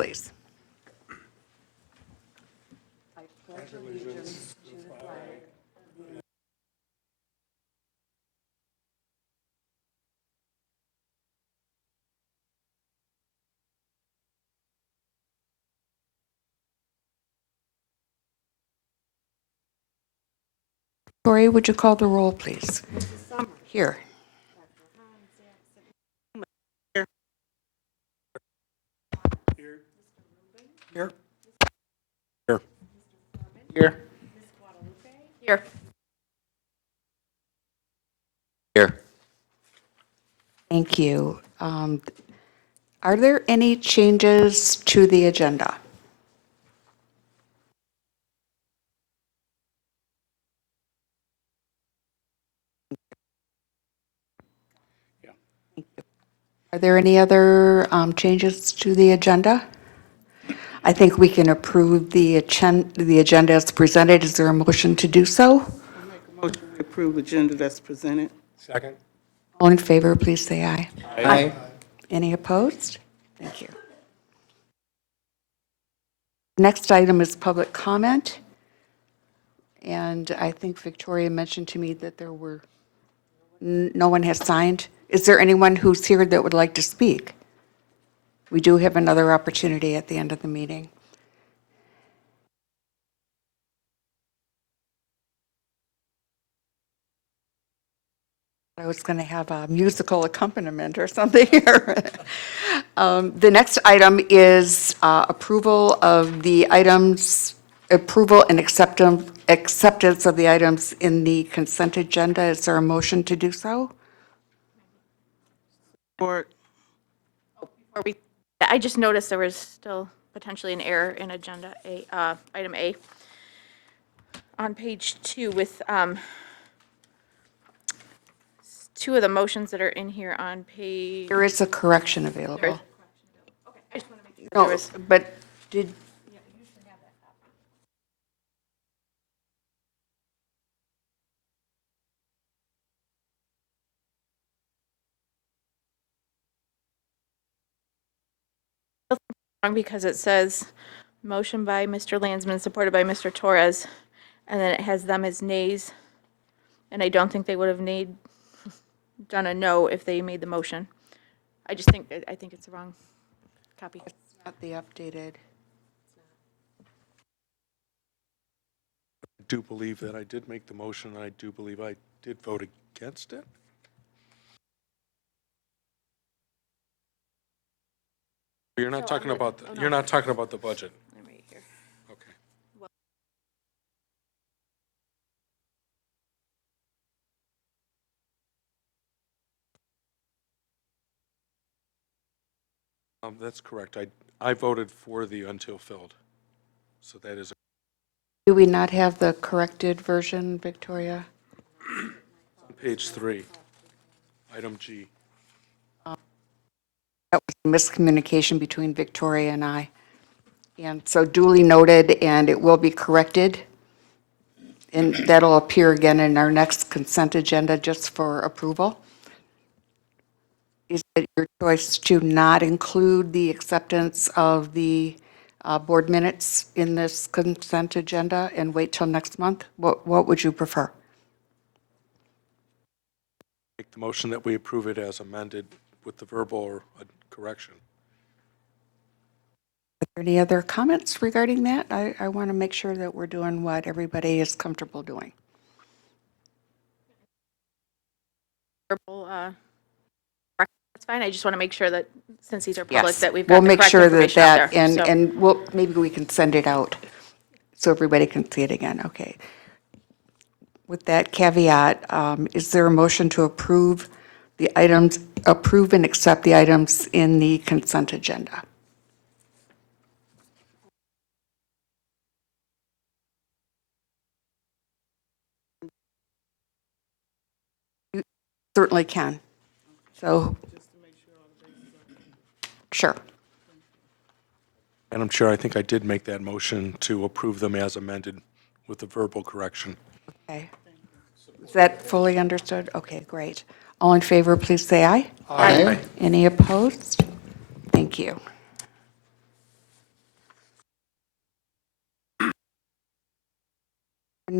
please. Tori, would you call the roll, please? Here. Here. Here. Here. Here. Here. Thank you. Are there any changes to the agenda? Yeah. Are there any other changes to the agenda? I think we can approve the agenda as presented. Is there a motion to do so? I'll make a motion to approve agenda that's presented. Second. All in favor, please say aye. Aye. Any opposed? Thank you. Next item is public comment. And I think Victoria mentioned to me that there were, no one has signed. Is there anyone who's here that would like to speak? We do have another opportunity at the end of the meeting. I was going to have a musical accompaniment or something here. The next item is approval of the items, approval and acceptance of the items in the consent agenda. Is there a motion to do so? Or I just noticed there was still potentially an error in agenda A, item A on page 2 with two of the motions that are in here on page. There is a correction available. Okay, I just want to make sure No, there was. but did, Wrong because it says motion by Mr. Landsman, supported by Mr. Torres, and then it has them as nays. And I don't think they would have done a no if they made the motion. I think it's the wrong copy. not the updated. I do believe that I did make the motion, and I do believe I did vote against it. You're not talking about, you're not talking about the budget. I'm right here. Okay. That's correct. I voted for the until filled. So that is, Do we not have the corrected version, Victoria? on page 3, item G. That was a miscommunication between Victoria and I. And so duly noted, and it will be corrected. And that'll appear again in our next consent agenda just for approval. Is it your choice to not include the acceptance of the board minutes in this consent agenda and wait till next month? What would you prefer? Make the motion that we approve it as amended with the verbal or correction. Are there any other comments regarding that? I want to make sure that we're doing what everybody is comfortable doing. Verbal, that's fine. I just want to make sure that since these are public, Yes, that we've we'll got the make correct sure that information out that, there. So- and we'll, maybe we can send it out so everybody can see it again. Okay. With that caveat, is there a motion to approve the items, approve and accept the items in the consent agenda? You certainly can. So, sure. Madam Chair, I think I did make that motion to approve them as amended with the verbal correction. Okay. Is that fully understood? Okay, great. All in favor, please say aye. Aye. Any opposed? Thank you.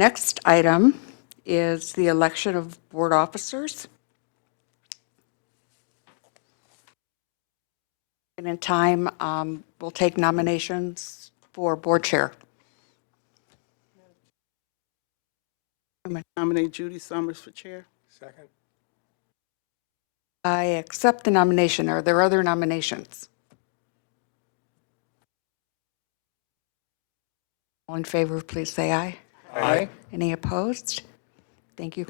Next item is the election of board officers. And in time, we'll take nominations for board chair. Nominate Judy Summers for chair. Second. I accept the nomination. Are there other nominations? All in favor, please say aye. Aye. Any opposed? Thank you.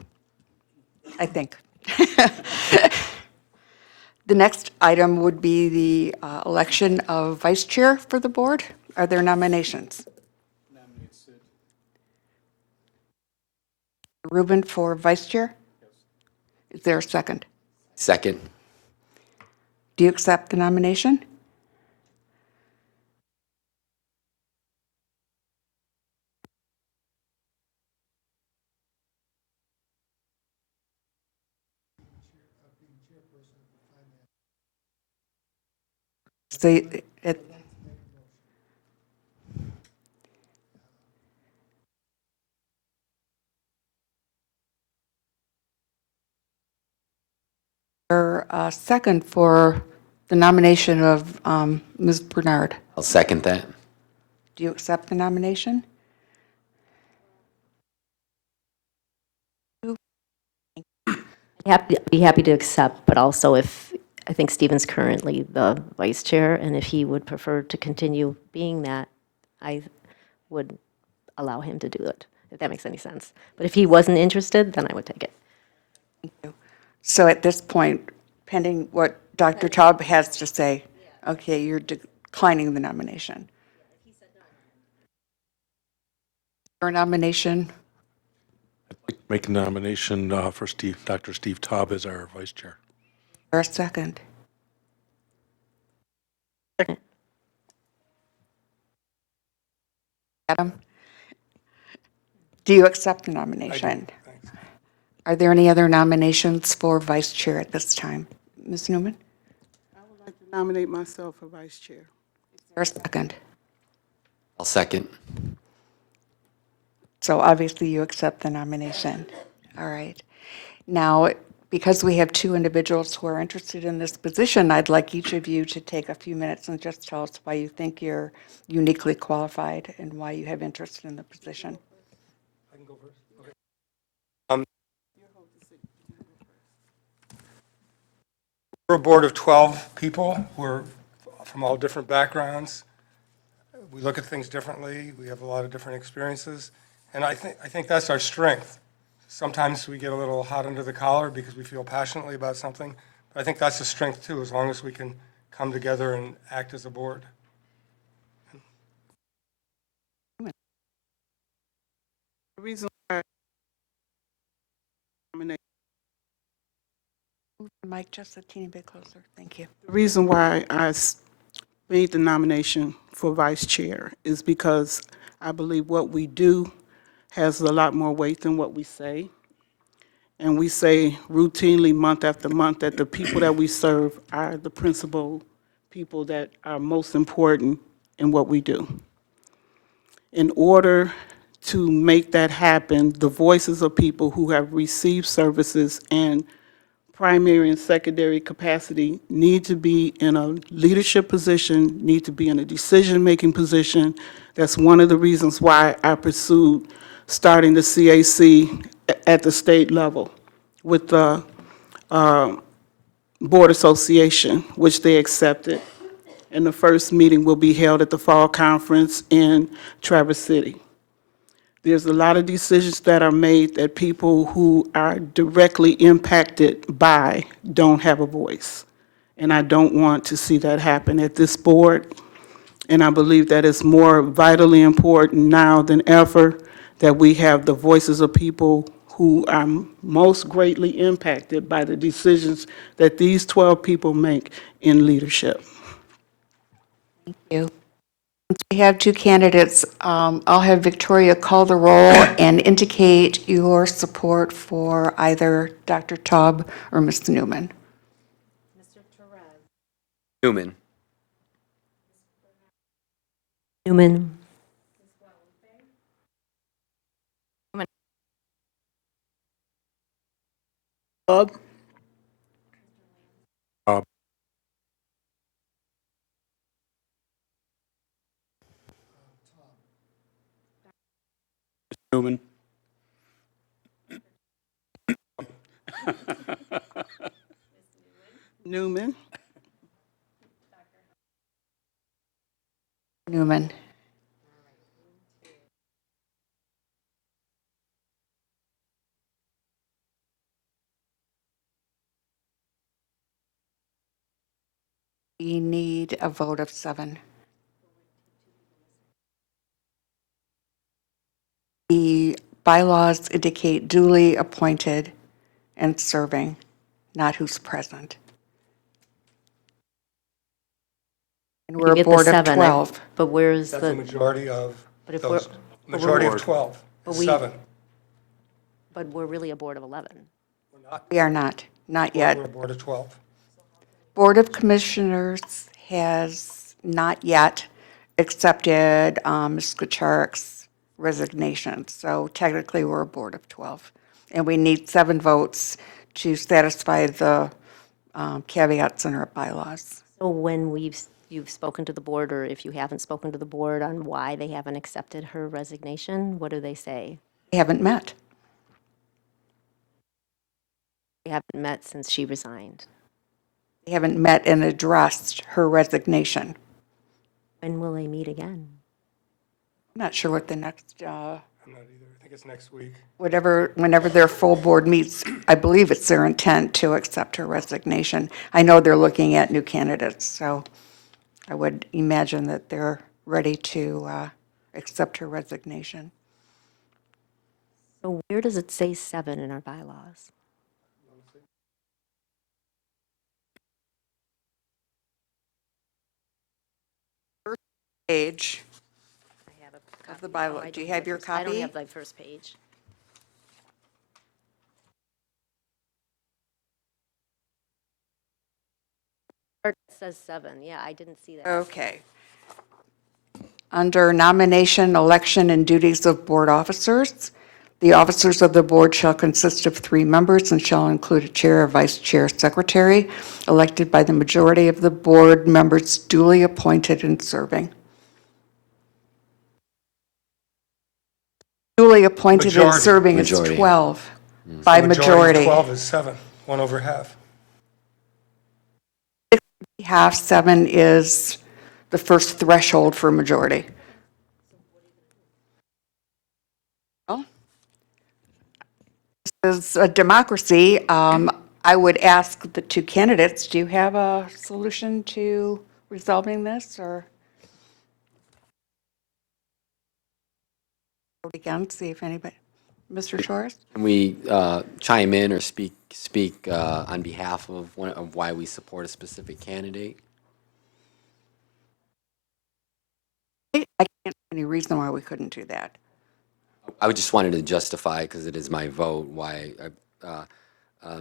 I think. The next item would be the election of vice chair for the board. Are there nominations? Ruben for vice chair? Is there a second? Second. Do you accept the nomination? So it, or a second for the nomination of Ms. Bernard. I'll second that. Do you accept the nomination? Be happy to accept, but also if, I think Stephen's currently the vice chair, and if he would prefer to continue being that, I would allow him to do it, if that makes any sense. But if he wasn't interested, then I would take it. So at this point, pending what Dr. Taub has to say, okay, you're declining the nomination. Your nomination, Make a nomination for Dr. Steve Taub as our vice chair. or a second? Adam? Do you accept the nomination? Thanks. Are there any other nominations for vice chair at this time? Ms. Newman? I would like to nominate myself for vice chair. Is there a second? I'll second. So obviously you accept the nomination. All right. Now, because we have two individuals who are interested in this position, I'd like each of you to take a few minutes and just tell us why you think you're uniquely qualified and why you have interest in the position. We're a board of 12 people. We're from all different backgrounds. We look at things differently. We have a lot of different experiences. And I think that's our strength. Sometimes we get a little hot under the collar because we feel passionately about something. But I think that's a strength too, as long as we can come together and act as a board. The reason why I nominate Move the mic just a teeny bit closer. Thank you. The reason why made the nomination for vice chair is because I believe what we do has a lot more weight than what we say. And we say routinely, month after month, that the people that we serve are the principal people that are most important in what we do. In order to make that happen, the voices of people who have received services and primary and secondary capacity need to be in a leadership position, need to be in a decision-making position. That's one of the reasons why I pursued starting the CAC at the state level with the Board Association, which they accepted. And the first meeting will be held at the Fall Conference in Traverse City. There's a lot of decisions that are made that people who are directly impacted by don't have a voice. And I don't want to see that happen at this board. And I believe that it's more vitally important now than ever that we have the voices of people who are most greatly impacted by the decisions that these 12 people make in leadership. Thank you. Since we have two candidates, I'll have Victoria call the roll and indicate your support for either Dr. Taub or Ms. Newman. Newman. Newman. Newman. Bob? Newman. Newman? Newman. We need a vote of 7. The bylaws indicate duly appointed and serving, not who's present. And we're You a get the board of 7, 12. but where's That's the the, majority of But if those, we're- majority of 12, But is we- 7. but we're really a board of 11. We are not yet. We're a board of 12. Board of Commissioners has not yet accepted Ms. Kucharik's resignation, so technically we're a board of 12. And we need 7 votes to satisfy the caveats in our bylaws. So when you've spoken to the board, or if you haven't spoken to the board on why they haven't accepted her resignation, what do they say? We haven't met. They haven't met since she resigned. We haven't met and addressed her resignation. When will they meet again? I'm not sure what the next, I'm not either. I think it's next week. whenever their full board meets, I believe it's their intent to accept her resignation. I know they're looking at new candidates, so I would imagine that they're ready to accept her resignation. So where does it say 7 in our bylaws? Page I have a of the copy. Oh, bylaw. I Do you don't have your I copy? don't have the first page. It says 7, yeah, I didn't see that. Okay. Under nomination, election, and duties of board officers, the officers of the board shall consist of 3 members and shall include a chair, a vice chair, secretary, elected by the majority of the board members duly appointed and serving. Duly appointed and Majority. serving is Majority. 12 by Majority majority. of 12 is 7, 1 over half. Half, 7 is the first threshold for majority. Well, this is a democracy. I would ask the 2 candidates, do you have a solution to resolving this, or? Again, see if anybody, Mr. Torres? Can we chime in or speak on behalf of why we support a specific candidate? I can't see any reason why we couldn't do that. I just wanted to justify, because it is my vote, why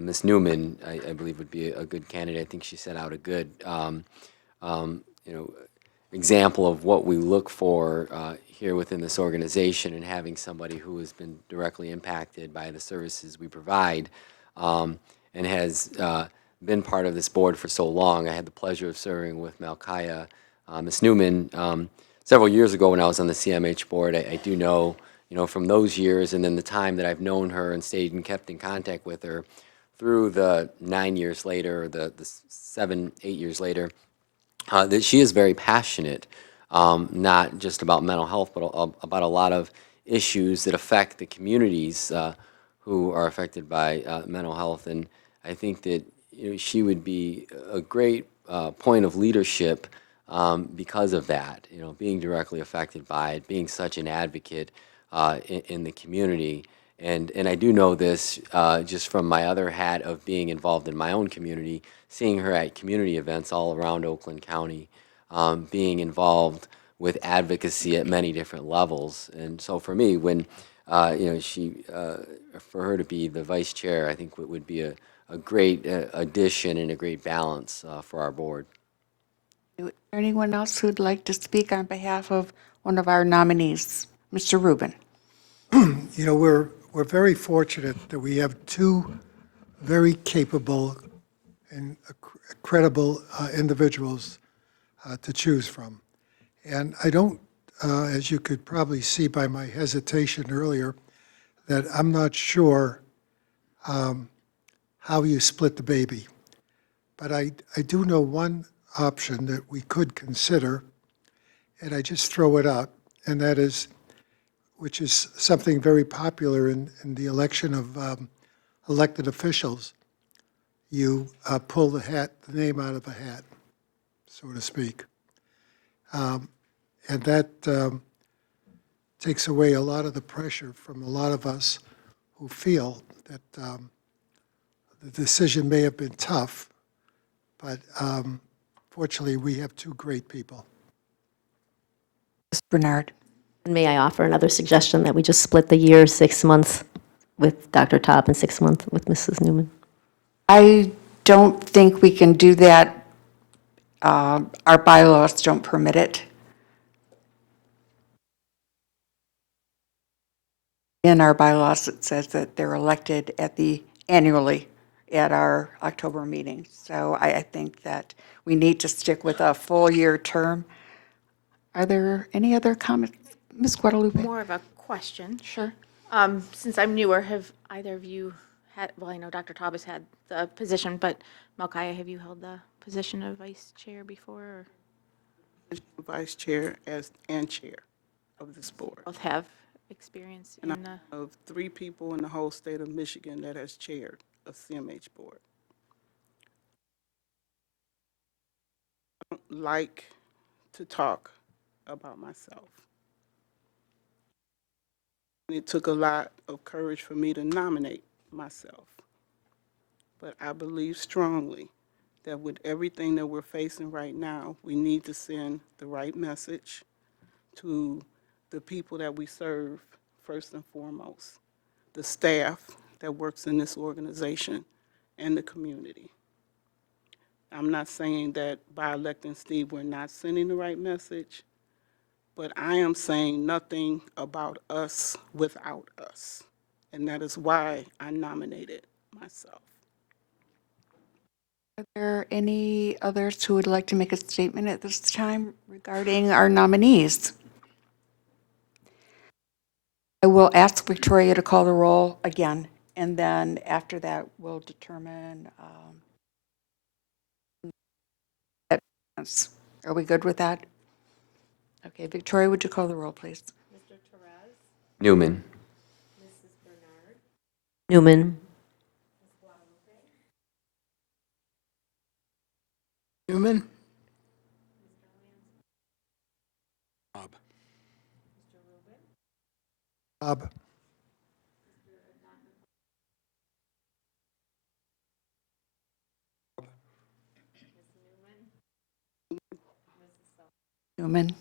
Ms. Newman, I believe, would be a good candidate. I think she set out a good, you know, example of what we look for here within this organization, and having somebody who has been directly impacted by the services we provide, and has been part of this board for so long. I had the pleasure of serving with Malkaya, Ms. Newman, several years ago when I was on the CMH board. I do know, from those years, and then the time that I've known her and stayed and kept in contact with her through the 9 years later, the 7, 8 years later, that she is very passionate, not just about mental health, but about a lot of issues that affect the communities who are affected by mental health. And I think that she would be a great point of leadership because of that, being directly affected by it, being such an advocate in the community. And I do know this just from my other hat of being involved in my own community, seeing her at community events all around Oakland County, being involved with advocacy at many different levels. And so for me, when, for her to be the vice chair, I think would be a great addition and a great balance for our board. Is there anyone else who'd like to speak on behalf of one of our nominees? Mr. Rubin? We're very fortunate that we have 2 very capable and credible individuals to choose from. And I don't, as you could probably see by my hesitation earlier, that I'm not sure how you split the baby. But I do know one option that we could consider, and I just throw it out, and that is, which is something very popular in the election of elected officials. You pull the name out of a hat, so to speak. And that takes away a lot of the pressure from a lot of us who feel that the decision may have been tough, but fortunately, we have two great people. Ms. Bernard? And may I offer another suggestion that we just split the year 6 months with Dr. Top and 6 months with Mrs. Newman? I don't think we can do that. Our bylaws don't permit it. In our bylaws, it says that they're elected annually at our October meeting. So I think that we need to stick with a full year term. Are there any other comments? Ms. Guadalupe? More of a question. Sure. Since I'm newer, have either of you had, well, I know Dr. Taub has had the position, but Malkaya, have you held the position of vice chair before? Or Vice chair and chair of this board. both have experience in And the, of 3 people in the whole state of Michigan that has chaired a CMH board. I don't like to talk about myself. And it took a lot of courage for me to nominate myself. But I believe strongly that with everything that we're facing right now, we need to send the right message to the people that we serve first and foremost, the staff that works in this organization, and the community. I'm not saying that by electing Steve, we're not sending the right message, but I am saying nothing about us without us. And that is why I nominated myself. Are there any others who would like to make a statement at this time regarding our nominees? I will ask Victoria to call the roll again, and then after that, we'll determine. Are we good with that? Okay, Victoria, would you call the roll, please? Newman. Newman. Newman? Bob. Bob? Newman?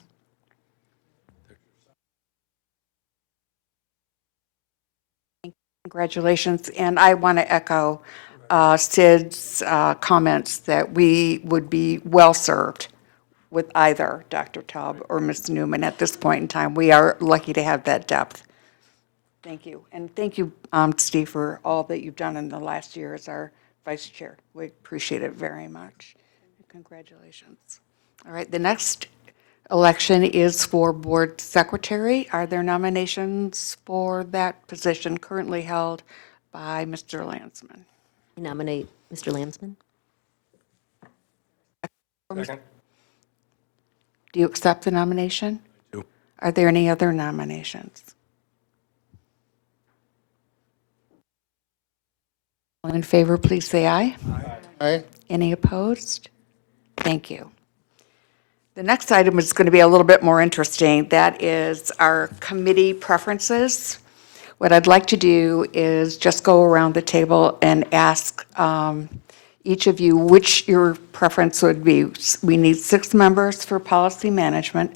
Congratulations, and I want to echo Sid's comments that we would be well-served with either Dr. Taub or Ms. Newman at this point in time. We are lucky to have that depth. Thank you. And thank you, Steve, for all that you've done in the last year as our vice chair. We appreciate it very much. Congratulations. All right, the next election is for board secretary. Are there nominations for that position currently held by Mr. Landsman? I nominate Mr. Landsman. Second. Do you accept the nomination? do. Are there any other nominations? All in favor, please say aye. Aye. Any opposed? Thank you. The next item is going to be a little bit more interesting. That is our committee preferences. What I'd like to do is just go around the table and ask each of you which your preference would be. We need 6 members for policy management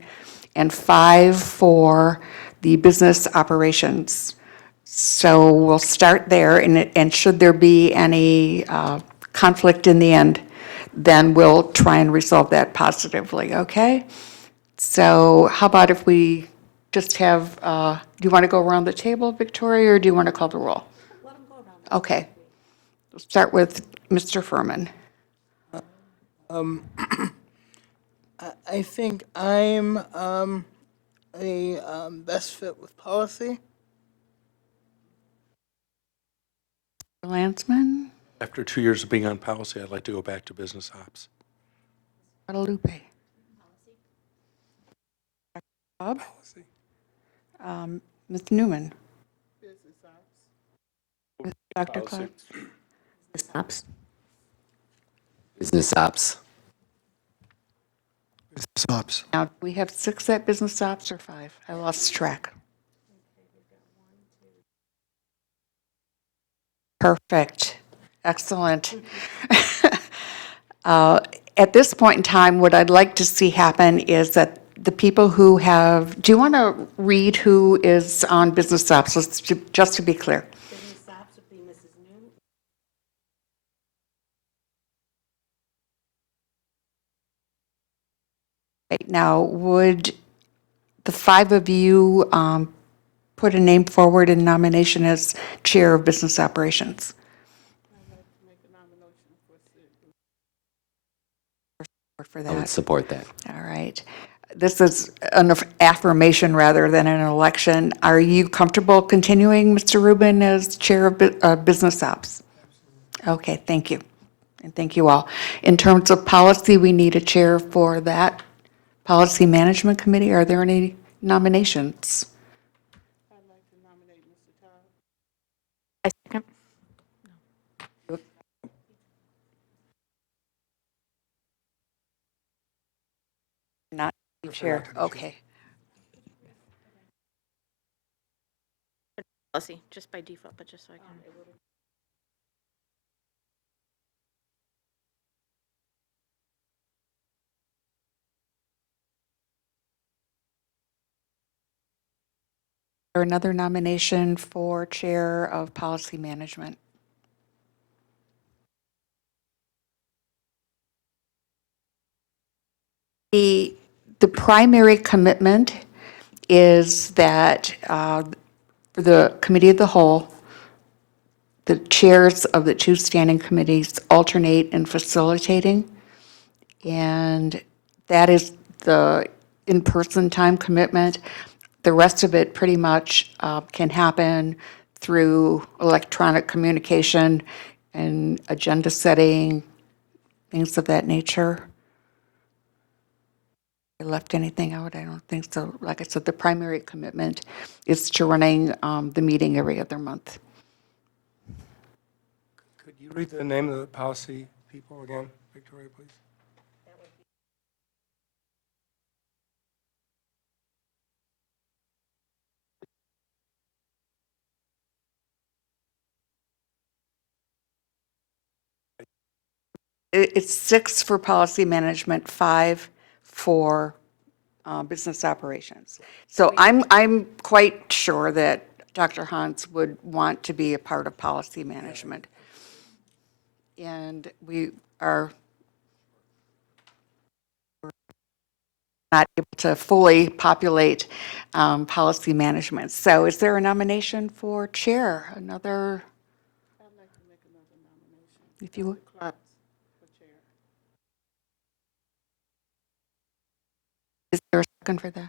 and 5 for the business operations. So we'll start there, and should there be any conflict in the end, then we'll try and resolve that positively, okay? So how about if we just have, do you want to go around the table, Victoria, or do you want to call the roll? Let them go around. Okay. Start with Mr. Furman. I think I'm a best fit with policy. Landsman, After 2 years of being on policy, I'd like to go back to business ops. Guadalupe. Bob, Policy. Ms. Newman. Dr. Policy. Clark. Ops. Business ops. Business ops. Now, do we have 6 at business ops or 5? I lost track. Perfect. Excellent. At this point in time, what I'd like to see happen is that the people who have, do you want to read who is on business ops, just to be clear? Business ops would be Mrs. Newman. Right. Now, would the 5 of you put a name forward in nomination as Chair of Business Operations? For I would that. support that. All right. This is an affirmation rather than an election. Are you comfortable continuing, Mr. Rubin, as Chair of Business Ops? Okay, thank you. And thank you all. In terms of policy, we need a chair for that Policy Management Committee. Are there any nominations? I second. Not chair, okay. Policy, just by default, but just so I can. Or another nomination for Chair of Policy Management? The primary commitment is that for the Committee of the Whole, the chairs of the 2 standing committees alternate in facilitating, and that is the in-person time commitment. The rest of it pretty much can happen through electronic communication and agenda setting, things of that nature. I left anything out? I don't think so. Like I said, the primary commitment is to running the meeting every other month. Could you read the name of the policy people again, Victoria, please? It's 6 for policy management, 5 for business operations. So I'm quite sure that Dr. Hans would want to be a part of policy management. And we are not able to fully populate policy management. So is there a nomination for chair? Another? If you would. Is there a second for that?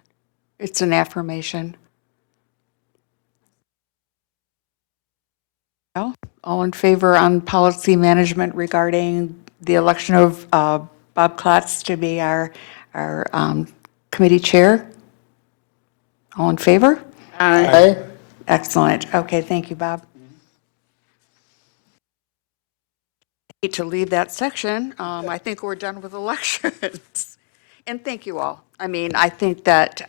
It's an affirmation. Well, all in favor on policy management regarding the election of Bob Klotz to be our committee chair? All in favor? Aye. Excellent. Okay, thank you, Bob. I hate to leave that section. I think we're done with elections. And thank you all. I mean, I think that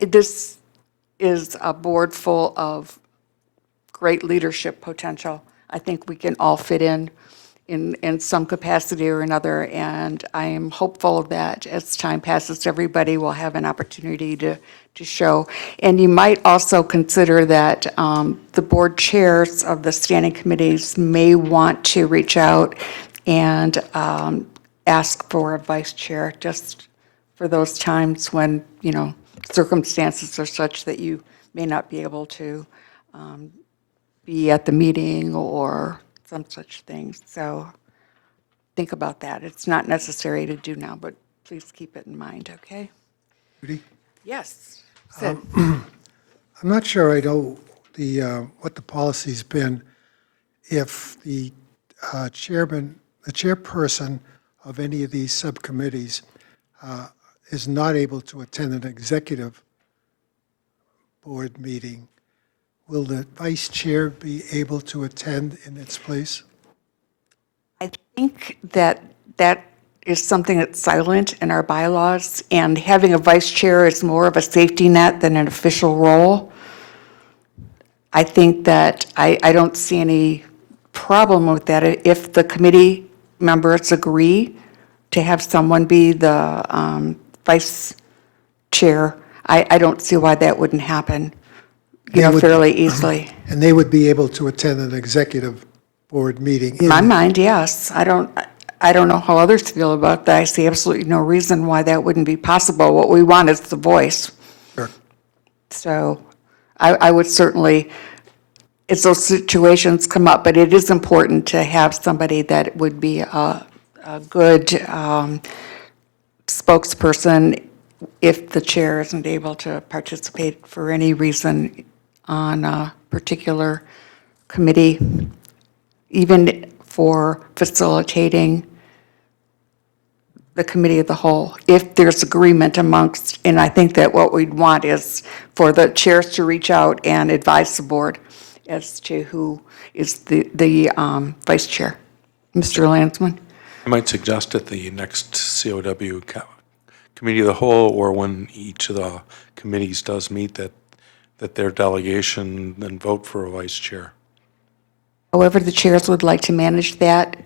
this is a board full of great leadership potential. I think we can all fit in some capacity or another, and I am hopeful that as time passes, everybody will have an opportunity to show. And you might also consider that the board chairs of the standing committees may want to reach out and ask for a vice chair, just for those times when, you know, circumstances are such that you may not be able to be at the meeting or some such thing. So think about that. It's not necessary to do now, but please keep it in mind, okay? Judy? Yes. Sid? I'm not sure I know what the policy's been if the chairman, the chairperson of any of these subcommittees is not able to attend an executive board meeting, will the vice chair be able to attend in its place? I think that that is something that's silent in our bylaws, and having a vice chair is more of a safety net than an official role. I think that I don't see any problem with that. If the committee members agree to have someone be the vice chair, I don't see why that wouldn't happen, They would- fairly easily. And they would be able to attend an executive board meeting. In my mind, yes. I don't know how others feel about that. I see absolutely no reason why that wouldn't be possible. What we want is the voice. Sure. So I would certainly, as those situations come up, but it is important to have somebody that would be a good spokesperson if the chair isn't able to participate for any reason on a particular committee, even for facilitating the committee of the whole, if there's agreement amongst, and I think that what we'd want is for the chairs to reach out and advise the board as to who is the vice chair. Mr. Landsman? I might suggest at the next COW Committee of the Whole, or when each of the committees does meet, that their delegation then vote for a vice chair. However the chairs would like to manage that,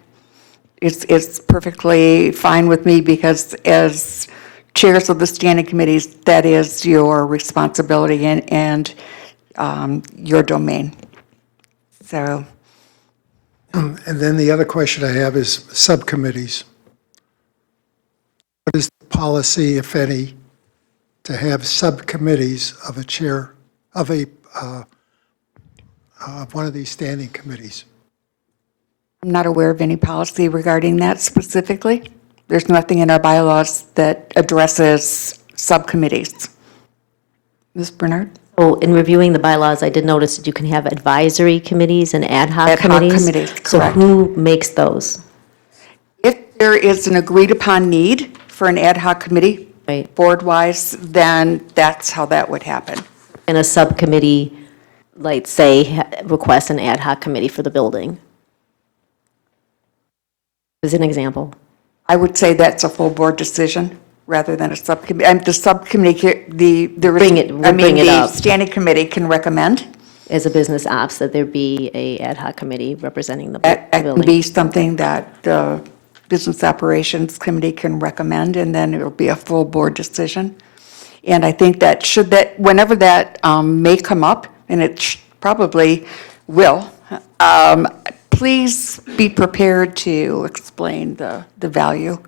it's perfectly fine with me, because as chairs of the standing committees, that is your responsibility and your domain. So, And then the other question I have is subcommittees. What is the policy, if any, to have subcommittees of a chair, of one of these standing committees? I'm not aware of any policy regarding that specifically. There's nothing in our bylaws that addresses subcommittees. Ms. Bernard? Oh, in reviewing the bylaws, I did notice that you can have advisory committees and ad hoc Ad hoc committees. committees, So correct. who makes those? If there is an agreed-upon need for an ad hoc committee, Right. board-wise, then that's how that would happen. And a subcommittee, like, say, requests an ad hoc committee for the building? As an example. I would say that's a full board decision rather than a subcommittee. And the subcommittee, the Bring it up. standing committee can recommend. As a business ops, that there be a ad hoc committee representing the That can building. be something that the Business Operations Committee can recommend, and then it'll be a full board decision. And I think that whenever that may come up, and it probably will, please be prepared to explain the value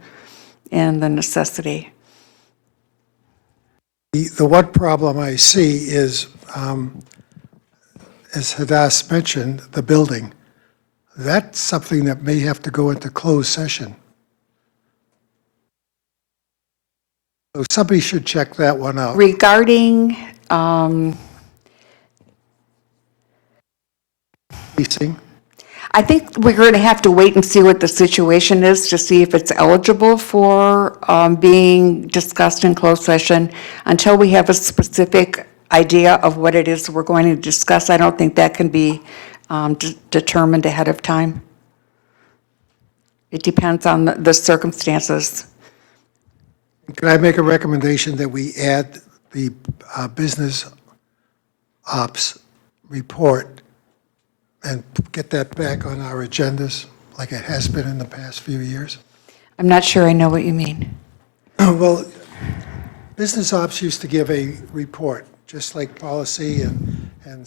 and the necessity. The one problem I see is, as Hadass mentioned, the building. That's something that may have to go into closed session. So somebody should check that one out. Regarding, Leasing. I think we're going to have to wait and see what the situation is to see if it's eligible for being discussed in closed session. Until we have a specific idea of what it is we're going to discuss, I don't think that can be determined ahead of time. It depends on the circumstances. Can I make a recommendation that we add the business ops report and get that back on our agendas like it has been in the past few years? I'm not sure I know what you mean. Well, business ops used to give a report, just like policy and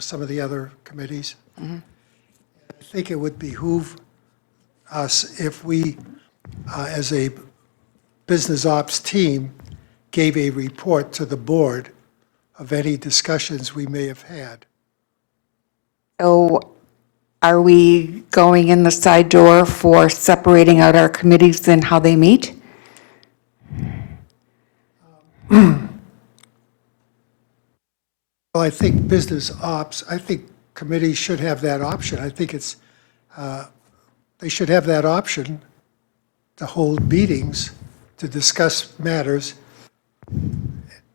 some of the other committees. I think it would behoove us if we, as a business ops team, gave a report to the board of any discussions we may have had. So are we going in the side door for separating out our committees and how they meet? Well, I think business ops, I think committees should have that option. I think they should have that option to hold meetings, to discuss matters,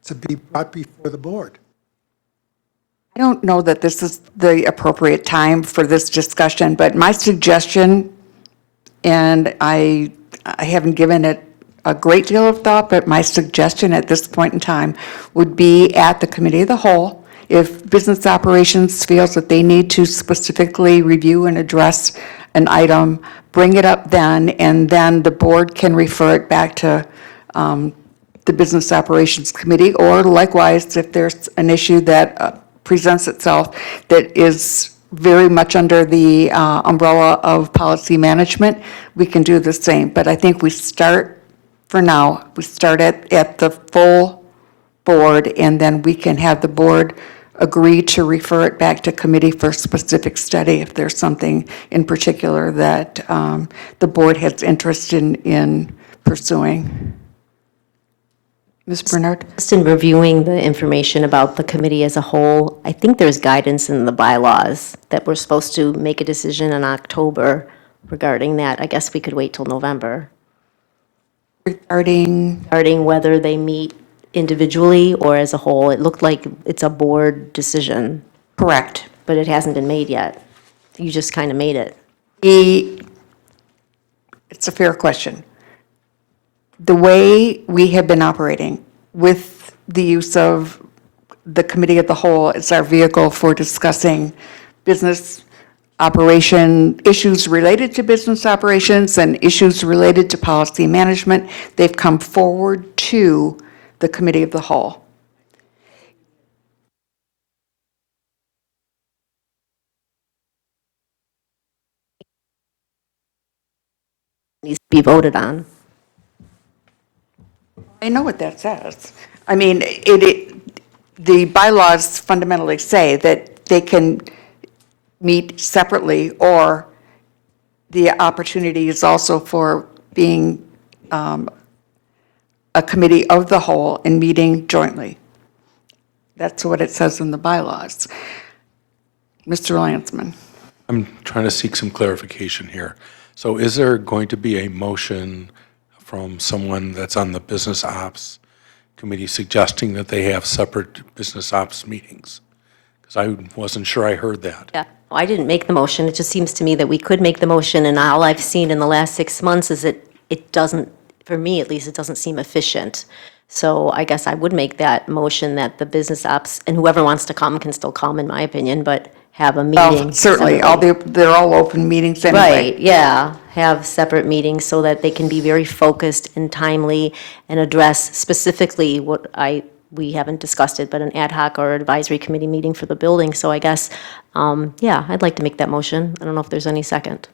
to be brought before the board. I don't know that this is the appropriate time for this discussion, but my suggestion, and I haven't given it a great deal of thought, but my suggestion at this point in time would be at the committee of the whole, if business operations feels that they need to specifically review and address an item, bring it up then, and then the board can refer it back to the Business Operations Committee, or likewise, if there's an issue that presents itself that is very much under the umbrella of policy management, we can do the same. But I think we start, for now, we start at the full board, and then we can have the board agree to refer it back to committee for specific study if there's something in particular that the board has interest in pursuing. Ms. Bernard? Just in reviewing the information about the committee as a whole, I think there's guidance in the bylaws that we're supposed to make a decision in October regarding that. I guess we could wait till November, Regarding, regarding whether they meet individually or as a whole. It looked like it's a board decision, correct. but it hasn't been made yet. You just kind of made it. It's a fair question. The way we have been operating with the use of the committee of the whole as our vehicle for discussing business operation, issues related to business operations and issues related to policy management, they've come forward to the committee of the whole. It needs to be voted on. I know what that says. I mean, the bylaws fundamentally say that they can meet separately, or the opportunity is also for being a committee of the whole and meeting jointly. That's what it says in the bylaws. Mr. Lansman. I'm trying to seek some clarification here. So is there going to be a motion from someone that's on the Business Ops Committee suggesting that they have separate Business Ops meetings? Because I wasn't sure I heard that. Yeah, I didn't make the motion. It just seems to me that we could make the motion, and all I've seen in the last 6 months is that it doesn't, for me at least, it doesn't seem efficient. So I guess I would make that motion that the business ops, and whoever wants to come can still come, in my opinion, but have a meeting. Well, certainly, separately. they're all open meetings anyway. Right, yeah, have separate meetings so that they can be very focused and timely and address specifically what we haven't discussed it, but an ad hoc or advisory committee meeting for the building. So I guess, yeah, I'd like to make that motion. I don't know if there's any second.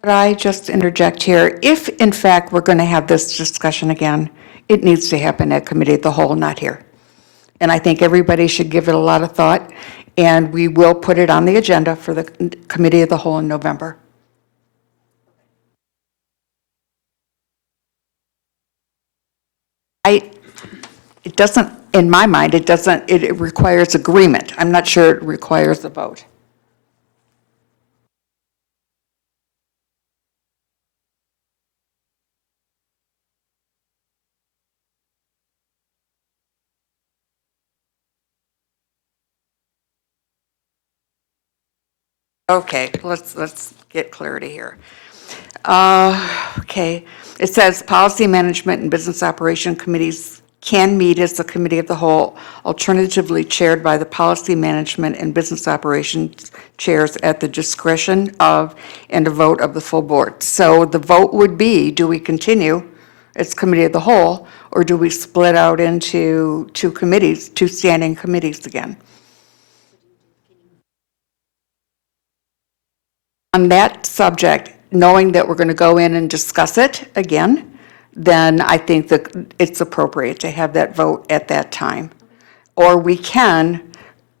Could I just interject here? If, in fact, we're going to have this discussion again, it needs to happen at committee of the whole, not here. And I think everybody should give it a lot of thought, and we will put it on the agenda for the committee of the whole in November. It doesn't, in my mind, it requires agreement. I'm not sure it requires a vote. Okay, let's get clarity here. Okay, it says policy management and business operation committees can meet as the committee of the whole, alternatively chaired by the policy management and business operations chairs at the discretion of and a vote of the full board. So the vote would be, do we continue as committee of the whole, or do we split out into two committees, two standing committees again? On that subject, knowing that we're going to go in and discuss it again, then I think that it's appropriate to have that vote at that time. Or we can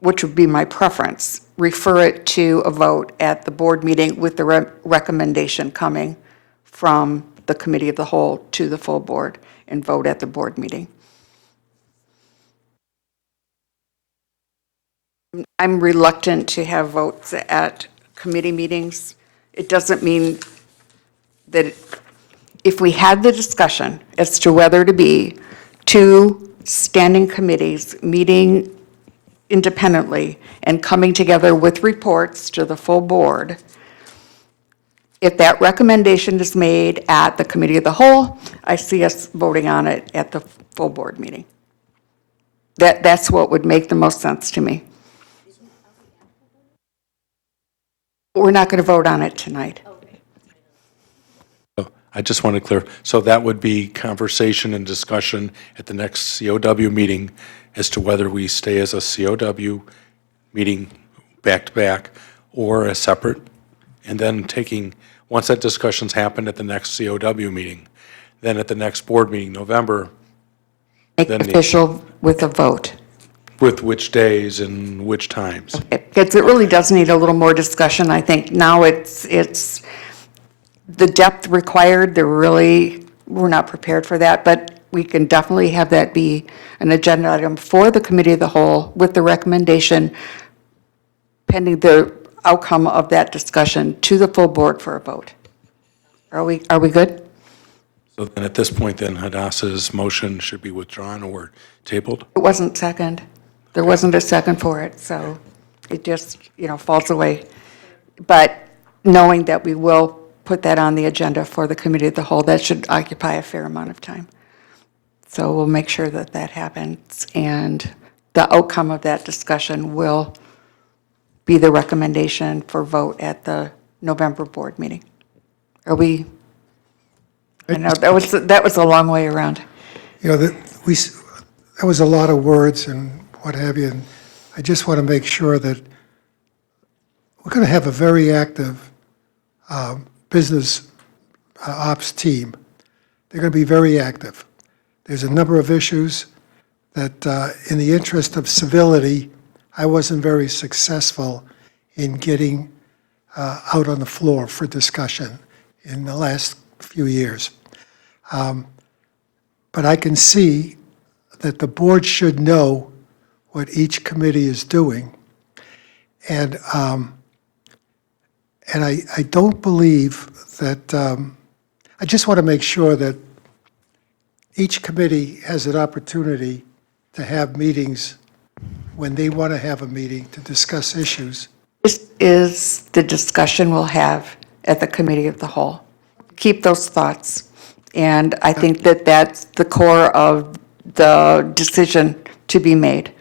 which would be my preference, refer it to a vote at the board meeting with the recommendation coming from the committee of the whole to the full board and vote at the board meeting. I'm reluctant to have votes at committee meetings. It doesn't mean that if we had the discussion as to whether to be two standing committees meeting independently and coming together with reports to the full board, if that recommendation is made at the committee of the whole, I see us voting on it at the full board meeting. That's what would make the most sense to me. We're not going to vote on it tonight. I just want to clear, so that would be conversation and discussion at the next COW meeting as to whether we stay as a COW meeting back-to-back or a separate, and then taking, once that discussion's happened at the next COW meeting, then at the next board meeting, November, Make Then it the- official with a vote. with which days and which times. Because it really does need a little more discussion. I think now it's the depth required, we're not prepared for that, but we can definitely have that be an agenda item for the committee of the whole with the recommendation pending the outcome of that discussion to the full board for a vote. Are we good? So then at this point, then Hadassah's motion should be withdrawn or tabled? It wasn't second. There wasn't a second for it, so it just, falls away. But knowing that we will put that on the agenda for the committee of the whole, that should occupy a fair amount of time. So we'll make sure that that happens, and the outcome of that discussion will be the recommendation for vote at the November board meeting. Are we? I know, that was a long way around. That was a lot of words and what have you, and I just want to make sure that we're going to have a very active business ops team. They're going to be very active. There's a number of issues that, in the interest of civility, I wasn't very successful in getting out on the floor for discussion in the last few years. But I can see that the board should know what each committee is doing. And I don't believe that, I just want to make sure that each committee has an opportunity to have meetings when they want to have a meeting to discuss issues. This is the discussion we'll have at the committee of the whole. Keep those thoughts. And I think that that's the core of the decision to be made.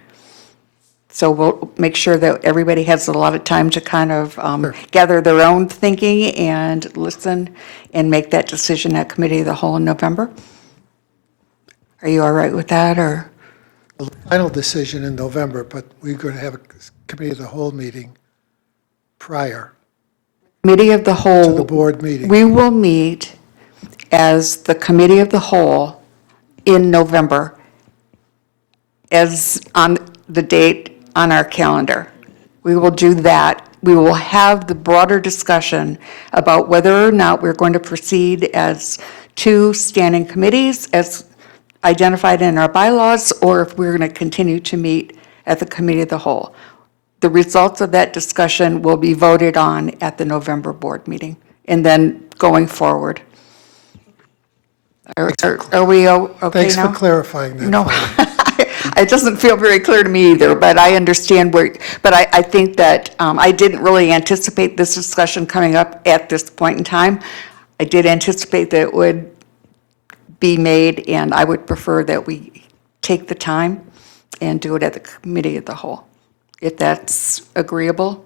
So we'll make sure that everybody has a lot of time to kind of gather their own thinking and listen and make that decision at committee of the whole in November. Are you all right with that, or? Final decision in November, but we're going to have a committee of the whole meeting prior Committee of the whole. to the board meeting. We will meet as the committee of the whole in November as on the date on our calendar. We will do that. We will have the broader discussion about whether or not we're going to proceed as two standing committees as identified in our bylaws, or if we're going to continue to meet at the committee of the whole. The results of that discussion will be voted on at the November board meeting, and then going forward. Are we okay now? Thanks for clarifying that. No, for me. it doesn't feel very clear to me either, but I understand but I think that I didn't really anticipate this discussion coming up at this point in time. I did anticipate that it would be made, and I would prefer that we take the time and do it at the committee of the whole, if that's agreeable.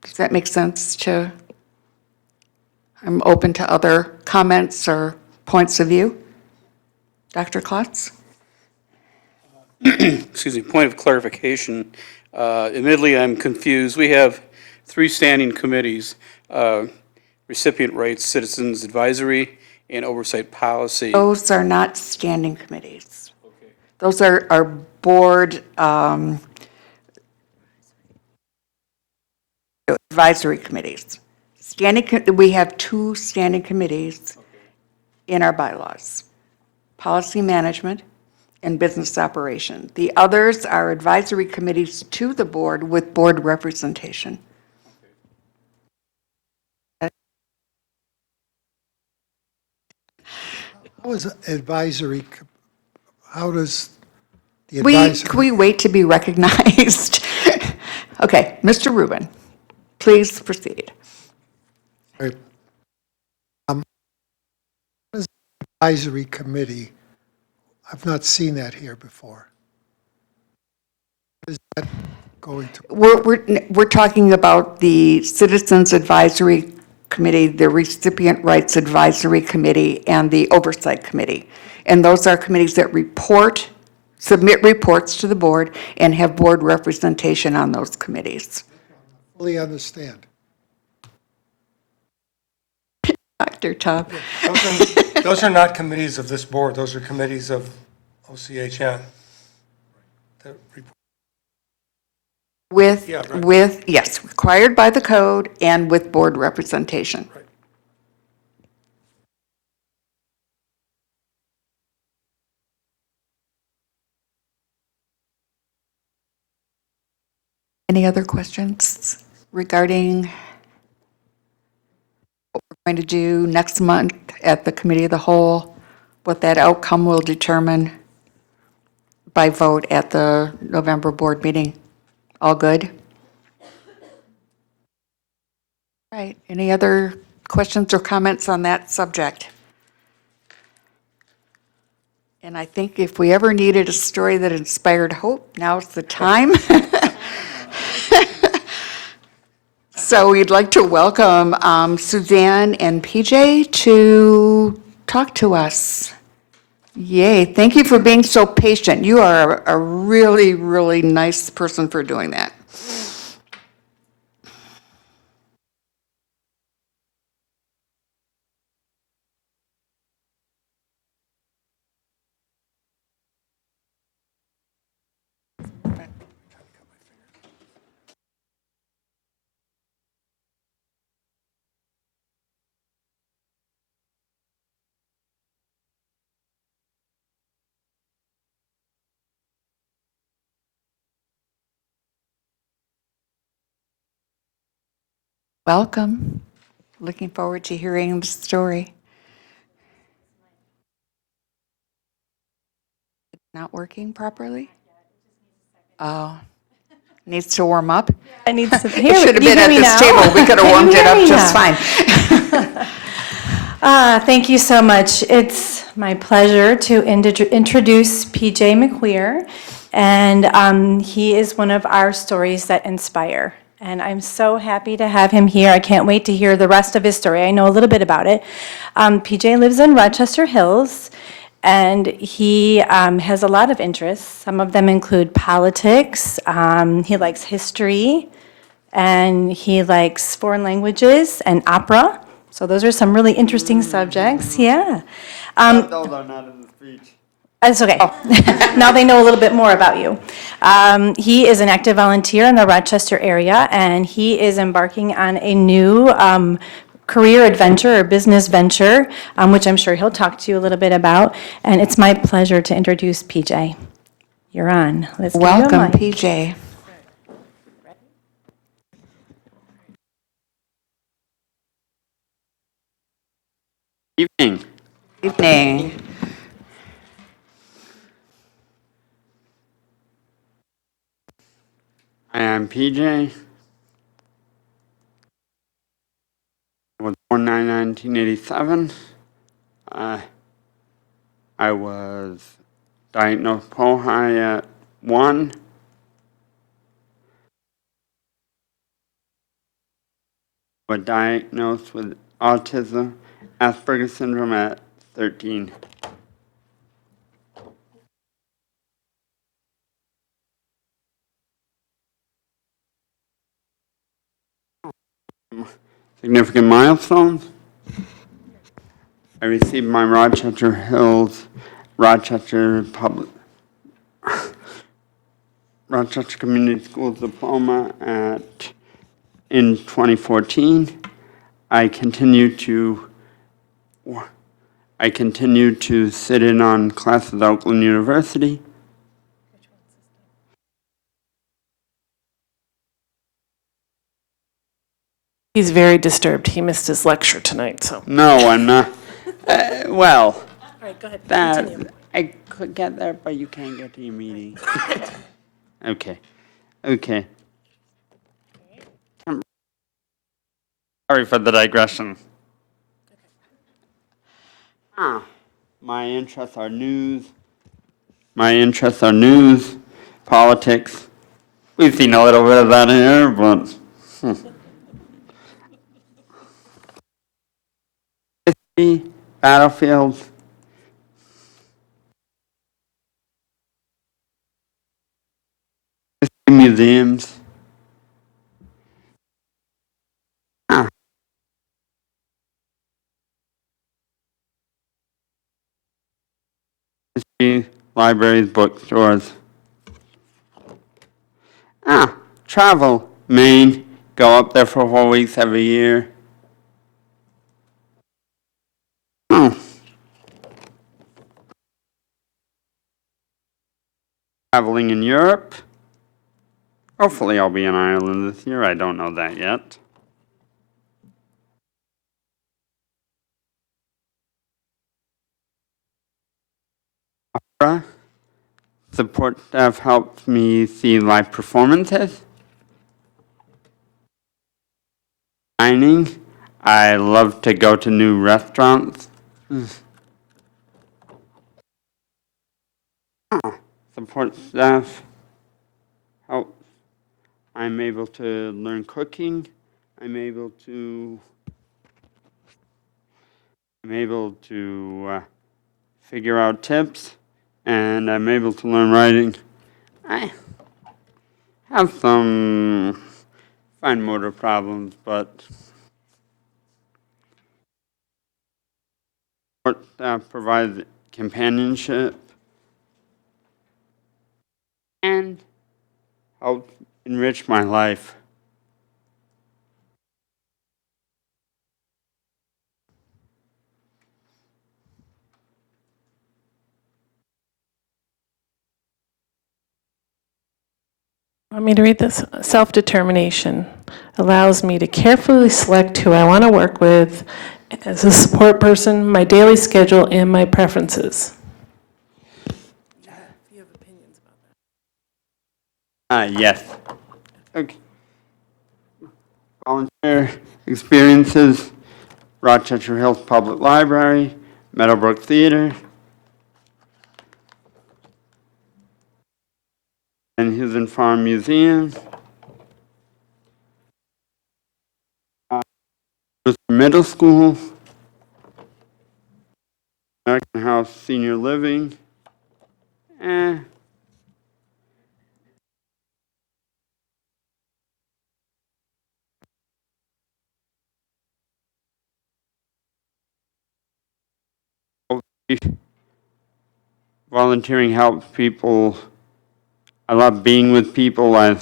Does that make sense I'm open to other comments or points of view. Dr. Klotz? Excuse me, point of clarification. Admittedly, I'm confused. We have three standing committees, recipient rights, citizens advisory, and oversight policy. Those are not standing committees. Those are board advisory committees. We have 2 standing committees in our bylaws: policy management and business operation. The others are advisory committees to the board with board representation. How is advisory, how does the Can advisory? we wait to be recognized? Okay, Mr. Rubin, please proceed. Right. What is the advisory committee? I've not seen that here before. Is that going to, We're talking about the Citizens Advisory Committee, the Recipient Rights Advisory Committee, and the Oversight Committee. And those are committees that submit reports to the board and have board representation on those committees. fully understand? Dr. Tom? Those are not committees of this board, those are committees of OCHN. that report- Yeah, right. Yes, required by the code and with board representation. Right. Any other questions regarding what we're going to do next month at the Committee of the Whole? What that outcome will determine by vote at the November board meeting? All good? Right, any other questions or comments on that subject? And I think if we ever needed a story that inspired hope, now's the time. So we'd like to welcome Suzanne and PJ to talk to us. Yay, thank you for being so patient. You are a really, really nice person for doing that. Welcome. Looking forward to hearing the story. Not working properly? Oh, needs to warm up? I need to It hear. should have you been hear at me this now? table. We could have Can you warmed it hear up me just now? fine. Thank you so much. It's my pleasure to introduce PJ McQueer, and he is one of our stories that inspire. And I'm so happy to have him here. I can't wait to hear the rest of his story. I know a little bit about it. PJ lives in Rochester Hills, and he has a lot of interests. Some of them include politics. He likes history, and he likes foreign languages and opera. So those are some really interesting subjects, yeah. Those are not in the speech. That's okay. Now they know a little bit more about you. He is an active volunteer in the Rochester area, and he is embarking on a new career adventure or business venture, which I'm sure he'll talk to you a little bit about. And it's my pleasure to introduce PJ. You're on. Let's give you a Welcome, mic. PJ. Evening. Evening. I am PJ. I was born in 1987. I was diagnosed pro-high at 1. Was diagnosed with autism, Asperger's syndrome at 13. Significant milestones. I received my Rochester Hills, Rochester Community Schools diploma at in 2014. I continue to sit in on classes at Oakland University. He's very disturbed. He missed his lecture tonight, so. No, I'm not. Well, All right, go ahead, that, continue. I could get there, but you can't get to your meeting. Okay, okay. Sorry for the digression. My interests are news. Politics. We've seen a little bit of that here, but. History, battlefields. History museums. History, libraries, bookstores. Travel, Maine. Go up there for 4 weeks every year. Traveling in Europe. Hopefully I'll be in Ireland this year. I don't know that yet. Opera. Support staff helps me see live performances. Dining. I love to go to new restaurants. Support staff helps. I'm able to learn cooking. I'm able to figure out tips, and I'm able to learn writing. I have some fine motor problems, but support staff provides companionship and helps enrich my life. Want me to read this? Self-determination allows me to carefully select who I want to work with as a support person, my daily schedule, and my preferences. Yes. Okay. Volunteer experiences, Rochester Hills Public Library, Meadowbrook Theater, and Houston Farm Museum, Middle School, American House Senior Living, volunteering helps people. I love being with people. I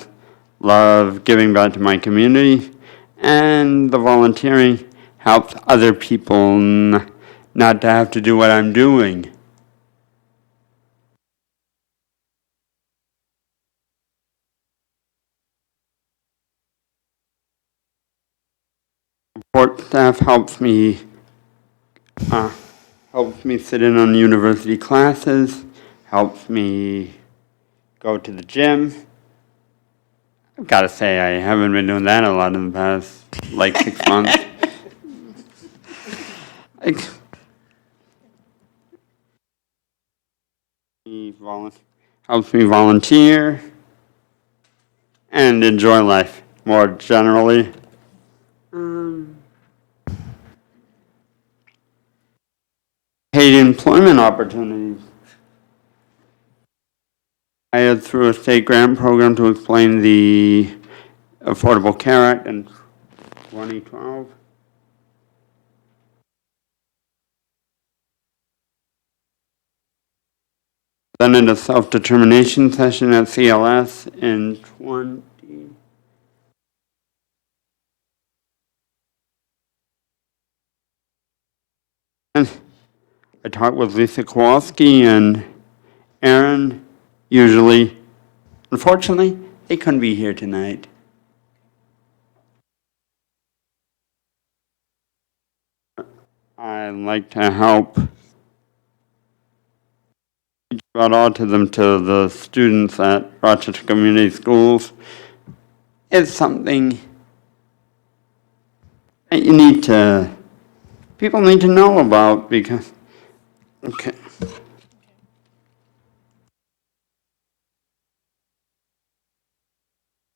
love giving back to my community. And the volunteering helps other people not to have to do what I'm doing. Support staff helps me sit in on university classes, helps me go to the gym. I've got to say, I haven't been doing that a lot in the past, 6 months. Helps me volunteer and enjoy life more generally. Paid employment opportunities. I had through a state grant program to explain the Affordable Care Act in 2012. Then in a self-determination session at CLS in I talk with Lisa Kowalski and Aaron, usually. Unfortunately, they couldn't be here tonight. I like to help teach about autism to the students at Rochester Community Schools. It's something that people need to know about because, okay.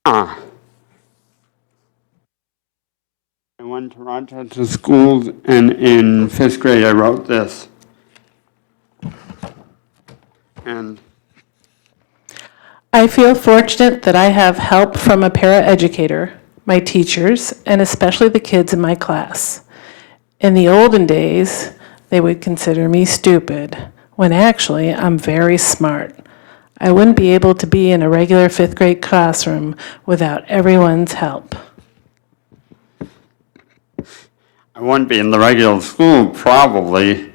I went to Rochester schools, and in 5th grade I wrote this. And I feel fortunate that I have help from a paraeducator, my teachers, and especially the kids in my class. In the olden days, they would consider me stupid, when actually I'm very smart. I wouldn't be able to be in a regular 5th grade classroom without everyone's help. I wouldn't be in the regular school, probably.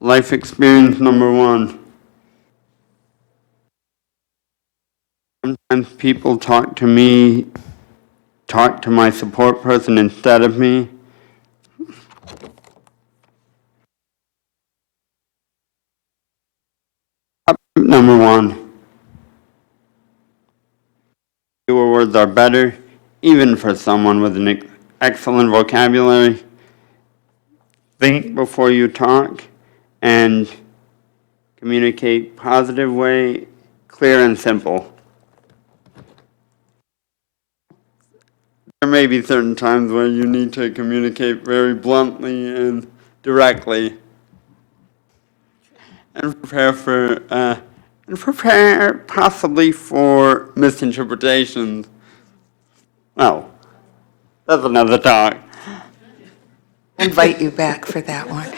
Life experience number 1. Sometimes people talk to my support person instead of me. Number 1. Fewer words are better, even for someone with an excellent vocabulary. Think before you talk and communicate positive way, clear and simple. There may be certain times where you need to communicate very bluntly and directly, and prepare possibly for misinterpretations. Well, that's another talk. Invite you back for that one.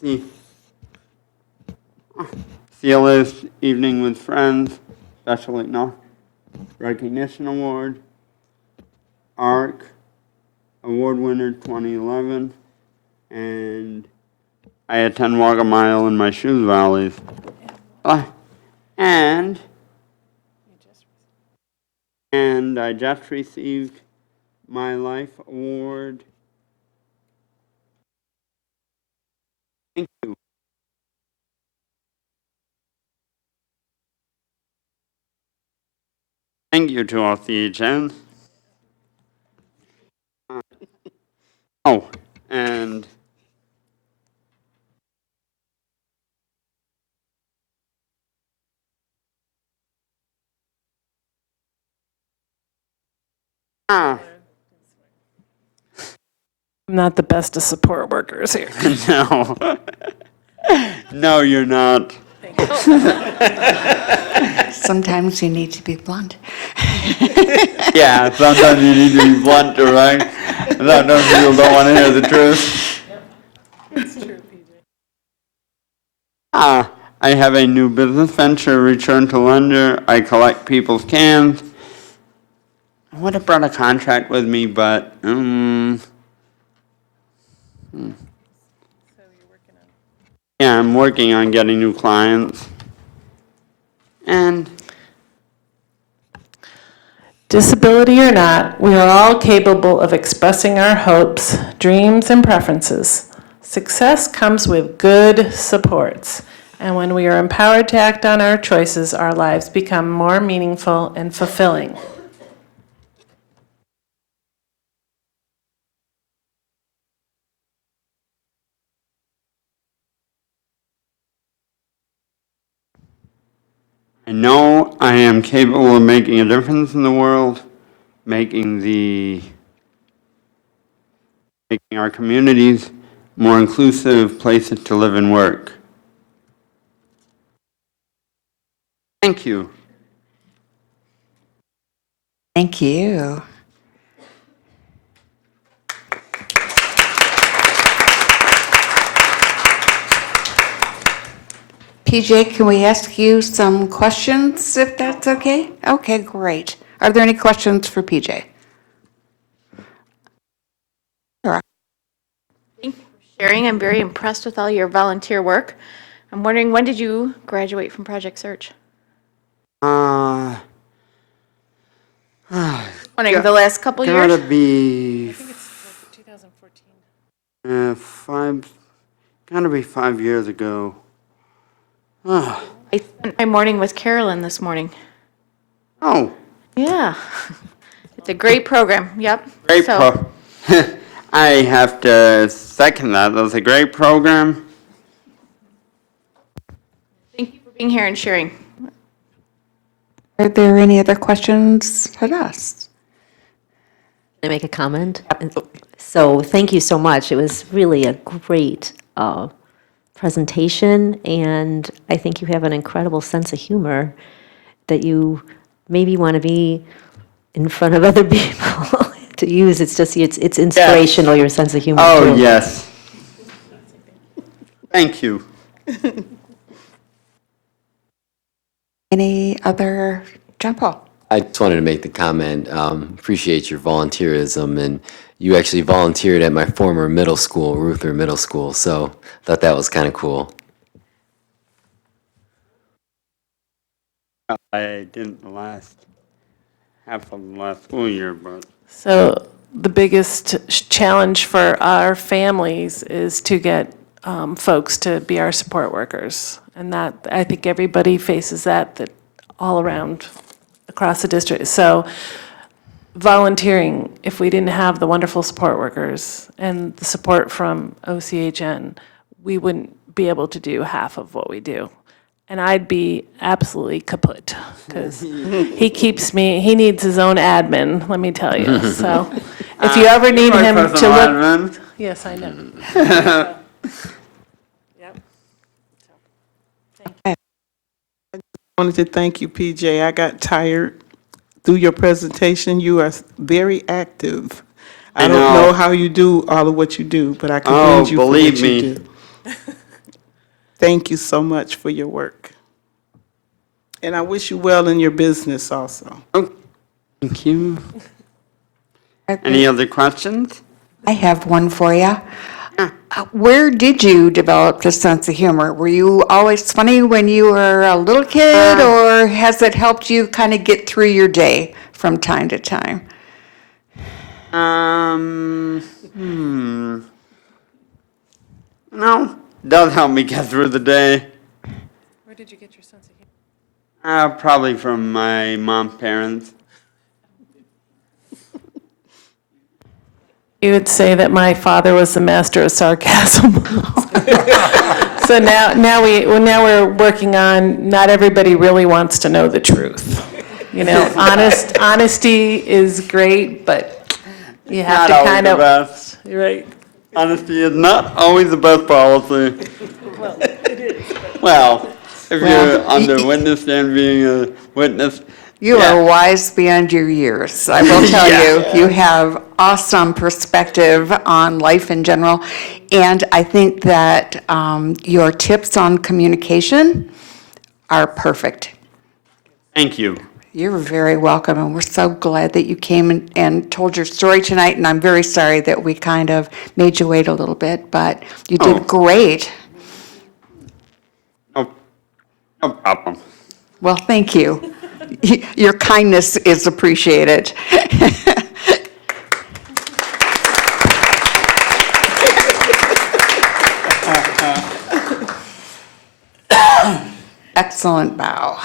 See you this evening with friends, especially recognition award, ARC, award winner 2011, and I attend Walk a Mile in my shoes valleys. And I just received my life award. Thank you. Thank you to OCHN. Oh, and I'm not the best of support workers here. no. No, you're not. Sometimes you need to be blunt. Yeah, sometimes you need to be blunt, right? Sometimes people don't want to hear the truth. It's true, PJ. I have a new business venture, Return to Lender. I collect people's cans. I would have brought a contract with me, but yeah, I'm working on getting new clients. And Disability or not, we are all capable of expressing our hopes, dreams, and preferences. Success comes with good supports, and when we are empowered to act on our choices, our lives become more meaningful and fulfilling. I know I am capable of making a difference in the world, making our communities more inclusive places to live and work. Thank you. Thank you. PJ, can we ask you some questions, if that's okay? Okay, great. Are there any questions for PJ? Sure. Thank you for sharing. I'm very impressed with all your volunteer work. I'm wondering, when did you graduate from Project Search? Wondering, the last couple years? Gotta be 5 years ago. I spent my morning with Carolyn this morning. Oh, Yeah. It's a great program, yep. great So, I have to second that. That was a great program. thank you for being here and sharing. Are there any other questions for us? Can I make a comment? So thank you so much. It was really a great presentation, and I think you have an incredible sense of humor that you maybe want to be in front of other people to use. It's just, it's inspirational, your sense of humor, Oh, too. yes. Thank you. Any other, John Paul? I just wanted to make the comment, appreciate your volunteerism, and you actually volunteered at my former middle school, Ruther Middle School, so thought that was kind of cool. I didn't the last half of the last school year, but So the biggest challenge for our families is to get folks to be our support workers. And that, I think everybody faces that all around across the district. So volunteering, if we didn't have the wonderful support workers and the support from OCHN, we wouldn't be able to do half of what we do. And I'd be absolutely kaput, because he keeps me, he needs his own admin, let me tell you. So if you ever need my him to personal look. admin. Yes, I know. Yep. I wanted to thank you, PJ. I got tired through your presentation. You are very active. I don't know how you do all of what you do, but I commend you for what believe you me. do. Thank you so much for your work. And I wish you well in your business also. Oh, thank you. Any other questions? I have one for you. Where did you develop this sense of humor? Were you always funny when you were a little kid, or has it helped you kind of get through your day from time to time? No, does help me get through the day. Where did you get your sense of humor? Probably from my mom's parents. You would say that my father was the master of sarcasm. So now we're working on, not everybody really wants to know the truth. You know, honesty is great, but you have Not to always kind the of. best. You're right. Honesty is not always the best policy. Well, it is. Well, if Well, you're on the witness stand being a witness. You yeah. are wise beyond your years. I will tell you, you have awesome perspective on life in general. And I think that your tips on communication are perfect. Thank you. You're very welcome, and we're so glad that you came and told your story tonight, and I'm very sorry that we kind of made you wait a little bit, but you Oh. did great. No problem. Well, thank you. Your kindness is appreciated. Excellent bow.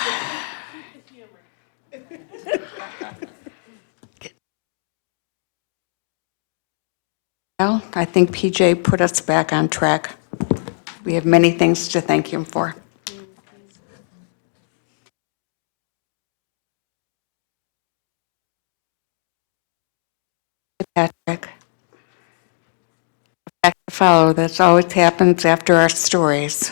Well, I think PJ put us back on track. We have many things to thank him for. Patrick. Back to follow. That always happens after our stories.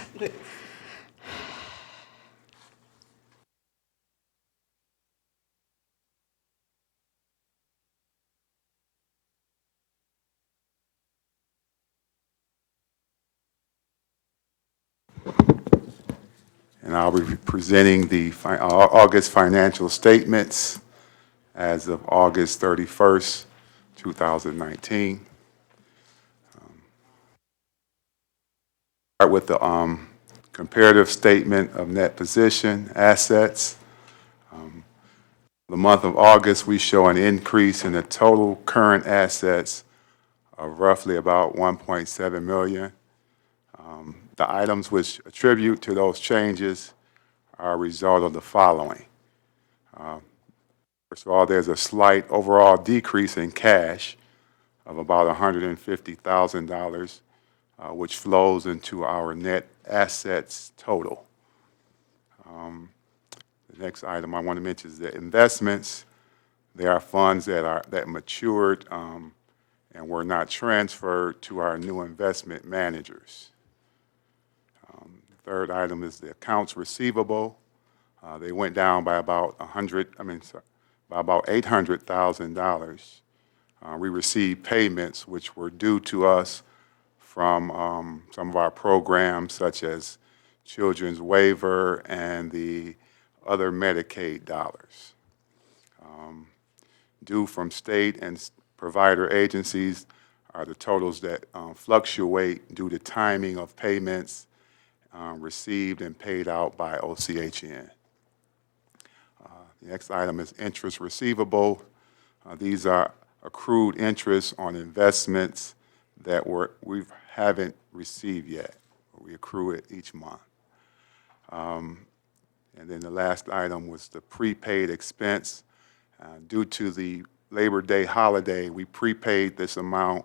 and I'll be presenting the August financial statements as of August 31st, 2019. Start with the comparative statement of net position, assets. The month of August, we show an increase in the total current assets of roughly about 1.7 million. The items which attribute to those changes are a result of the following. First of all, there's a slight overall decrease in cash of about $150,000, which flows into our net assets total. The next item I want to mention is the investments. There are funds that matured and were not transferred to our new investment managers. The third item is the accounts receivable. They went down by about $800,000. We received payments which were due to us from some of our programs, such as Children's Waiver and the other Medicaid dollars. Due from state and provider agencies are the totals that fluctuate due to timing of payments received and paid out by OCHN. The next item is interest receivable. These are accrued interest on investments that we haven't received yet. We accrue it each month. And then the last item was the prepaid expense. Due to the Labor Day holiday, we prepaid this amount.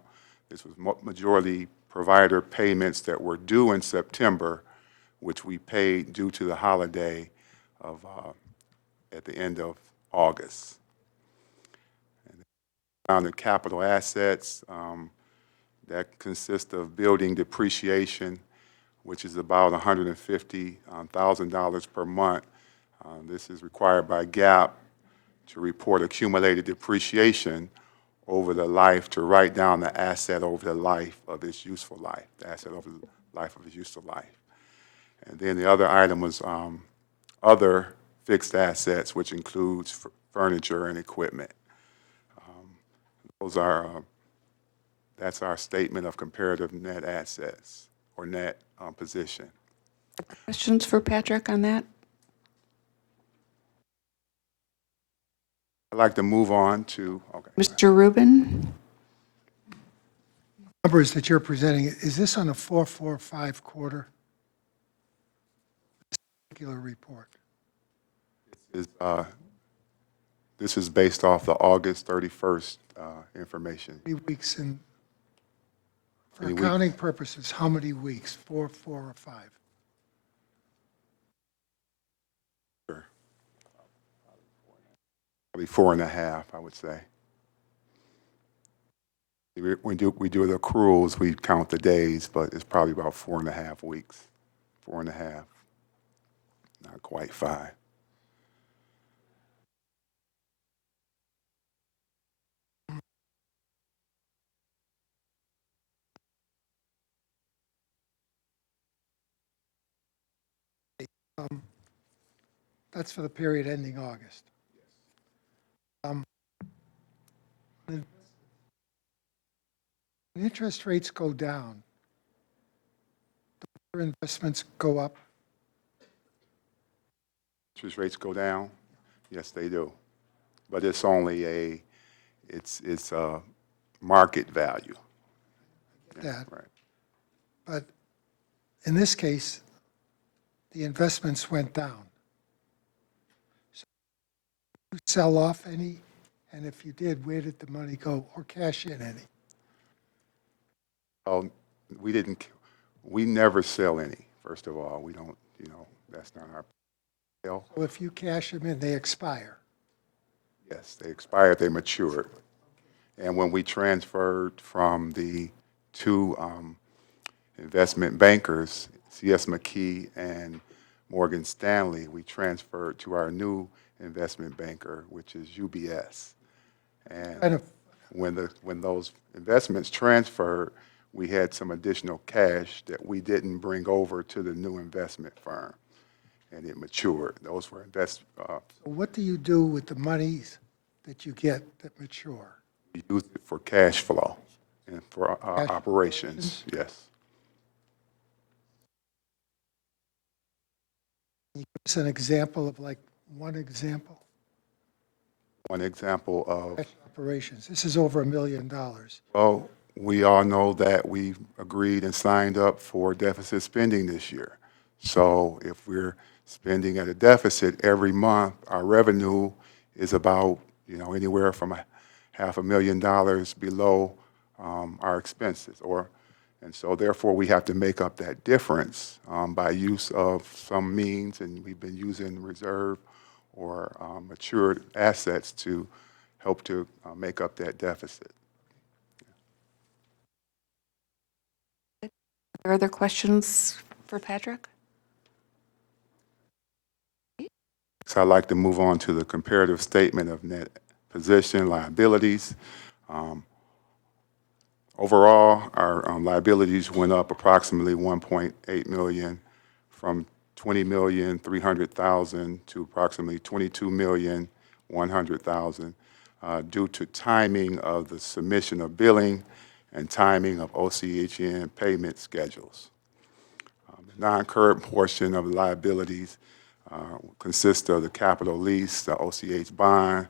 This was majority provider payments that were due in September, which we paid due to the holiday of at the end of August. And down to capital assets, that consists of building depreciation, which is about $150,000 per month. This is required by GAAP to report accumulated depreciation over the life, to write down the asset over the life of its useful life, the asset over the life of its useful life. And then the other item was other fixed assets, which includes furniture and equipment. That's our statement of comparative net assets or net position. Questions for Patrick on that? I'd like to move on to, okay. Mr. Rubin? Numbers that you're presenting, is this on a 4-4-5 quarter? This particular report? This is based off the August 31st information. 3 weeks in, for Any accounting purposes, how many weeks? 4, 4, or 5? Sure. Probably 4.5, I would say. We do the accruals, we count the days, but it's probably about 4.5 weeks. 4.5, not quite 5. That's for the period ending August. When interest rates go down, do your investments go up? Interest rates go down? Yes, they do. But it's only it's a market value. That. Right. But in this case, the investments went down. So you sell off any, and if you did, where did the money go, or cash in any? Oh, we never sell any, first of all. We don't, that's not our sale. So if you cash them in, they expire. Yes, they expired, they matured. And when we transferred from the two investment bankers, C.S. McKee and Morgan Stanley, we transferred to our new investment banker, which is UBS. And when those investments transferred, we had some additional cash that we didn't bring over to the new investment firm. and it matured. Those were What do you do with the monies that you get that mature? we used it for cash flow and for Cash operations, yes. Can you give us an example of like one example? One example of, Cash operations. This is over $1 million. well, we all know that we agreed and signed up for deficit spending this year. So if we're spending at a deficit every month, our revenue is about, anywhere from $500,000 below our expenses, and so therefore we have to make up that difference by use of some means, and we've been using reserve or matured assets to help to make up that deficit. Are there other questions for Patrick? So I'd like to move on to the comparative statement of net position liabilities. Overall, our liabilities went up approximately 1.8 million, from 20,300,000 to approximately 22,100,000 due to timing of the submission of billing and timing of OCHN payment schedules. The non-current portion of liabilities consists of the capital lease, the OCH bond,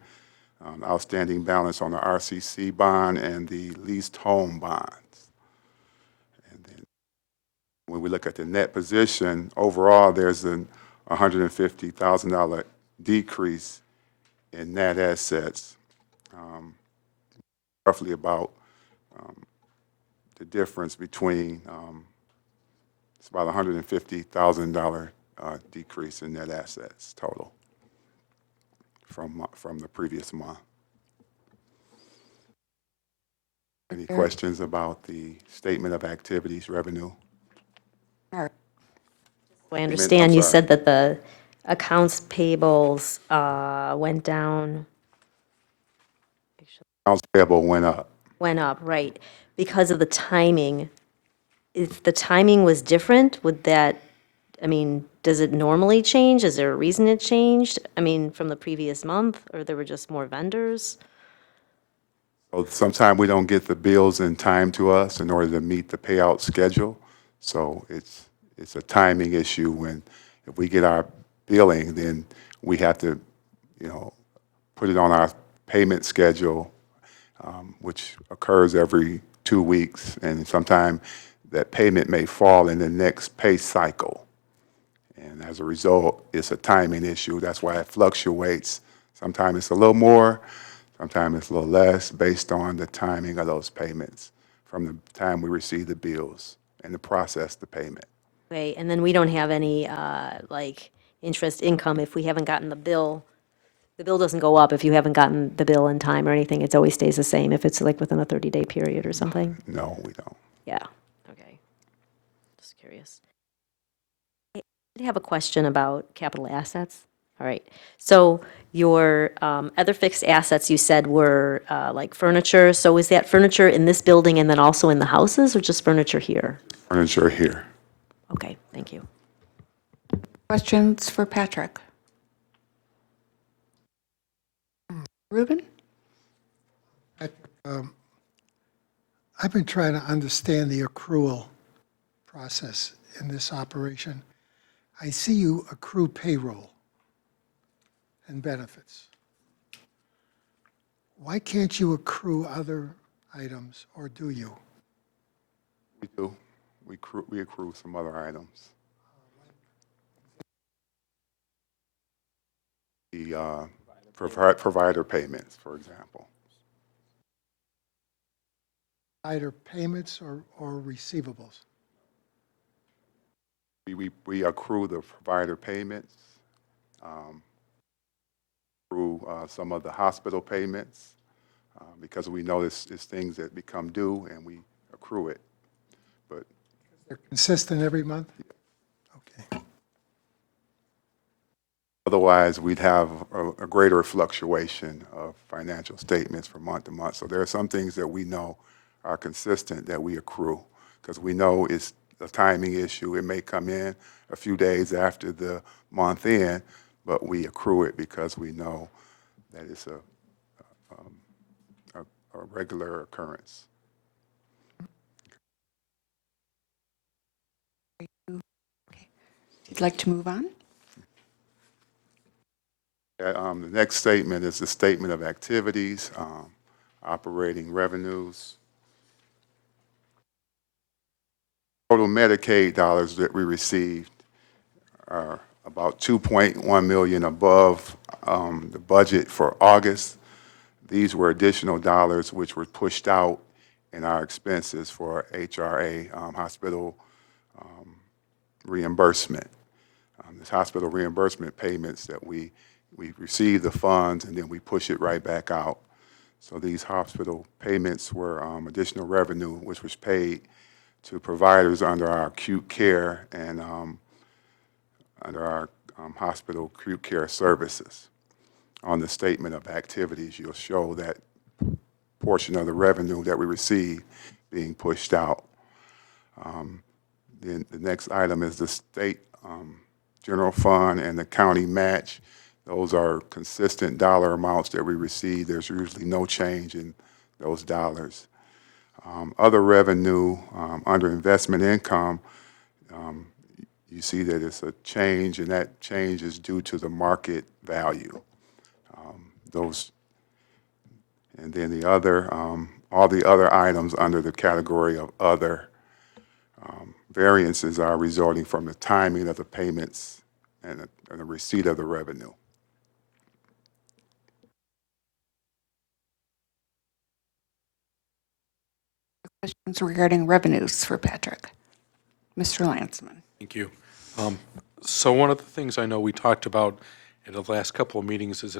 outstanding balance on the RCC bond, and the leased home bonds. And then when we look at the net position, overall, there's a $150,000 decrease in net assets, roughly about the difference between, it's about $150,000 decrease in net assets total from the previous month. Any questions about the statement of activities revenue? All right. I understand I'm you sorry. said that the accounts payables went down, Accounts payable went up. right, because of the timing. If the timing was different, would that, does it normally change? Is there a reason it changed? From the previous month, or there were just more vendors? So sometimes we don't get the bills in time to us in order to meet the payout schedule. So it's a timing issue. When if we get our billing, then we have to, put it on our payment schedule, which occurs every 2 weeks, and sometimes that payment may fall in the next pay cycle. And as a result, it's a timing issue. That's why it fluctuates. Sometimes it's a little more, sometimes it's a little less, based on the timing of those payments from the time we receive the bills and the process the payment. Okay, and then we don't have any, interest income if we haven't gotten the bill. The bill doesn't go up if you haven't gotten the bill in time or anything. It always stays the same if it's like within a 30-day period or something? No, we don't. Yeah, okay. Just curious. I have a question about capital assets. All right, so your other fixed assets you said were like furniture. So is that furniture in this building and then also in the houses, or just furniture here? Furniture here. Okay, thank you. Questions for Patrick? Ruben? I've been trying to understand the accrual process in this operation. I see you accrue payroll and benefits. Why can't you accrue other items, or do you? We do. We accrue some other items. The provider payments, for example. Either payments or receivables? We accrue the provider payments, through some of the hospital payments, because we know it's things that become due and we accrue it. But They're consistent every month? Okay. otherwise, we'd have a greater fluctuation of financial statements from month to month. So there are some things that we know are consistent that we accrue, because we know it's a timing issue. It may come in a few days after the month end, but we accrue it because we know that it's a regular occurrence. You'd like to move on? The next statement is the statement of activities, operating revenues. Total Medicaid dollars that we received are about 2.1 million above the budget for August. These were additional dollars which were pushed out in our expenses for HRA, hospital reimbursement. This hospital reimbursement payments that we receive the funds and then we push it right back out. So these hospital payments were additional revenue which was paid to providers under our acute care and under our hospital acute care services. On the statement of activities, you'll show that portion of the revenue that we receive being pushed out. Then the next item is the state general fund and the county match. Those are consistent dollar amounts that we receive. There's usually no change in those dollars. Other revenue under investment income, you see that it's a change, and that change is due to the market value. And then the other, all the other items under the category of other variances are resulting from the timing of the payments and the receipt of the revenue. Questions regarding revenues for Patrick? Mr. Landsman. Thank you. So one of the things I know we talked about in the last couple of meetings is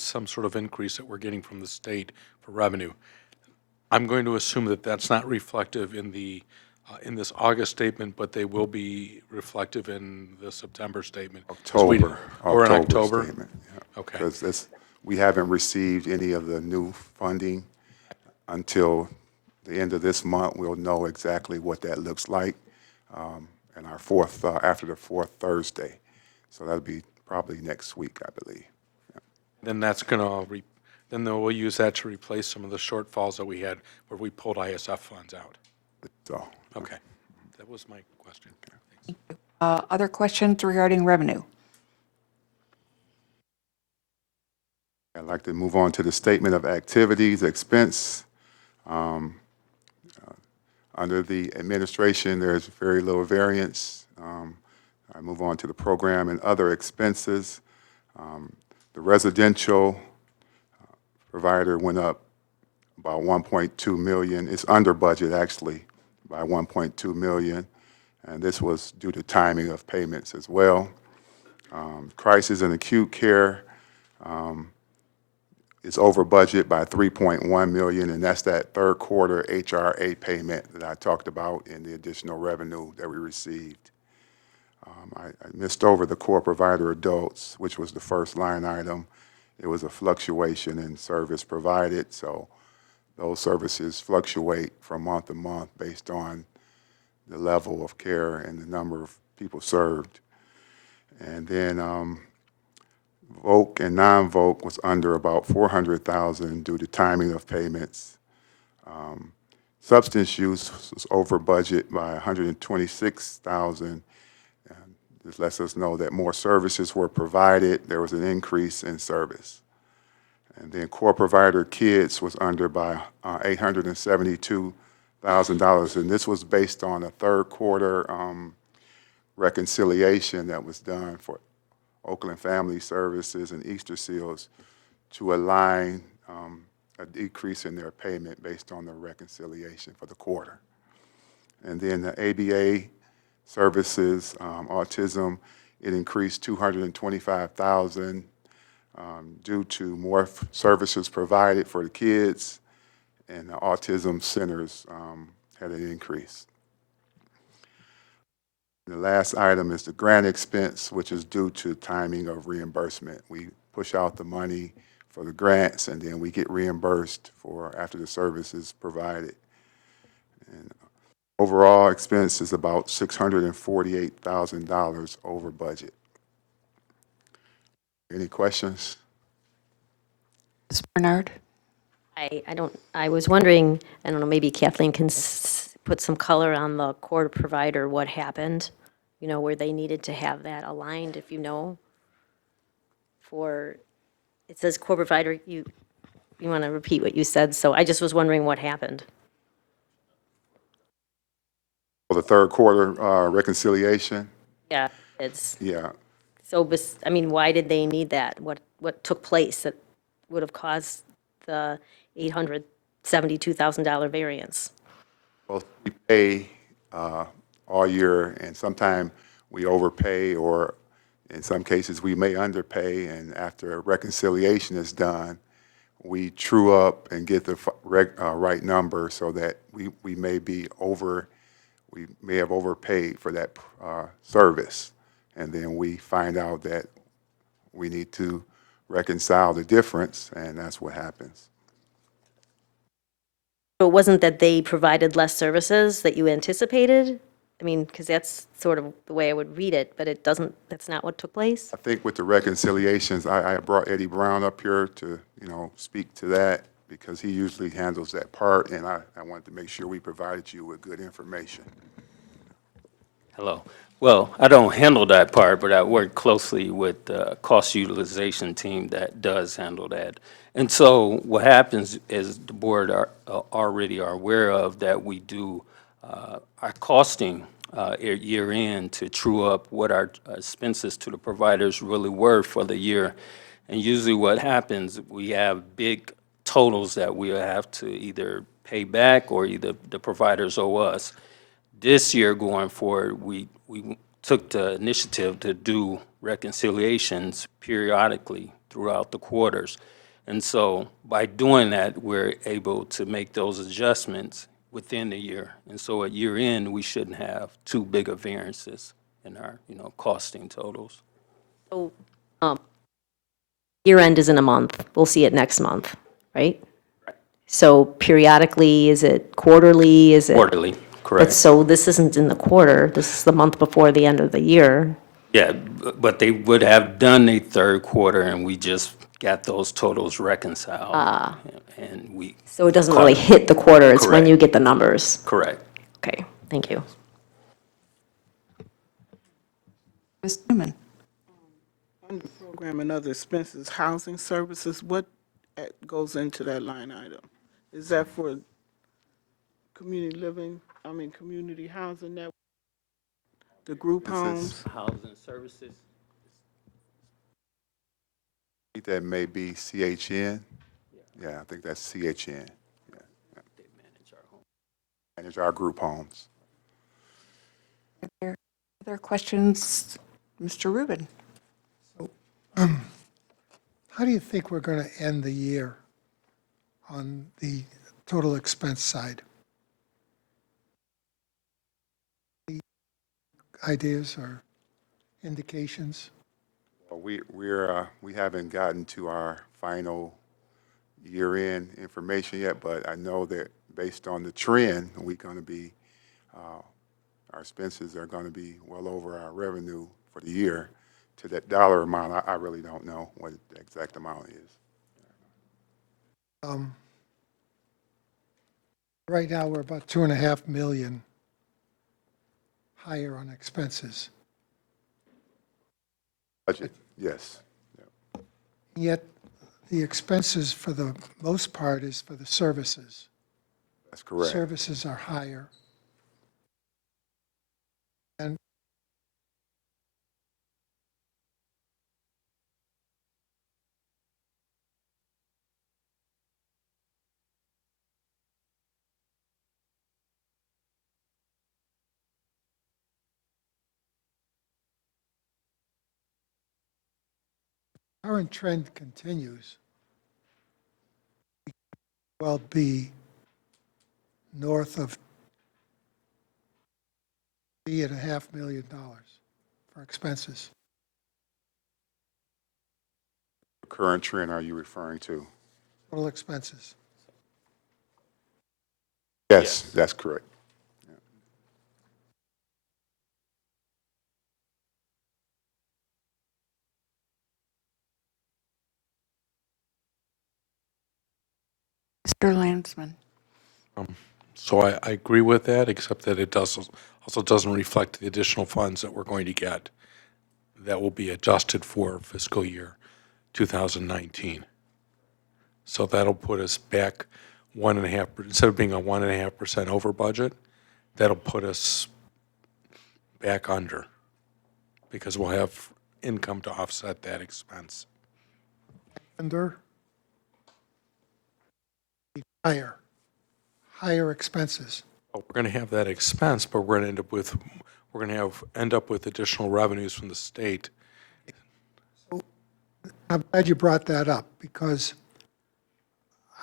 some sort of increase that we're getting from the state for revenue. I'm going to assume that that's not reflective in the in this August statement, but they will be reflective in the September statement. October. Or in October? Statement, yeah. Okay. Because we haven't received any of the new funding until the end of this month. We'll know exactly what that looks like in our after the fourth Thursday. So that'll be probably next week, I believe. Yeah. Then that's going to, then we'll use that to replace some of the shortfalls that we had where we pulled ISF funds out. So, Okay. That was my question. Other questions regarding revenue? I'd like to move on to the statement of activities, expense. Under the administration, there's very little variance. I move on to the program and other expenses. The residential provider went up about 1.2 million. It's under budget, actually, by 1.2 million, and this was due to timing of payments as well. Crisis and acute care is over budget by 3.1 million, and that's that third quarter HRA payment that I talked about in the additional revenue that we received. I missed over the core provider adults, which was the first line item. It was a fluctuation in service provided, so those services fluctuate from month to month based on the level of care and the number of people served. And then VOC and non-VOC was under about 400,000 due to timing of payments. Substance use was over budget by 126,000. This lets us know that more services were provided. There was an increase in service. And then core provider kids was under by $872,000, and this was based on a third quarter reconciliation that was done for Oakland Family Services and Easter Seals to align a decrease in their payment based on the reconciliation for the quarter. And then the ABA services, autism, it increased 225,000 due to more services provided for the kids, and the autism centers had an increase. The last item is the grant expense, which is due to timing of reimbursement. We push out the money for the grants, and then we get reimbursed for after the service is provided. And Overall expense is about $648,000 over budget. Any questions? Ms. Bernard? I was wondering, I don't know, maybe Kathleen can put some color on the core provider, what happened, you know, where they needed to have that aligned, if you know. For, it says core provider, you want to repeat what you said, so I just was wondering what happened. For the third quarter reconciliation, Yeah, it's, yeah, so, I mean, why did they need that? What took place that would have caused the $872,000 variance? well, we pay all year, and sometimes we overpay, or in some cases, we may underpay, and after reconciliation is done, we true up and get the right number so that we may have overpaid for that service. And then we find out that we need to reconcile the difference, and that's what happens. So it wasn't that they provided less services that you anticipated? I mean, because that's sort of the way I would read it, but it doesn't, that's not what took place? I think with the reconciliations, I brought Eddie Brown up here to, speak to that, because he usually handles that part, and I wanted to make sure we provided you with good information. Hello. Well, I don't handle that part, but I work closely with the cost utilization team that does handle that. And so what happens is the board already are aware of that we do our costing at year end to true up what our expenses to the providers really were for the year. And usually what happens, we have big totals that we have to either pay back or either the providers owe us. This year going forward, we took the initiative to do reconciliations periodically throughout the quarters. And so by doing that, we're able to make those adjustments within the year. And so at year end, we shouldn't have too big of variances in our, costing totals. So, year end is in a month. We'll see it next month, right? So periodically, is it quarterly? Is it? Quarterly, But correct. so this isn't in the quarter. This is the month before the end of the year. Yeah, but they would have done a third quarter and we just got those totals reconciled. And we. So it doesn't really hit the quarter. It's when Correct. you get the numbers. Correct. Okay, thank you. Ms. Newman? Under program and other expenses, housing services, what goes into that line item? Is that for community living, community housing, that, the group This is- homes? Housing services. I think that may be CHN. Yeah, I think that's CHN. Yeah. They manage our home. Manage our group homes. Are there other questions? Mr. Rubin? How do you think we're going to end the year on the total expense side? Any ideas or indications? Well, we haven't gotten to our final year-end information yet, but I know that based on the trend, our expenses are going to be well over our revenue for the year. To that dollar amount, I really don't know what the exact amount is. Right now, we're about 2.5 million higher on expenses. Budget, yes. Yet the expenses for the most part is for the services. That's correct. Services are higher. And current trend continues, well be north of $3.5 million for expenses. What current trend are you referring to? Total expenses. Yes, that's correct. Mr. Landsman. So I agree with that, except that it also doesn't reflect the additional funds that we're going to get that will be adjusted for fiscal year 2019. So that'll put us back 1.5%, instead of being a 1.5% over budget, that'll put us back under, because we'll have income to offset that expense. Under higher expenses. But we're going to have that expense, but we're going to end up with additional revenues from the state. I'm glad you brought that up, because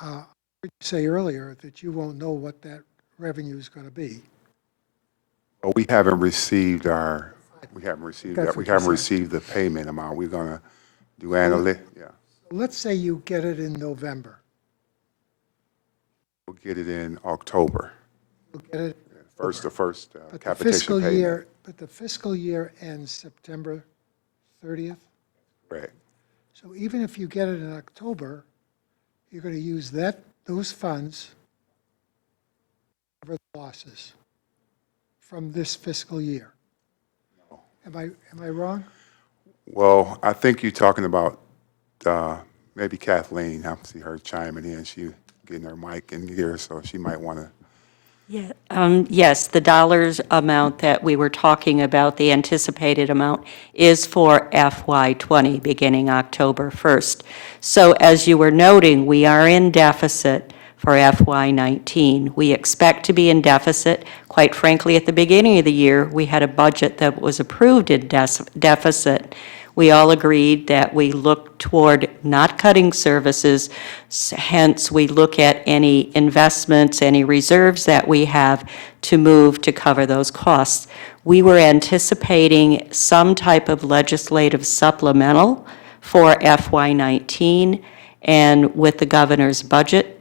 I heard you say earlier that you won't know what that revenue is going to be. But we haven't received we haven't That's what you said. received the payment amount. We're gonna do yeah. Let's say you get it in November. We'll get it in October, You'll get it, the first but the capitation fiscal payment. year, ends September 30th. Correct. So even if you get it in October, you're going to use those funds for the losses from this fiscal year. Am I wrong? Well, I think you're talking about maybe Kathleen. I see her chiming in. She getting her mic in here, so she might want to. Yeah, yes, the dollars amount that we were talking about, the anticipated amount, is for FY20, beginning October 1st. So as you were noting, we are in deficit for FY19. We expect to be in deficit. Quite frankly, at the beginning of the year, we had a budget that was approved in deficit. We all agreed that we look toward not cutting services, hence we look at any investments, any reserves that we have to move to cover those costs. We were anticipating some type of legislative supplemental for FY19, and with the governor's budget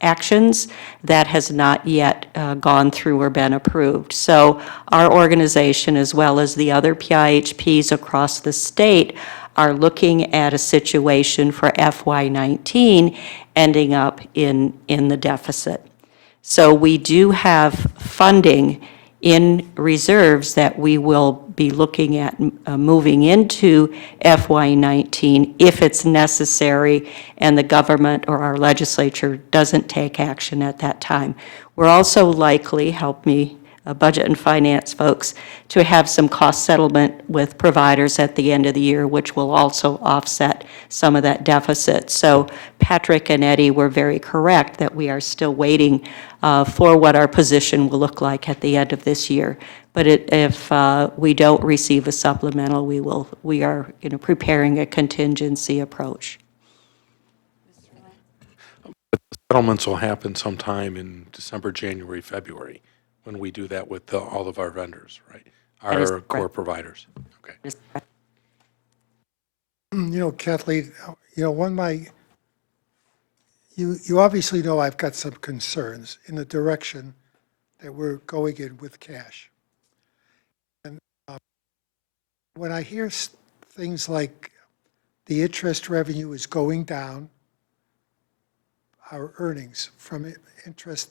actions, that has not yet gone through or been approved. So our organization, as well as the other PIHPs across the state, are looking at a situation for FY19 ending up in the deficit. So we do have funding in reserves that we will be looking at moving into FY19 if it's necessary and the government or our legislature doesn't take action at that time. We're also likely, help me, budget and finance folks, to have some cost settlement with providers at the end of the year, which will also offset some of that deficit. So Patrick and Eddie were very correct that we are still waiting for what our position will look like at the end of this year. But if we don't receive a supplemental, we are preparing a contingency approach. Settlements will happen sometime in December, January, February, when we do that with all of our vendors, right? Our core providers. Okay. Kathleen, you obviously know I've got some concerns in the direction that we're going in with cash. And when I hear things like the interest revenue is going down, our earnings from interest,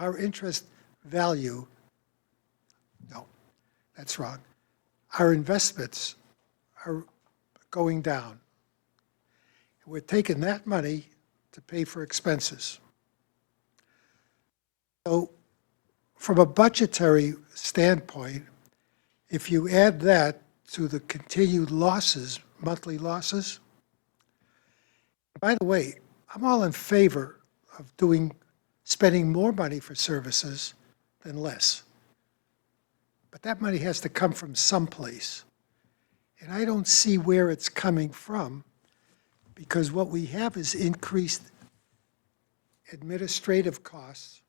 our interest value, no, that's wrong. Our investments are going down. We're taking that money to pay for expenses. So from a budgetary standpoint, if you add that to the continued losses, monthly losses, by the way, I'm all in favor of spending more money for services than less. But that money has to come from someplace. And I don't see where it's coming from, because what we have is increased administrative costs.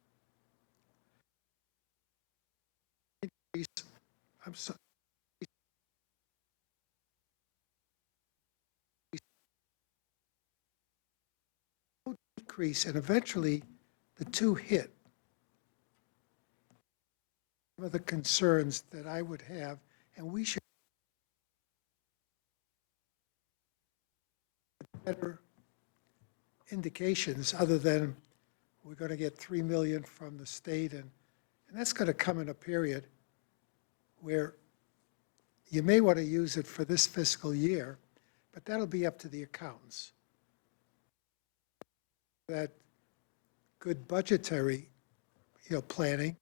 Increase, and eventually the two hit. Some of the concerns that I would have, and we should better indications other than we're going to get 3 million from the state, and that's going to come in a period where you may want to use it for this fiscal year, but that'll be up to the accountants. That good budgetary, planning,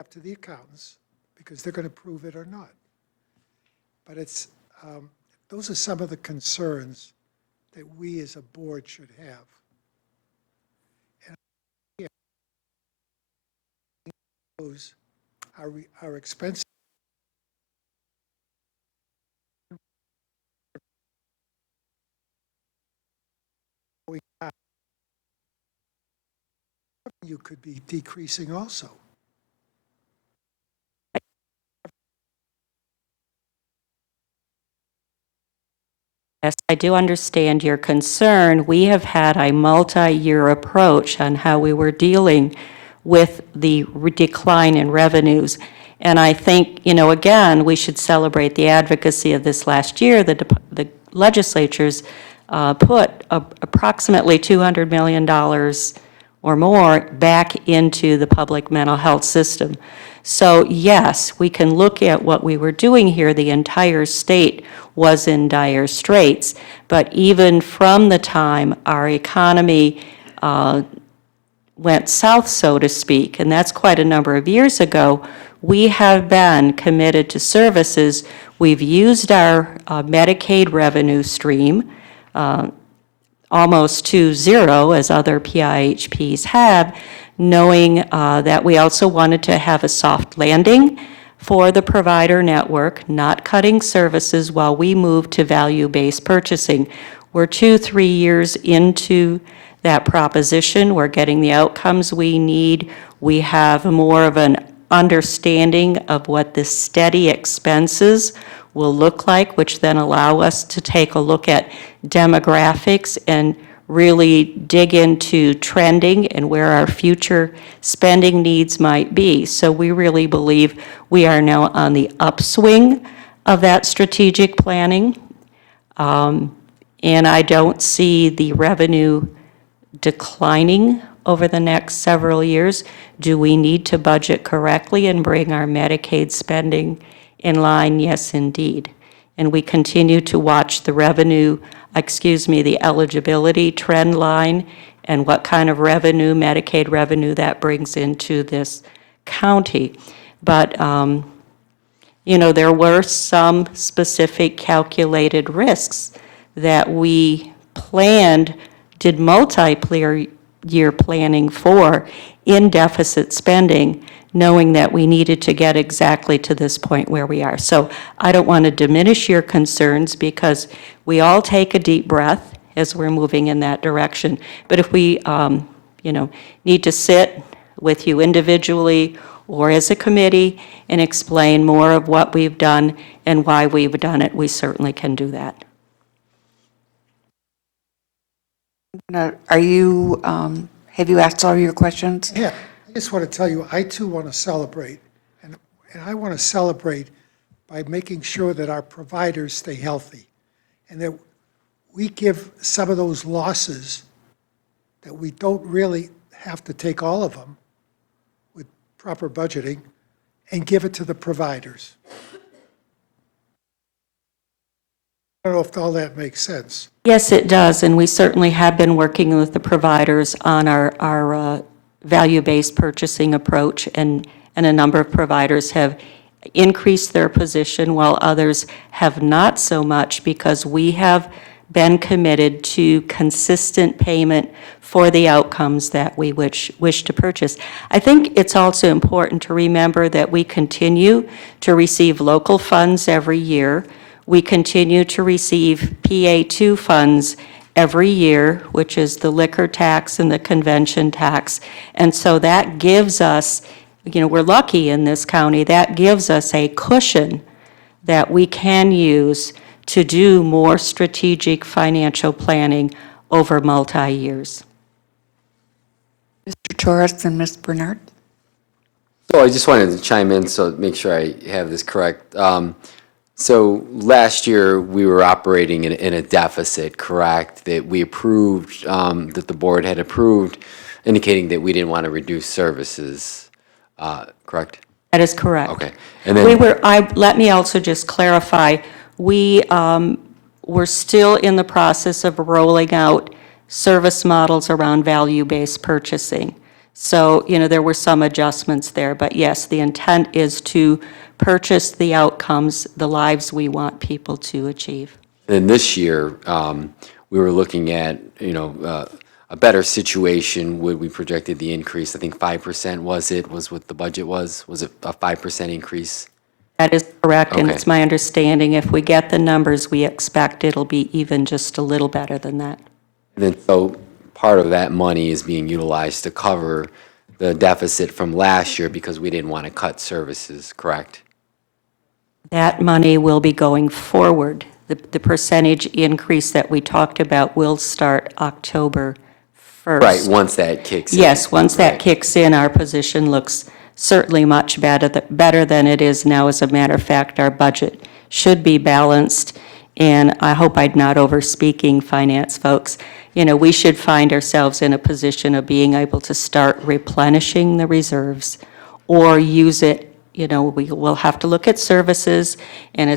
up to the accountants, because they're going to prove it or not. But it's, those are some of the concerns that we as a board should have. And yeah, those are expensive. You could be decreasing also. Yes, I do understand your concern. We have had a multi-year approach on how we were dealing with the decline in revenues. And I think, again, we should celebrate the advocacy of this last year. The legislatures put approximately $200 million or more back into the public mental health system. So yes, we can look at what we were doing here. The entire state was in dire straits, but even from the time our economy went south, so to speak, and that's quite a number of years ago, we have been committed to services. We've used our Medicaid revenue stream almost to zero, as other PIHPs have, knowing that we also wanted to have a soft landing for the provider network, not cutting services while we move to value-based purchasing. We're 2-3 years into that proposition. We're getting the outcomes we need. We have more of an understanding of what the steady expenses will look like, which then allow us to take a look at demographics and really dig into trending and where our future spending needs might be. So we really believe we are now on the upswing of that strategic planning. And I don't see the revenue declining over the next several years. Do we need to budget correctly and bring our Medicaid spending in line? Yes, indeed. And we continue to watch the the eligibility trend line and what kind of revenue, Medicaid revenue, that brings into this county. But, there were some specific calculated risks that we did multi-year planning for in deficit spending, knowing that we needed to get exactly to this point where we are. So I don't want to diminish your concerns, because we all take a deep breath as we're moving in that direction. But if we, need to sit with you individually or as a committee and explain more of what we've done and why we've done it, we certainly can do that. Now, have you asked all your questions? Yeah, I just want to tell you, I too want to celebrate, and I want to celebrate by making sure that our providers stay healthy, and that we give some of those losses that we don't really have to take all of them with proper budgeting, and give it to the providers. I don't know if all that makes sense. Yes, it does, and we certainly have been working with the providers on our value-based purchasing approach, and a number of providers have increased their position while others have not so much, because we have been committed to consistent payment for the outcomes that we wish to purchase. I think it's also important to remember that we continue to receive local funds every year. We continue to receive PA2 funds every year, which is the liquor tax and the convention tax. And so that gives us, we're lucky in this county, that gives us a cushion that we can use to do more strategic financial planning over multi-years. Mr. Torres and Ms. Bernard? So I just wanted to chime in, so make sure I have this correct. So last year, we were operating in a deficit, correct? That we approved, that the board had approved, indicating that we didn't want to reduce services, correct? That is correct. Okay. And We then, were, let me also just clarify, we were still in the process of rolling out service models around value-based purchasing. So, there were some adjustments there, but yes, the intent is to purchase the outcomes, the lives we want people to achieve. then this year, we were looking at, a better situation. Would we projected the increase? I think 5% was what the budget was? Was it a 5% increase? That is correct, and Okay. it's my understanding if we get the numbers we expect, it'll be even just a little better than that. And then, so part of that money is being utilized to cover the deficit from last year because we didn't want to cut services, correct? That money will be going forward. The percentage increase that we talked about will start October 1st. Right, once that kicks in. Yes, once that Right. kicks in, our position looks certainly much better than it is now. As a matter of fact, our budget should be balanced, and I hope I'm not over-speaking, finance folks. We should find ourselves in a position of being able to start replenishing the reserves or use it. We will have to look at services, and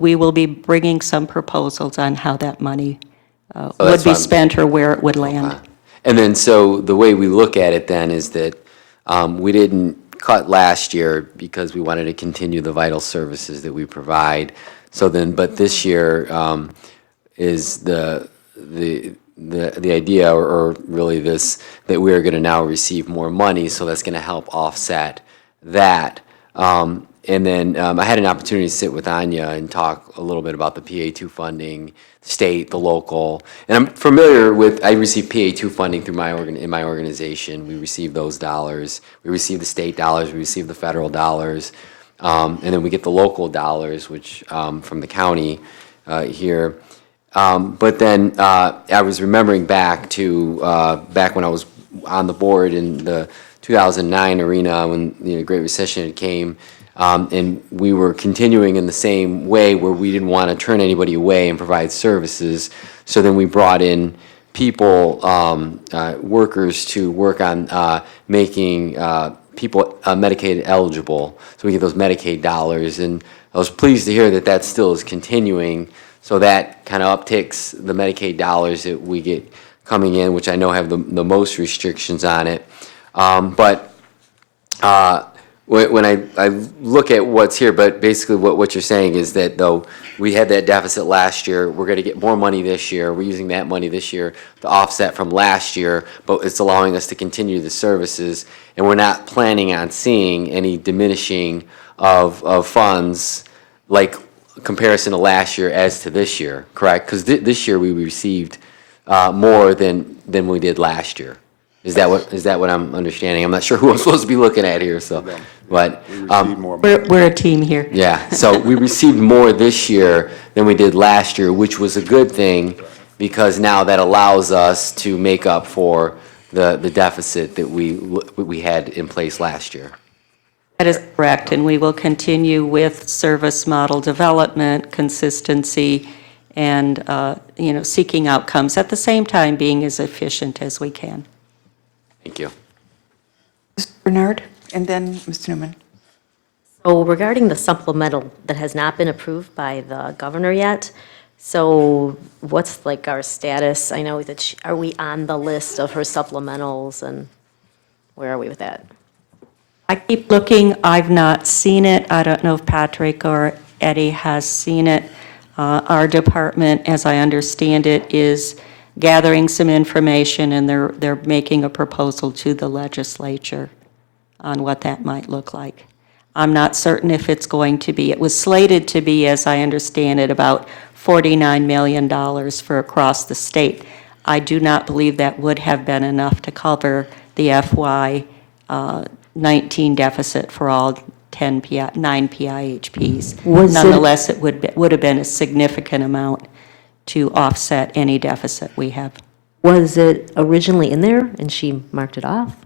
we will be bringing some proposals on how that money would that's be fine. spent or where it would land. And then, so the way we look at it then is that we didn't cut last year because we wanted to continue the vital services that we provide. So then, but this year is the idea, or really this, that we are going to now receive more money, so that's going to help offset that. And then I had an opportunity to sit with Anya and talk a little bit about the PA2 funding, state, the local. And I'm familiar with, I receive PA2 funding through in my organization. We receive those dollars. We receive the state dollars. We receive the federal dollars. And then we get the local dollars, which from the county here. But then I was remembering back to back when I was on the board in the 2009 arena when the Great Recession came, and we were continuing in the same way where we didn't want to turn anybody away and provide services. So then we brought in people, workers, to work on making people Medicaid eligible, so we get those Medicaid dollars. And I was pleased to hear that that still is continuing. So that kind of upticks the Medicaid dollars that we get coming in, which I know have the most restrictions on it. But when I look at what's here, but basically what you're saying is that though we had that deficit last year, we're going to get more money this year. We're using that money this year to offset from last year, but it's allowing us to continue the services, and we're not planning on seeing any diminishing of funds like comparison to last year as to this year, correct? Because this year we received more than we did last year. Is that what I'm understanding? I'm not sure who I'm supposed to be looking at here, so, but. We're a team here. Yeah, so we received more this year than we did last year, which was a good thing, because now that allows us to make up for the deficit that we had in place last year. That is correct, and we will continue with service model development, consistency, and, seeking outcomes, at the same time being as efficient as we can. Thank you. Mr. Bernard, and then Ms. Newman. So regarding the supplemental that has not been approved by the governor yet, so what's like our status? I know that, are we on the list of her supplementals, and where are we with that? I keep looking. I've not seen it. I don't know if Patrick or Eddie has seen it. Our department, as I understand it, is gathering some information, and they're making a proposal to the legislature on what that might look like. I'm not certain if it's going to be. It was slated to be, as I understand it, about $49 million for across the state. I do not believe that would have been enough to cover the FY 19 deficit for all 9 PIHPs. Nonetheless, it would have been a significant amount to offset any deficit we have. Was it originally in there and she marked it off?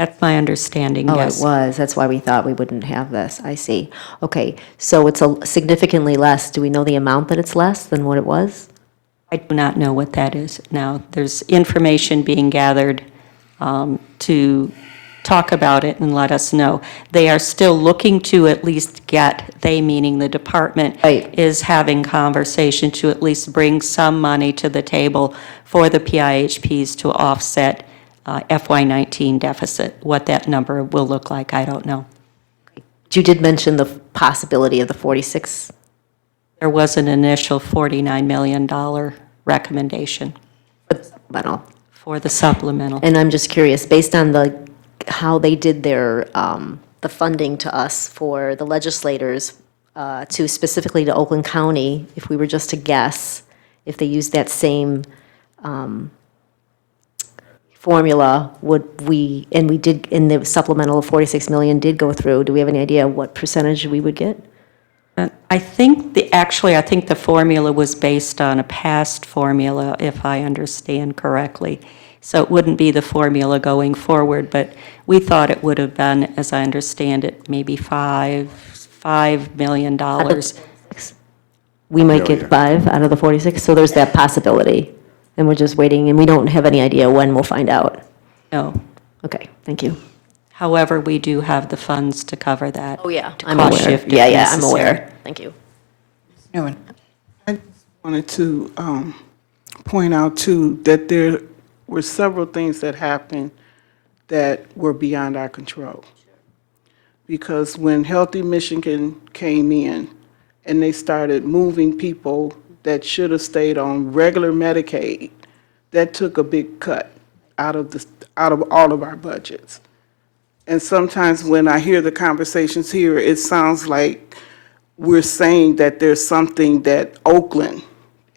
That's my understanding, Oh, yes. it was. That's why we thought we wouldn't have this. I see. Okay, so it's a significantly less. Do we know the amount that it's less than what it was? I do not know what that is now. There's information being gathered to talk about it and let us know. They are still looking to at least get, they meaning the department, Right. is having conversation to at least bring some money to the table for the PIHPs to offset FY19 deficit. What that number will look like, I don't know. You did mention the possibility of the 46. There was an initial $49 million recommendation Supplemental. for the supplemental. And I'm just curious, based on how they did their, the funding to us for the legislators, to specifically to Oakland County, if we were just to guess, if they used that same formula, would we, and we did, in the supplemental of 46 million did go through, do we have any idea what percentage we would get? I think I think the formula was based on a past formula, if I understand correctly. So it wouldn't be the formula going forward, but we thought it would have been, as I understand it, maybe $5 million. We might get 5 out of the 46, so there's that possibility. And we're just waiting, and we don't have any idea when we'll find out. No. Okay, thank you. However, we do have the funds to cover that. Oh, yeah, to I'm cost aware. shift if Yeah, I'm necessary. aware. Thank you. Newman. I wanted to point out, too, that there were several things that happened that were beyond our control. Because when Healthy Michigan came in and they started moving people that should have stayed on regular Medicaid, that took a big cut out of all of our budgets. And sometimes when I hear the conversations here, it sounds like we're saying that there's something that Oakland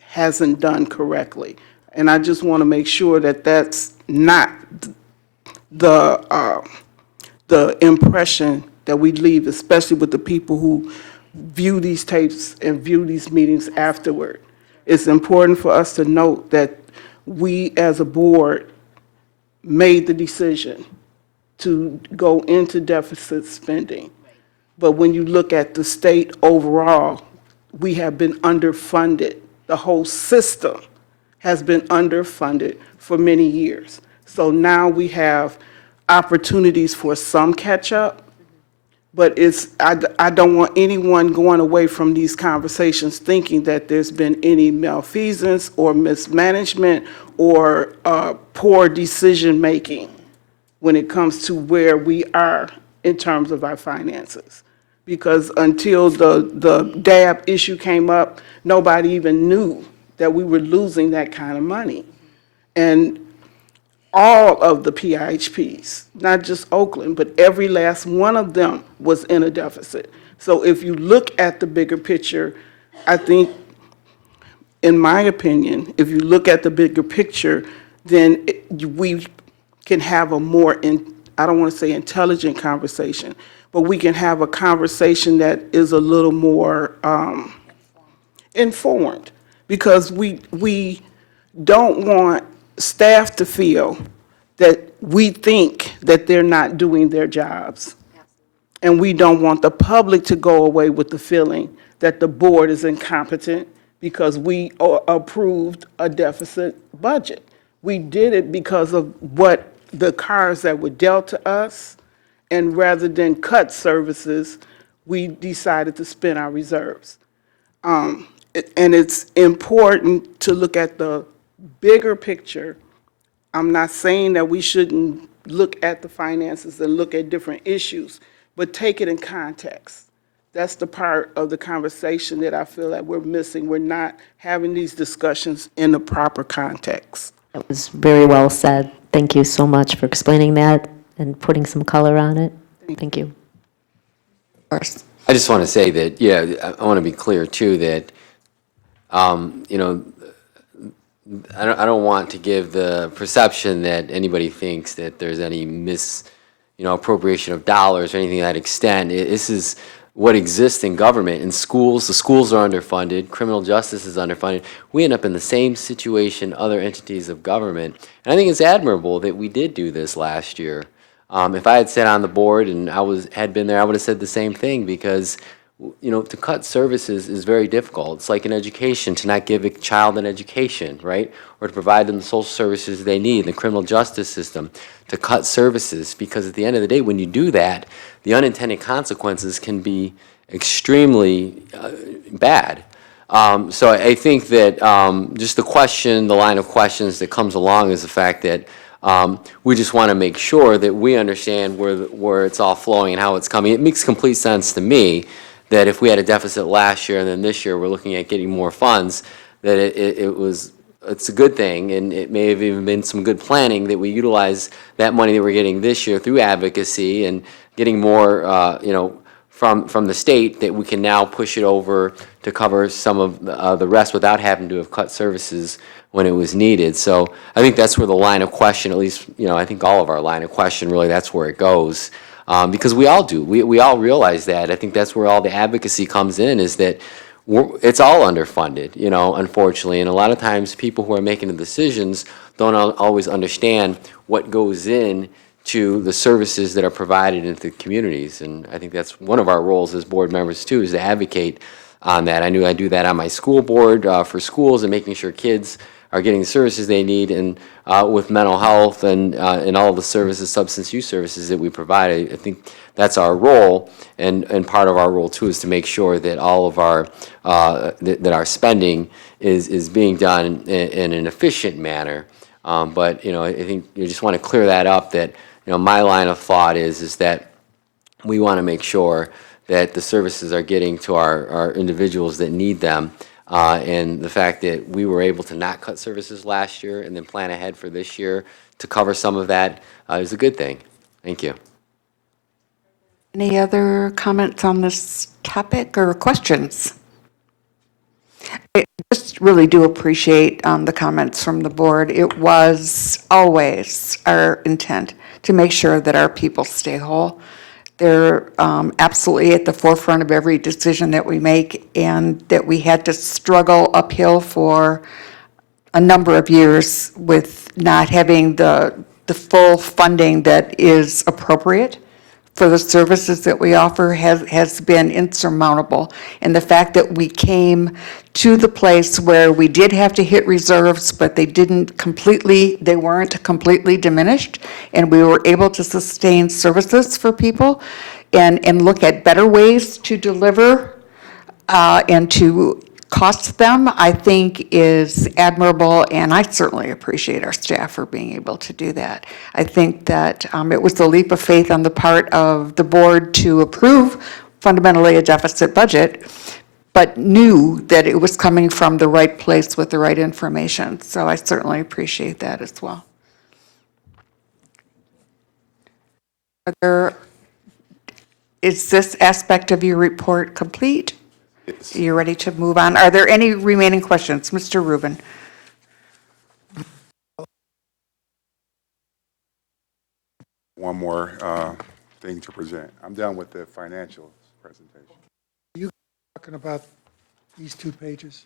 hasn't done correctly. And I just want to make sure that that's not the impression that we leave, especially with the people who view these tapes and view these meetings afterward. It's important for us to note that we, as a board, made the decision to go into deficit spending. But when you look at the state overall, we have been underfunded. The whole system has been underfunded for many years. So now we have opportunities for some catch-up, but I don't want anyone going away from these conversations thinking that there's been any malfeasance or mismanagement or poor decision-making when it comes to where we are in terms of our finances. Because until the DAB issue came up, nobody even knew that we were losing that kind of money. And all of the PIHPs, not just Oakland, but every last one of them was in a deficit. So if you look at the bigger picture, I think, in my opinion, if you look at the bigger picture, then we can have a more, I don't want to say intelligent conversation, but we can have a conversation that is a little more informed, because we don't want staff to feel that we think that they're not doing their jobs. And we don't want the public to go away with the feeling that the board is incompetent because we approved a deficit budget. We did it because of what the cards that were dealt to us, and rather than cut services, we decided to spend our reserves. And it's important to look at the bigger picture. I'm not saying that we shouldn't look at the finances and look at different issues, but take it in context. That's the part of the conversation that I feel that we're missing. We're not having these discussions in the proper context. That was very well said. Thank you so much for explaining that and putting some color on it. Thank you. I just want to say that, yeah, I want to be clear too that, you know, I don't want to give the perception that anybody thinks that there's any appropriation of dollars or anything to that extent. This is what exists in government. In schools, the schools are underfunded, criminal justice is underfunded. We end up in the same situation other entities of government. And I think it's admirable that we did do this last year. If I had sat on the board and had been there, I would have said the same thing, because to cut services is very difficult. It's like in education, to not give a child an education, right? Or to provide them the social services they need, the criminal justice system, to cut services, because at the end of the day, when you do that, the unintended consequences can be extremely bad. So I think that just the line of questions that comes along is the fact that we just want to make sure that we understand where it's all flowing and how it's coming. It makes complete sense to me that if we had a deficit last year and then this year we're looking at getting more funds, that it's a good thing, and it may have even been some good planning that we utilize that money that we're getting this year through advocacy and getting more, from the state, that we can now push it over to cover some of the rest without having to have cut services when it was needed. So I think that's where the line of question, at least, I think all of our line of question, really, that's where it goes. Because we all do. We all realize that. I think that's where all the advocacy comes in, is that it's all underfunded, unfortunately. And a lot of times people who are making the decisions don't always understand what goes in to the services that are provided into the communities. And I think that's one of our roles as board members too, is to advocate on that. I knew I do that on my school board for schools and making sure kids are getting the services they need, and with mental health and all the services, substance use services that we provide. I think that's our role, and part of our role too is to make sure that all of our that our spending is being done in an efficient manner. But I think you just want to clear that up. That my line of thought is that we want to make sure that the services are getting to our individuals that need them. And the fact that we were able to not cut services last year and then plan ahead for this year to cover some of that is a good thing. Thank you. Any other comments on this topic or questions? I just really do appreciate the comments from the board. It was always our intent to make sure that our people stay whole. They're absolutely at the forefront of every decision that we make, and that we had to struggle uphill for a number of years with not having the full funding that is appropriate for the services that we offer has been insurmountable. And the fact that we came to the place where we did have to hit reserves, but they weren't completely diminished, and we were able to sustain services for people and look at better ways to deliver and to cost them, I think is admirable, and I certainly appreciate our staff for being able to do that. I think that it was a leap of faith on the part of the board to approve fundamentally a deficit budget, but knew that it was coming from the right place with the right information. So I certainly appreciate that as well. Is this aspect of your report complete? Yes. Are you ready to move on? Are there any remaining questions? Mr. Rubin? One more thing to present. I'm done with the financial presentation. Are you talking about these 2 pages?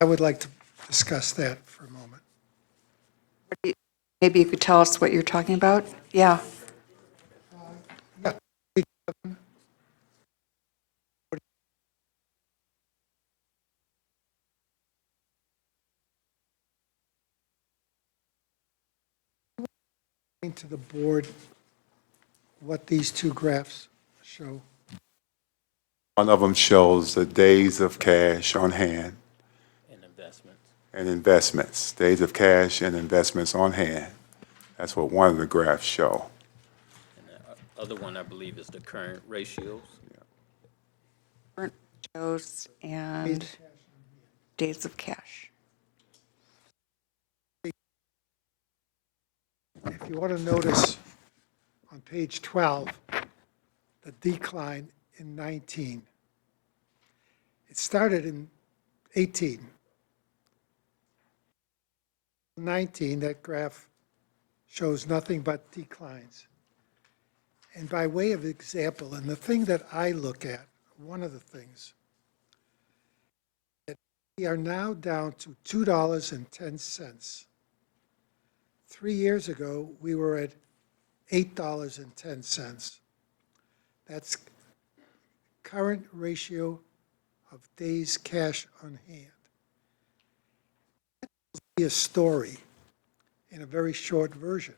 I would like to discuss that for a moment. Maybe you could tell us what you're talking about? Yeah. To the board what these 2 graphs show. One of them shows the days of cash on hand and investments. Days of cash and investments on hand. That's what one of the graphs show. And the other one, I believe, is the current ratios. Current shows and days of cash. If you want to notice on page 12, the decline in 19. It started in 18. 19, that graph shows nothing but declines. And by way of example, and the thing that I look at, one of the things, that we are now down to $2.10 3 years ago, we were at $8.10. That's current ratio of days cash on hand. Be a story in a very short version.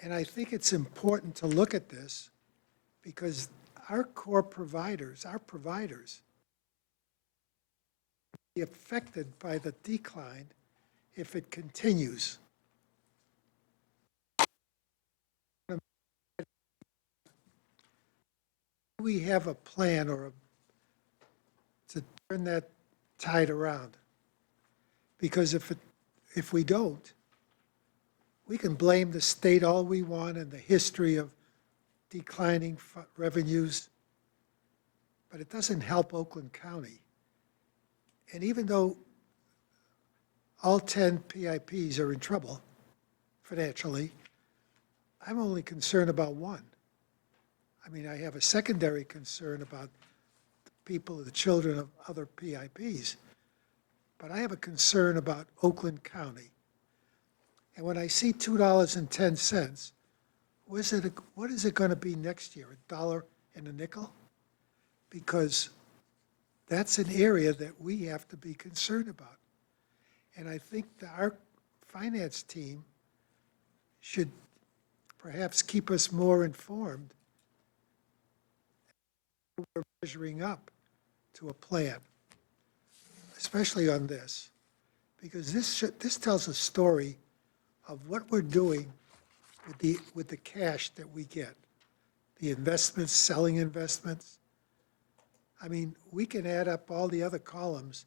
And I think it's important to look at this because our core providers, be affected by the decline if it continues. We have a plan to turn that tide around. Because if we don't, we can blame the state all we want and the history of declining revenues, but it doesn't help Oakland County. And even though all 10 PIPs are in trouble financially, I'm only concerned about one. I mean, I have a secondary concern about the people, the children of other PIPs, but I have a concern about Oakland County. And when I see $2.10, what is it going to be next year, $1.05? Because that's an area that we have to be concerned about. And I think that our finance team should perhaps keep us more informed. We're measuring up to a plan, especially on this, because this tells a story of what we're doing with the cash that we get, the investments, selling investments. I mean, we can add up all the other columns,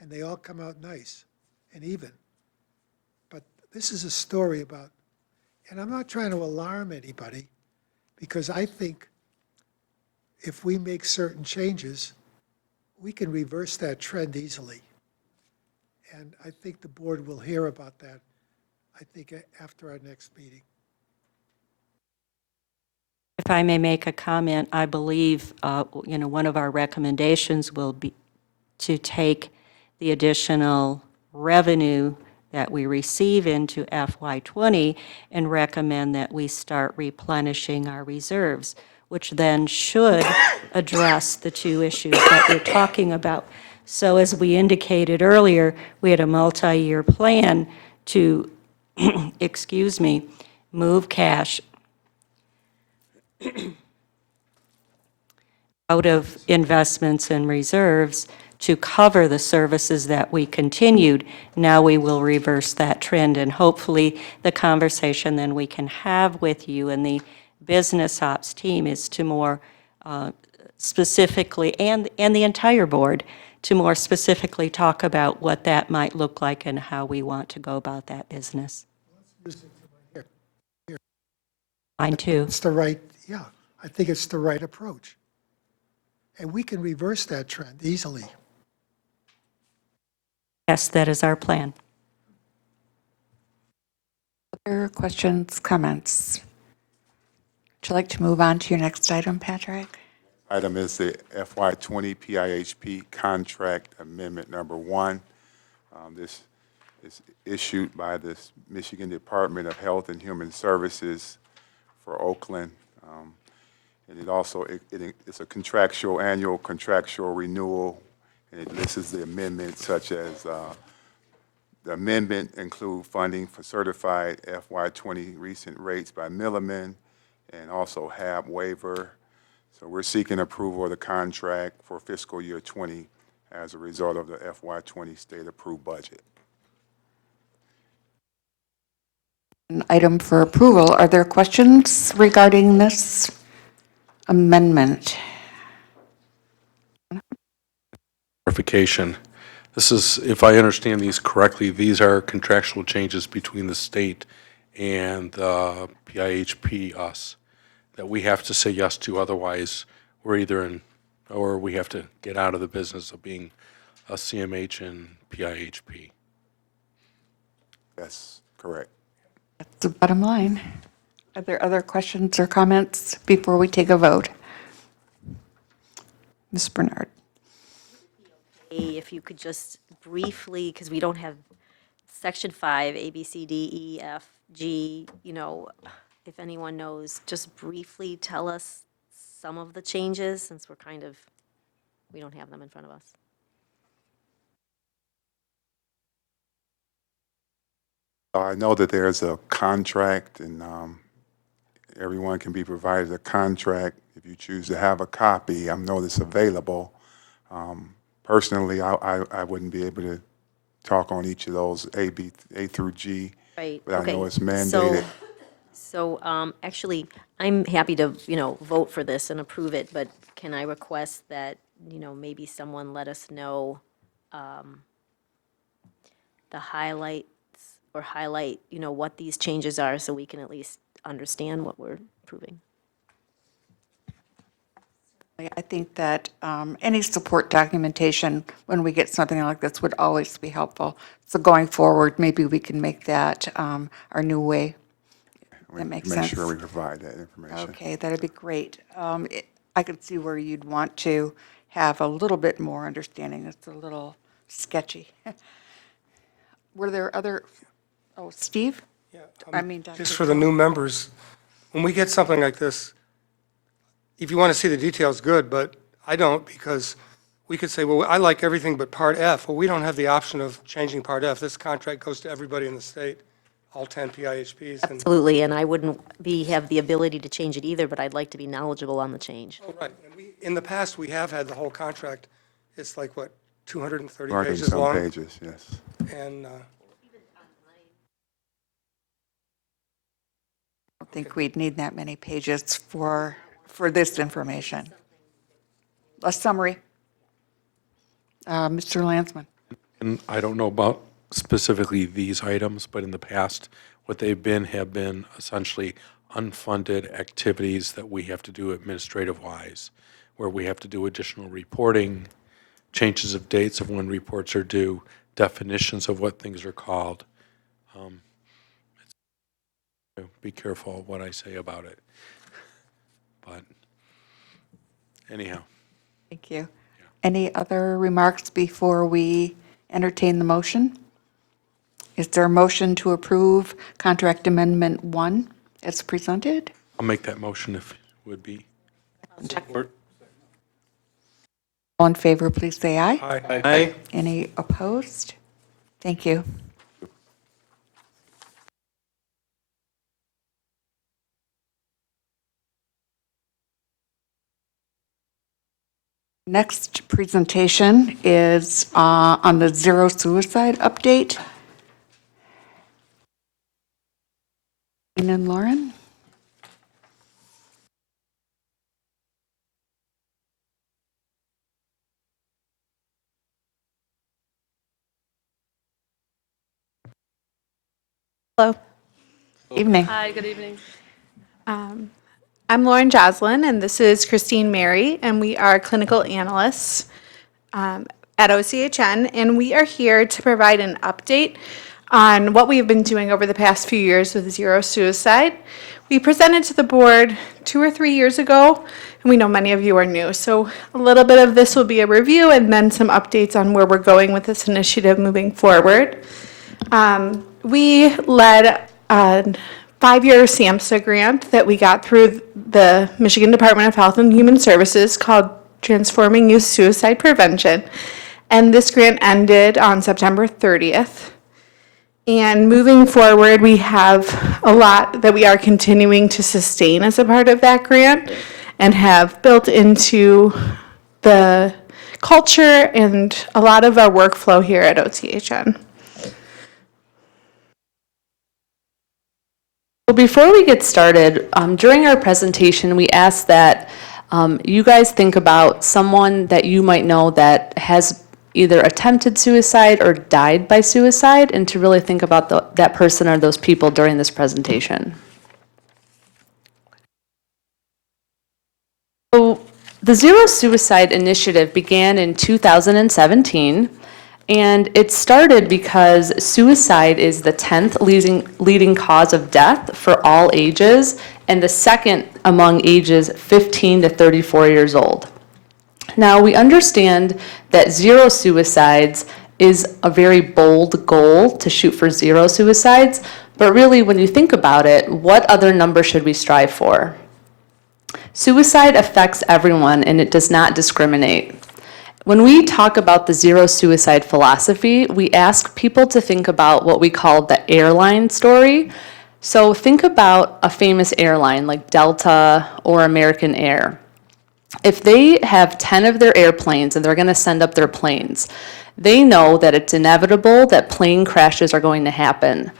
and they all come out nice and even. But this is a story about, and I'm not trying to alarm anybody, because I think if we make certain changes, we can reverse that trend easily. And I think the board will hear about that, I think, after our next meeting. If I may make a comment, I believe, one of our recommendations will be to take the additional revenue that we receive into FY20 and recommend that we start replenishing our reserves, which then should address the two issues that we're talking about. So as we indicated earlier, we had a multi-year plan to, move cash out of investments and reserves to cover the services that we continued. Now we will reverse that trend, and hopefully the conversation then we can have with you and the business ops team is to more specifically, and the entire board, to more specifically talk about what that might look like and how we want to go about that business. Mine too. It's the right, yeah, I think it's the right approach. And we can reverse that trend easily. Yes, that is our plan. Other questions, comments? Would you like to move on to your next item, Patrick? Item is the FY20 PIHP Contract Amendment Number 1. This is issued by the Michigan Department of Health and Human Services for Oakland. And it also, it's a annual contractual renewal, and it lists the amendments such as the amendment include funding for certified FY20 recent rates by Milliman and also HAB waiver. So we're seeking approval of the contract for fiscal year 20 as a result of the FY20 state-approved budget. An item for approval. Are there questions regarding this amendment? Clarification. This is, if I understand these correctly, these are contractual changes between the state and PIHP, us, that we have to say yes to, otherwise we're either in, or we have to get out of the business of being a CMH and PIHP. Yes, correct. That's the bottom line. Are there other questions or comments before we take a vote? Ms. Bernard. If you could just briefly, because we don't have Section 5, A, B, C, D, E, F, G, if anyone knows, just briefly tell us some of the changes, since we don't have them in front of us. I know that there's a contract, and everyone can be provided a contract if you choose to have a copy. I know it's available. Personally, I wouldn't be able to talk on each of those, A through G, Right, but I know okay. it's mandated. So, actually, I'm happy to, vote for this and approve it, but can I request that, maybe someone let us know the highlights or highlight, what these changes are so we can at least understand what we're approving? I think that any support documentation, when we get something like this, would always be helpful. So going forward, maybe we can make that our new way. That makes sense. Make sure we provide that information. Okay, that'd be great. I could see where you'd want to have a little bit more understanding. It's a little sketchy. Were there other, Steve? Yeah, I mean, Dr. just for the new members, when we get something like this, if you want to see the details, good, but I don't, because we could say, well, I like everything but Part F. Well, we don't have the option of changing Part F. This contract goes to everybody in the state, all 10 PIHPs. And, Absolutely, and I wouldn't have the ability to change it either, but I'd like to be knowledgeable on the change. oh, right. And in the past, we have had the whole contract. It's like, what, 230 100 and pages some long? pages, yes. And I don't think we'd need that many pages for this information. A summary. Mr. Landsman. And I don't know about specifically these items, but in the past, what they've been have been essentially unfunded activities that we have to do administrative-wise, where we have to do additional reporting, changes of dates of when reports are due, definitions of what things are called. Be careful what I say about it. But anyhow. Thank you. Any other remarks before we entertain the motion? Is there a motion to approve Contract Amendment 1 as presented? I'll make that motion if it would be. All in favor, please say aye. Aye. Any opposed? Thank you. Next presentation is on the zero suicide update. And Lauren? Hello. Evening. Hi, good evening. I'm Lauren Joslin, and this is Christine Mary, and we are clinical analysts at OCHN, and we are here to provide an update on what we have been doing over the past few years with zero suicide. We presented to the board 2 or 3 years ago, and we know many of you are new, so a little bit of this will be a review and then some updates on where we're going with this initiative moving forward. We led a 5-year SAMHSA grant that we got through the Michigan Department of Health and Human Services called Transforming Youth Suicide Prevention. And this grant ended on September 30th. And moving forward, we have a lot that we are continuing to sustain as a part of that grant and have built into the culture and a lot of our workflow here at OCHN. Well, before we get started, during our presentation, we asked that you guys think about someone that you might know that has either attempted suicide or died by suicide, and to really think about that person or those people during this presentation. So, the Zero Suicide Initiative began in 2017. And it started because suicide is the 10th leading cause of death for all ages, and the second among ages 15 to 34 years old. Now, we understand that zero suicides is a very bold goal to shoot for 0 suicides, but really when you think about it, what other number should we strive for? Suicide affects everyone and it does not discriminate. When we talk about the 0 suicide philosophy, we ask people to think about what we call the airline story. So think about a famous airline like Delta or American Air. If they have 10 of their airplanes and they're going to send up their planes, they know that it's inevitable that plane crashes are going to happen.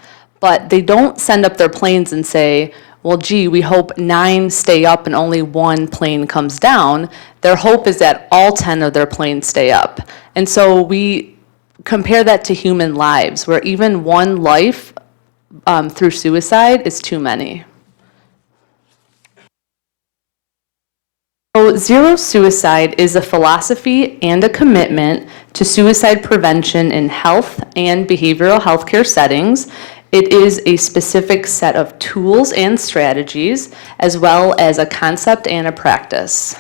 But they don't send up their planes and say, well, gee, we hope 9 stay up and only 1 plane comes down. Their hope is that all 10 of their planes stay up. And so we compare that to human lives, where even 1 life through suicide is too many. So 0 suicide is a philosophy and a commitment to suicide prevention in health and behavioral health care settings. It is a specific set of tools and strategies, as well as a concept and a practice.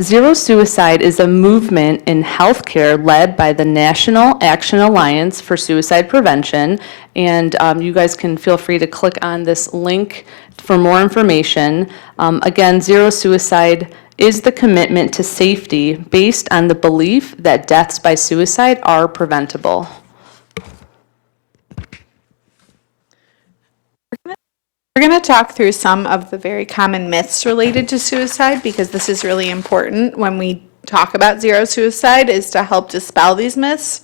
0 Suicide is a movement in healthcare led by the National Action Alliance for Suicide Prevention, and you guys can feel free to click on this link for more information. Again, 0 Suicide is the commitment to safety based on the belief that deaths by suicide are preventable. We're going to talk through some of the very common myths related to suicide, because this is really important when we talk about 0 suicide, is to help dispel these myths.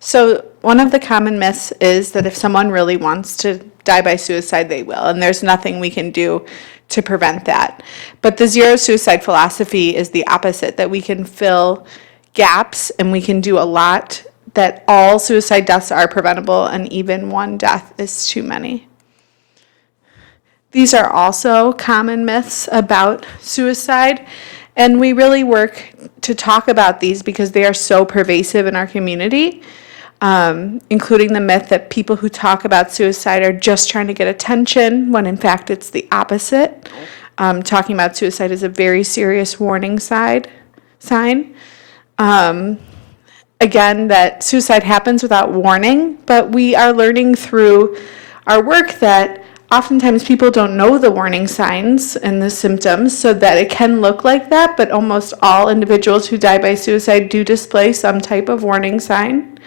So one of the common myths is that if someone really wants to die by suicide, they will, and there's nothing we can do to prevent that. But the 0 suicide philosophy is the opposite, that we can fill gaps and we can do a lot, that all suicide deaths are preventable and even 1 death is too many. These are also common myths about suicide, and we really work to talk about these because they are so pervasive in our community, including the myth that people who talk about suicide are just trying to get attention, when in fact it's the opposite. Talking about suicide is a very serious warning sign. Again, that suicide happens without warning, but we are learning through our work that oftentimes people don't know the warning signs and the symptoms, so that it can look like that, but almost all individuals who die by suicide do display some type of warning sign.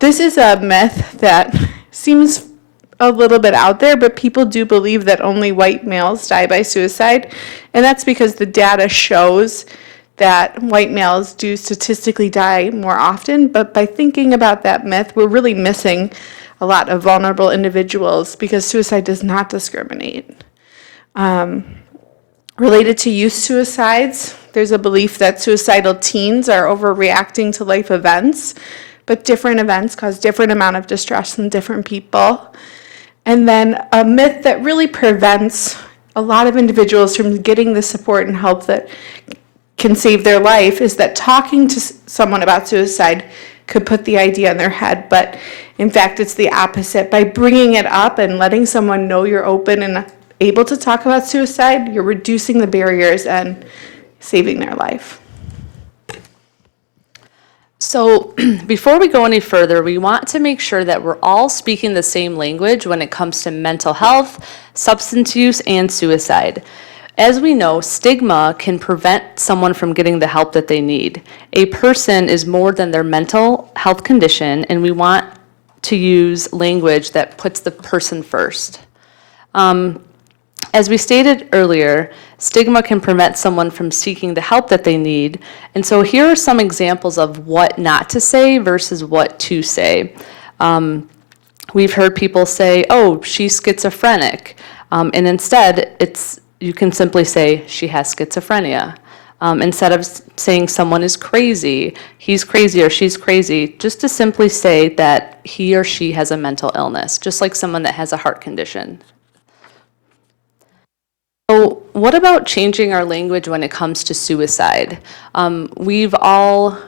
This is a myth that seems a little bit out there, but people do believe that only white males die by suicide, and that's because the data shows that white males do statistically die more often, but by thinking about that myth, we're really missing a lot of vulnerable individuals, because suicide does not discriminate. Related to youth suicides, there's a belief that suicidal teens are overreacting to life events, but different events cause different amount of distress in different people. And then a myth that really prevents a lot of individuals from getting the support and help that can save their life is that talking to someone about suicide could put the idea in their head, but in fact, it's the opposite. By bringing it up and letting someone know you're open and able to talk about suicide, you're reducing the barriers and saving their life. So before we go any further, we want to make sure that we're all speaking the same language when it comes to mental health, substance use, and suicide. As we know, stigma can prevent someone from getting the help that they need. A person is more than their mental health condition, and we want to use language that puts the person first. As we stated earlier, stigma can prevent someone from seeking the help that they need. And so here are some examples of what not to say versus what to say. We've heard people say, oh, she's schizophrenic. And instead, you can simply say she has schizophrenia. Instead of saying someone is crazy, he's crazy or she's crazy, just to simply say that he or she has a mental illness, just like someone that has a heart condition. So what about changing our language when it comes to suicide? We've all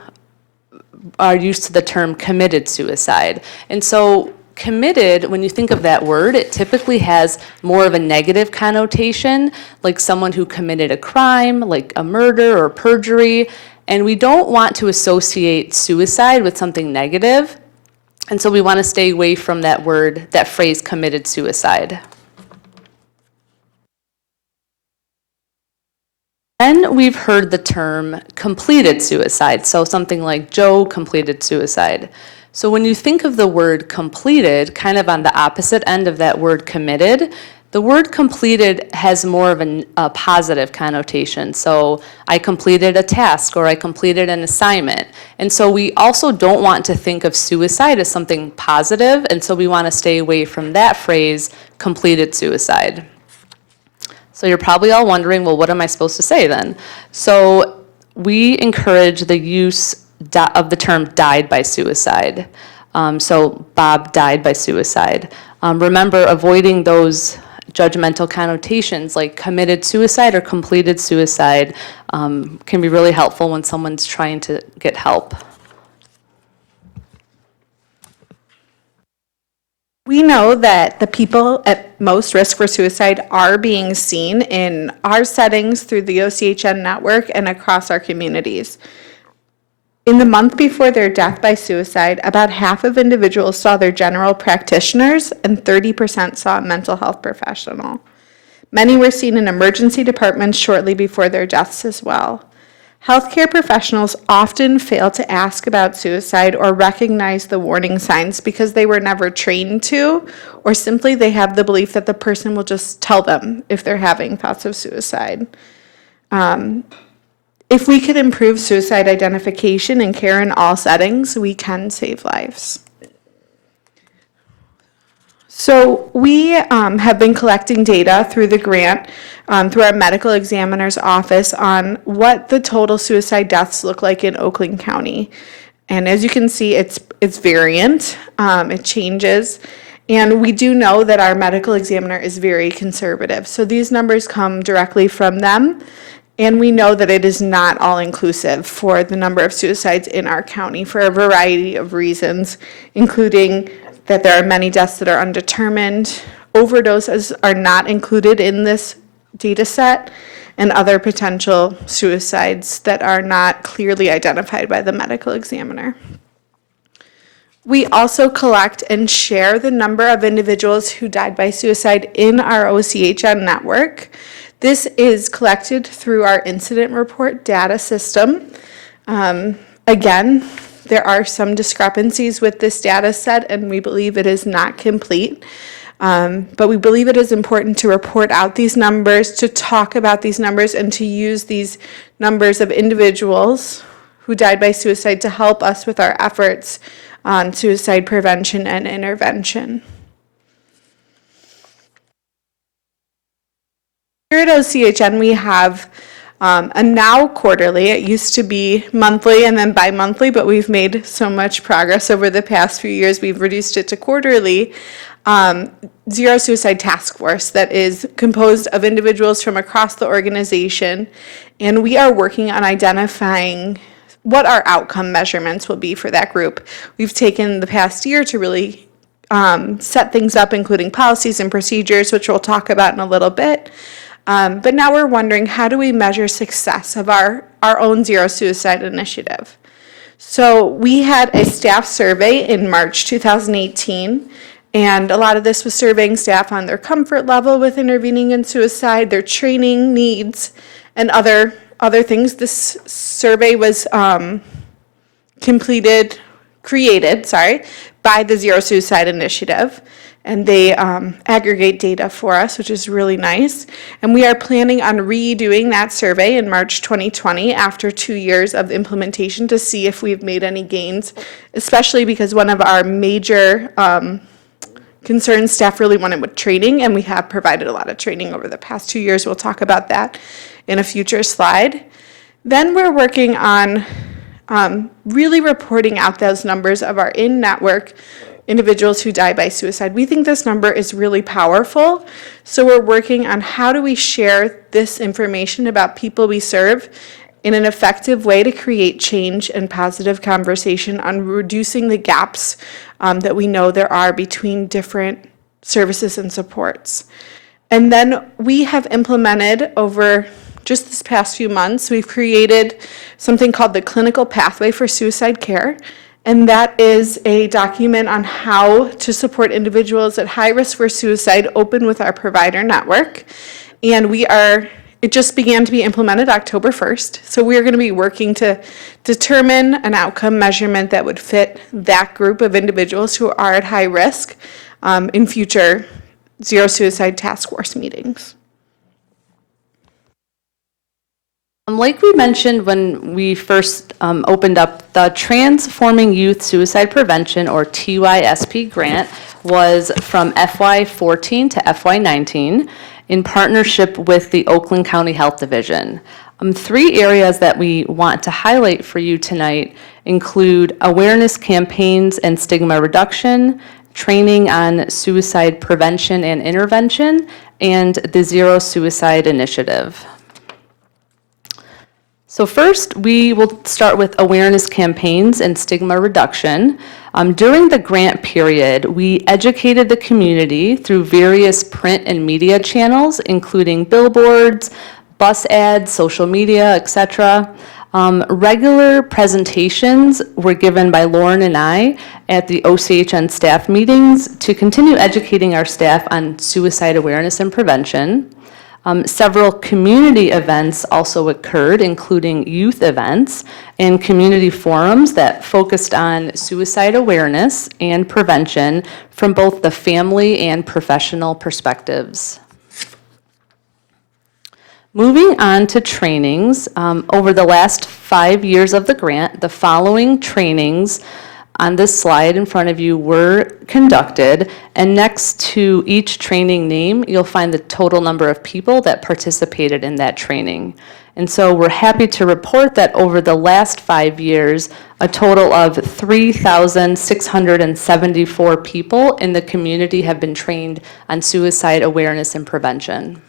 are used to the term committed suicide. And so committed, when you think of that word, it typically has more of a negative connotation, like someone who committed a crime, like a murder or perjury. And we don't want to associate suicide with something negative. And so we want to stay away from that word, that phrase, committed suicide. Then we've heard the term completed suicide. So something like Joe completed suicide. So when you think of the word completed, kind of on the opposite end of that word committed, the word completed has more of a positive connotation. So I completed a task or I completed an assignment. And so we also don't want to think of suicide as something positive, and so we want to stay away from that phrase, completed suicide. So you're probably all wondering, well, what am I supposed to say then? So we encourage the use of the term died by suicide. So Bob died by suicide. Remember, avoiding those judgmental connotations like committed suicide or completed suicide can be really helpful when someone's trying to get help. We know that the people at most risk for suicide are being seen in our settings through the OCHN network and across our communities. In the month before their death by suicide, about half of individuals saw their general practitioners and 30% saw a mental health professional. Many were seen in emergency departments shortly before their deaths as well. Healthcare professionals often fail to ask about suicide or recognize the warning signs because they were never trained to, or simply they have the belief that the person will just tell them if they're having thoughts of suicide. If we could improve suicide identification and care in all settings, we can save lives. So we have been collecting data through the grant, through our medical examiner's office on what the total suicide deaths look like in Oakland County. And as you can see, it's variant, it changes. And we do know that our medical examiner is very conservative. So these numbers come directly from them. And we know that it is not all inclusive for the number of suicides in our county for a variety of reasons, including that there are many deaths that are undetermined, overdoses are not included in this data set, and other potential suicides that are not clearly identified by the medical examiner. We also collect and share the number of individuals who died by suicide in our OCHN network. This is collected through our incident report data system. Again, there are some discrepancies with this data set, and we believe it is not complete. But we believe it is important to report out these numbers, to talk about these numbers, and to use these numbers of individuals who died by suicide to help us with our efforts on suicide prevention and intervention. Here at OCHN, we have a now quarterly. It used to be monthly and then bi-monthly, but we've made so much progress over the past few years, we've reduced it to quarterly. Zero Suicide Task Force that is composed of individuals from across the organization, and we are working on identifying what our outcome measurements will be for that group. We've taken the past year to really set things up, including policies and procedures, which we'll talk about in a little bit. But now we're wondering, how do we measure success of our own Zero Suicide initiative? So we had a staff survey in March 2018, and a lot of this was surveying staff on their comfort level with intervening in suicide, their training needs, and other things. This survey was created by the Zero Suicide Initiative. And they aggregate data for us, which is really nice. And we are planning on redoing that survey in March 2020 after 2 years of implementation to see if we've made any gains, especially because one of our major concerns staff really wanted with training, and we have provided a lot of training over the past 2 years. We'll talk about that in a future slide. Then we're working on really reporting out those numbers of our in-network individuals who die by suicide. We think this number is really powerful, so we're working on how do we share this information about people we serve in an effective way to create change and positive conversation on reducing the gaps that we know there are between different services and supports. And then we have implemented over just this past few months, we've created something called the Clinical Pathway for Suicide Care. And that is a document on how to support individuals at high risk for suicide open with our provider network. And it just began to be implemented October 1st. So we're going to be working to determine an outcome measurement that would fit that group of individuals who are at high risk in future Zero Suicide Task Force meetings. Like we mentioned when we first opened up, the Transforming Youth Suicide Prevention, or TYSP grant, was from FY14 to FY19 in partnership with the Oakland County Health Division. 3 areas that we want to highlight for you tonight include awareness campaigns and stigma reduction, training on suicide prevention and intervention, and the Zero Suicide Initiative. So first, we will start with awareness campaigns and stigma reduction. During the grant period, we educated the community through various print and media channels, including billboards, bus ads, social media, etc. Regular presentations were given by Lauren and I at the OCHN staff meetings to continue educating our staff on suicide awareness and prevention. Several community events also occurred, including youth events and community forums that focused on suicide awareness and prevention from both the family and professional perspectives. Moving on to trainings, over the last 5 years of the grant, the following trainings on this slide in front of you were conducted, and next to each training name, you'll find the total number of people that participated in that training. And so we're happy to report that over the last 5 years, a total of 3,674 people in the community have been trained on suicide awareness and prevention.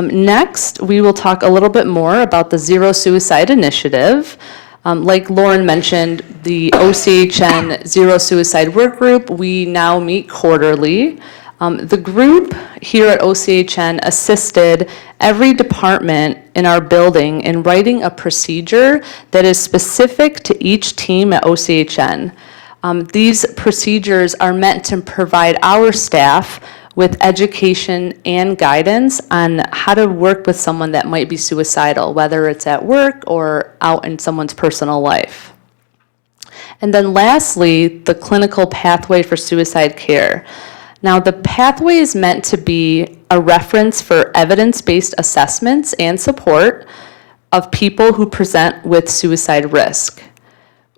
Next, we will talk a little bit more about the Zero Suicide Initiative. Like Lauren mentioned, the OCHN Zero Suicide Work Group, we now meet quarterly. The group here at OCHN assisted every department in our building in writing a procedure that is specific to each team at OCHN. These procedures are meant to provide our staff with education and guidance on how to work with someone that might be suicidal, whether it's at work or out in someone's personal life. And then lastly, the Clinical Pathway for Suicide Care. Now, the pathway is meant to be a reference for evidence-based assessments and support of people who present with suicide risk.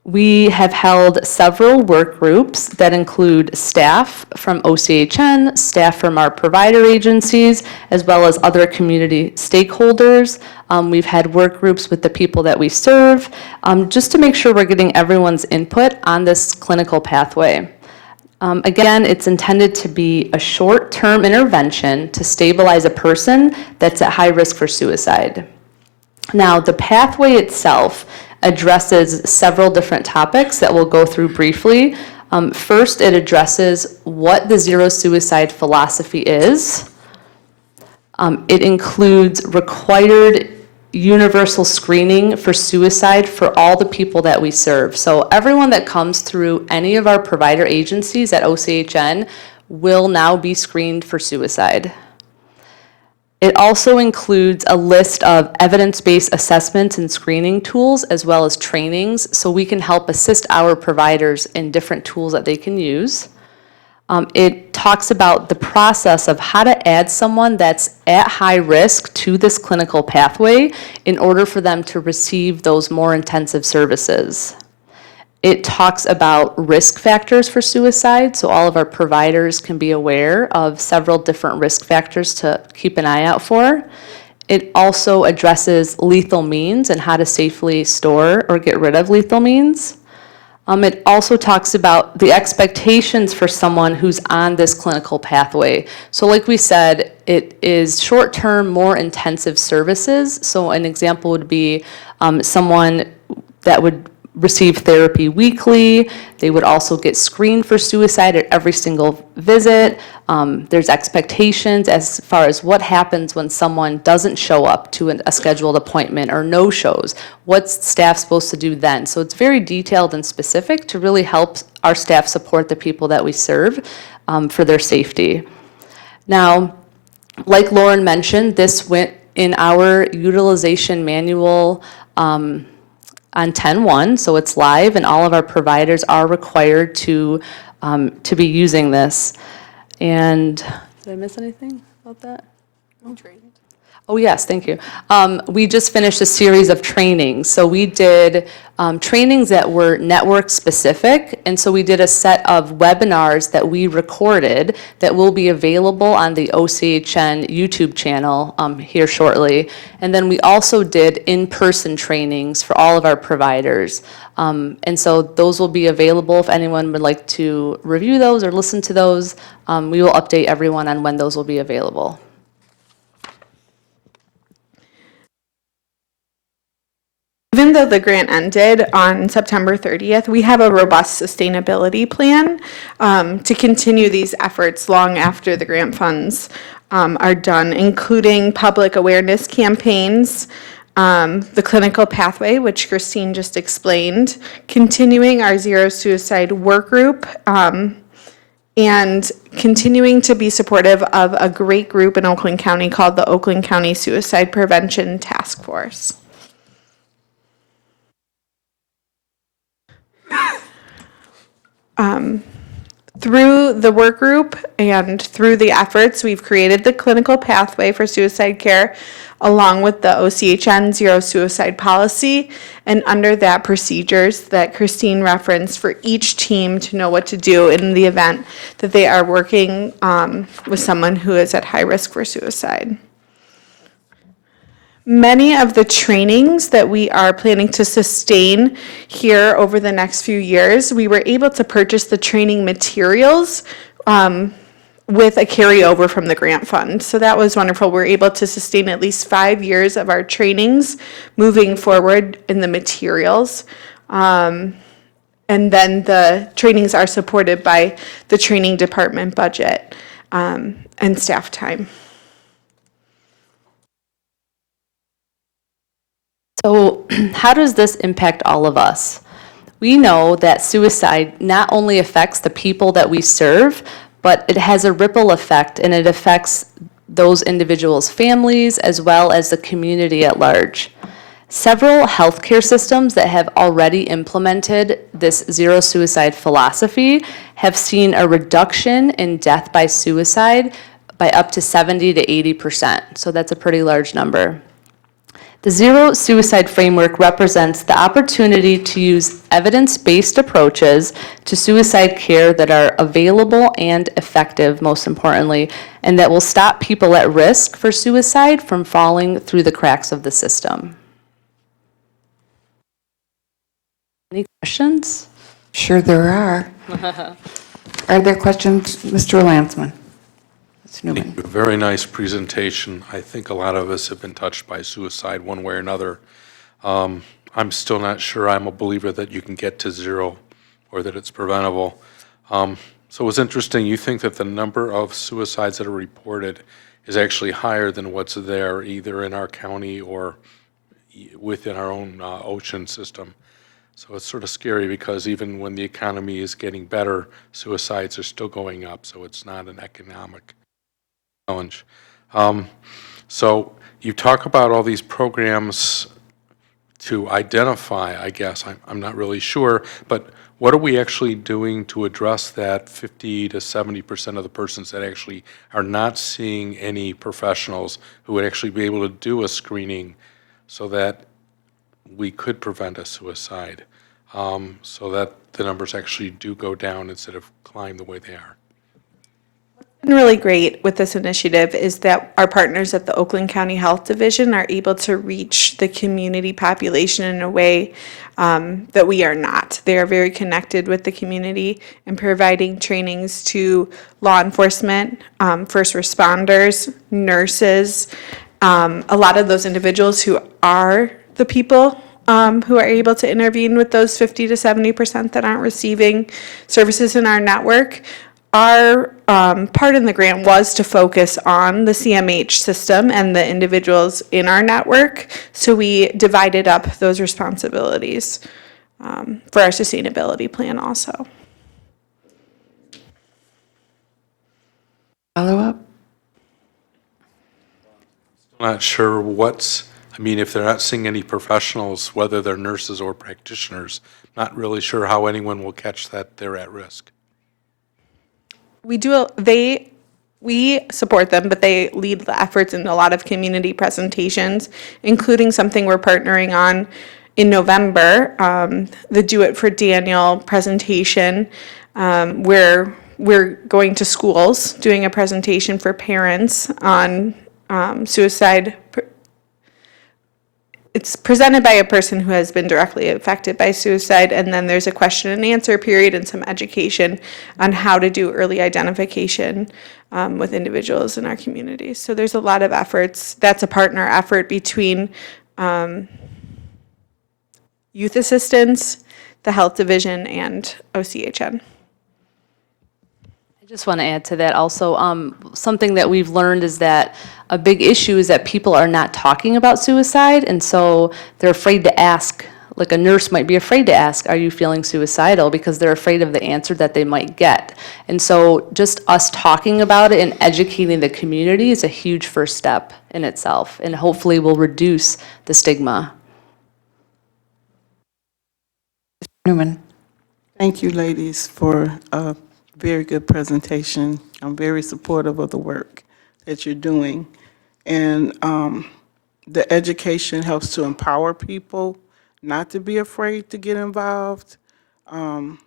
We have held several work groups that include staff from OCHN, staff from our provider agencies, as well as other community stakeholders. We've had work groups with the people that we serve, just to make sure we're getting everyone's input on this clinical pathway. Again, it's intended to be a short-term intervention to stabilize a person that's at high risk for suicide. Now, the pathway itself addresses several different topics that we'll go through briefly. First, it addresses what the zero suicide philosophy is. It includes required universal screening for suicide for all the people that we serve. So everyone that comes through any of our provider agencies at OCHN will now be screened for suicide. It also includes a list of evidence-based assessments and screening tools, as well as trainings, so we can help assist our providers in different tools that they can use. It talks about the process of how to add someone that's at high risk to this clinical pathway in order for them to receive those more intensive services. It talks about risk factors for suicide, so all of our providers can be aware of several different risk factors to keep an eye out for. It also addresses lethal means and how to safely store or get rid of lethal means. It also talks about the expectations for someone who's on this clinical pathway. So like we said, it is short-term, more intensive services. So an example would be someone that would receive therapy weekly. They would also get screened for suicide at every single visit. There's expectations as far as what happens when someone doesn't show up to a scheduled appointment or no shows. What's staff supposed to do then? So it's very detailed and specific to really help our staff support the people that we serve for their safety. Now, like Lauren mentioned, this went in our utilization manual on 10/1, so it's live, and all of our providers are required to be using this. And did I miss anything about that? Oh, yes, thank you. We just finished a series of trainings. So we did trainings that were network specific. And so we did a set of webinars that we recorded that will be available on the OCHN YouTube channel here shortly. And then we also did in-person trainings for all of our providers. And so those will be available if anyone would like to review those or listen to those. We will update everyone on when those will be available. Even though the grant ended on September 30th, we have a robust sustainability plan to continue these efforts long after the grant funds are done, including public awareness campaigns, the clinical pathway, which Christine just explained, continuing our Zero Suicide work group, and continuing to be supportive of a great group in Oakland County called the Oakland County Suicide Prevention Task Force. Through the work group and through the efforts, we've created the clinical pathway for suicide care along with the OCHN Zero Suicide Policy, and under that procedures that Christine referenced for each team to know what to do in the event that they are working with someone who is at high risk for suicide. Many of the trainings that we are planning to sustain here over the next few years, we were able to purchase the training materials with a carryover from the grant fund. So that was wonderful. We're able to sustain at least 5 years of our trainings moving forward in the materials. And then the trainings are supported by the training department budget and staff time. So how does this impact all of us? We know that suicide not only affects the people that we serve, but it has a ripple effect, and it affects those individuals' families as well as the community at large. Several healthcare systems that have already implemented this zero suicide philosophy have seen a reduction in death by suicide by up to 70 to 80%. So that's a pretty large number. The Zero Suicide Framework represents the opportunity to use evidence-based approaches to suicide care that are available and effective, most importantly, and that will stop people at risk for suicide from falling through the cracks of the system. Any questions? Sure there are. Are there questions, Mr. Landsman? Ms. Newman? Thank you. Very nice presentation. I think a lot of us have been touched by suicide one way or another. I'm still not sure I'm a believer that you can get to zero or that it's preventable. So it was interesting, you think that the number of suicides that are reported is actually higher than what's there either in our county or within our own OCHN system. So it's sort of scary because even when the economy is getting better, suicides are still going up, so it's not an economic challenge. So you talk about all these programs to identify, I guess, I'm not really sure, but what are we actually doing to address that 50 to 70% of the persons that actually are not seeing any professionals who would actually be able to do a screening so that we could prevent a suicide, so that the numbers actually do go down instead of climb the way they are? been really great with this initiative is that our partners at the Oakland County Health Division are able to reach the community population in a way that we are not. They are very connected with the community and providing trainings to law enforcement, first responders, nurses, a lot of those individuals who are the people who are able to intervene with those 50 to 70% that aren't receiving services in our network. Our part in the grant was to focus on the CMH system and the individuals in our network. So we divided up those responsibilities for our sustainability plan also. Follow-up? Not sure I mean, if they're not seeing any professionals, whether they're nurses or practitioners, not really sure how anyone will catch that they're at risk. We support them, but they lead the efforts in a lot of community presentations, including something we're partnering on in November, the Do It for Daniel presentation, where we're going to schools, doing a presentation for parents on suicide. It's presented by a person who has been directly affected by suicide, and then there's a question and answer period and some education on how to do early identification with individuals in our communities. So there's a lot of efforts. That's a partner effort between youth assistance, the health division, and OCHN. I just want to add to that also, something that we've learned is that a big issue is that people are not talking about suicide, and so they're afraid to ask. Like a nurse might be afraid to ask, are you feeling suicidal? Because they're afraid of the answer that they might get. And so just us talking about it and educating the community is a huge first step in itself, and hopefully will reduce the stigma. Newman? Thank you, ladies, for a very good presentation. I'm very supportive of the work that you're doing. And the education helps to empower people not to be afraid to get involved. And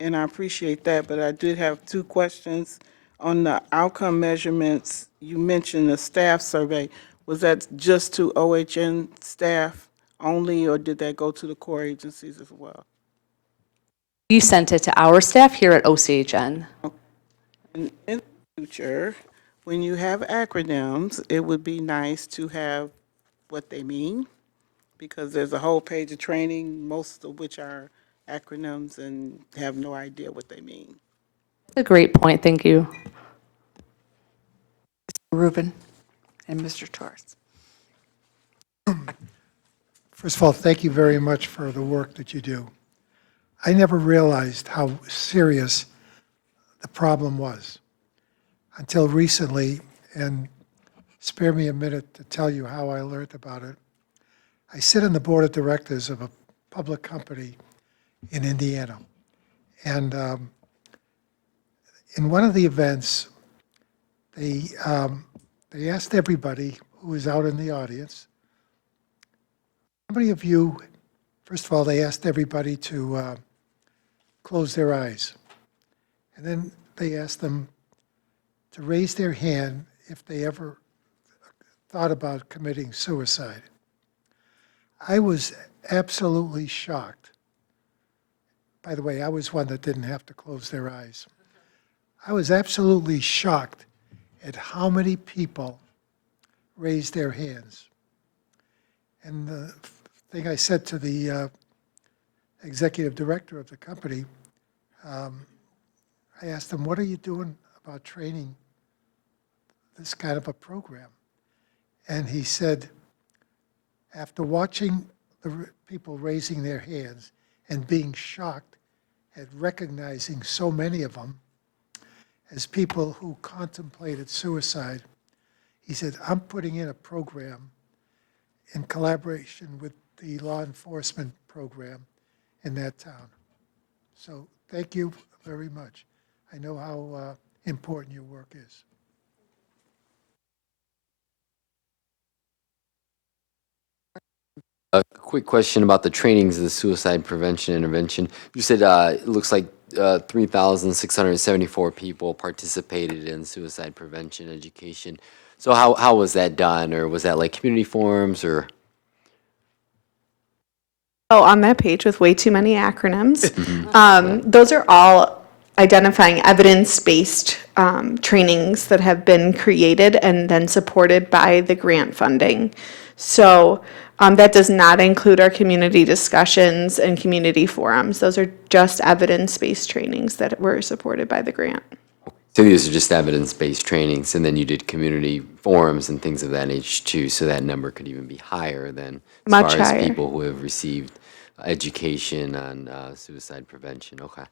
I appreciate that, but I did have two questions. On the outcome measurements, you mentioned the staff survey. Was that just to OHN staff only, or did that go to the core agencies as well? We sent it to our staff here at OCHN. In the future, when you have acronyms, it would be nice to have what they mean, because there's a whole page of training, most of which are acronyms and have no idea what they mean. That's a great point, thank you. Rubin and Mr. Torres. First of all, thank you very much for the work that you do. I never realized how serious the problem was until recently, and spare me a minute to tell you how I learned about it. I sit on the board of directors of a public company in Indiana, and in one of the events, they asked everybody who was out in the audience, how many of you, first of all, they asked everybody to close their eyes. And then they asked them to raise their hand if they ever thought about committing suicide. I was absolutely shocked. By the way, I was one that didn't have to close their eyes. I was absolutely shocked at how many people raised their hands. And the thing I said to the executive director of the company, I asked him, what are you doing about training this kind of a program? And he said, after watching the people raising their hands and being shocked at recognizing so many of them as people who contemplated suicide, he said, I'm putting in a program in collaboration with the law enforcement program in that town. So thank you very much. I know how important your work is. A quick question about the trainings of the suicide prevention intervention. You said it looks like 3,674 people participated in suicide prevention education. So how was that done? Or was that like community forums or? Oh, on that page with way too many acronyms. Those are all identifying evidence-based trainings that have been created and then supported by the grant funding. So that does not include our community discussions and community forums. Those are just evidence-based trainings that were supported by the grant. So these are just evidence-based trainings, and then you did community forums and things of that nature too, so that number could even be higher than as Much far as higher. people who have received education on suicide prevention. Okay.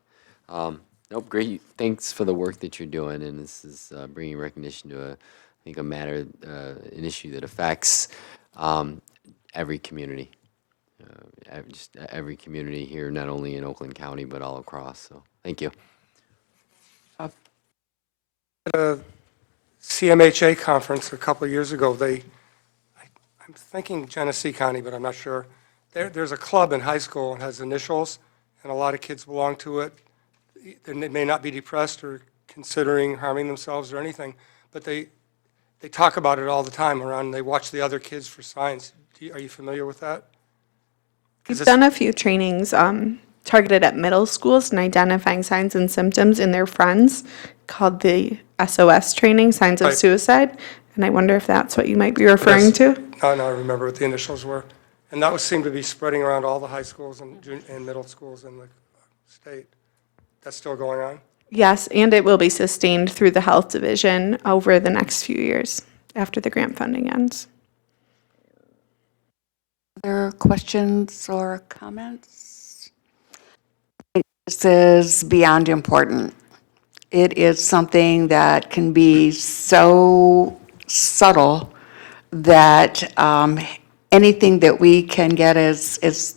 Nope, great. Thanks for the work that you're doing, and this is bringing recognition to I think a matter, an issue that affects every community. Just every community here, not only in Oakland County, but all across. So, thank you. CMHA conference a couple of years ago, I'm thinking Genesee County, but I'm not sure. There's a club in high school and has initials, and a lot of kids belong to it. They may not be depressed or considering harming themselves or anything, but they talk about it all the time around. They watch the other kids for signs. Are you familiar with that? We've done a few trainings targeted at middle schools and identifying signs and symptoms in their friends called the SOS training, Signs of Right. Suicide. And I wonder if that's what you might be referring Yes. to. No, I remember what the initials were. And that would seem to be spreading around all the high schools and middle schools in the state. That's still going on? Yes, and it will be sustained through the health division over the next few years after the grant funding ends. Other questions or comments? This is beyond important. It is something that can be so subtle that anything that we can get as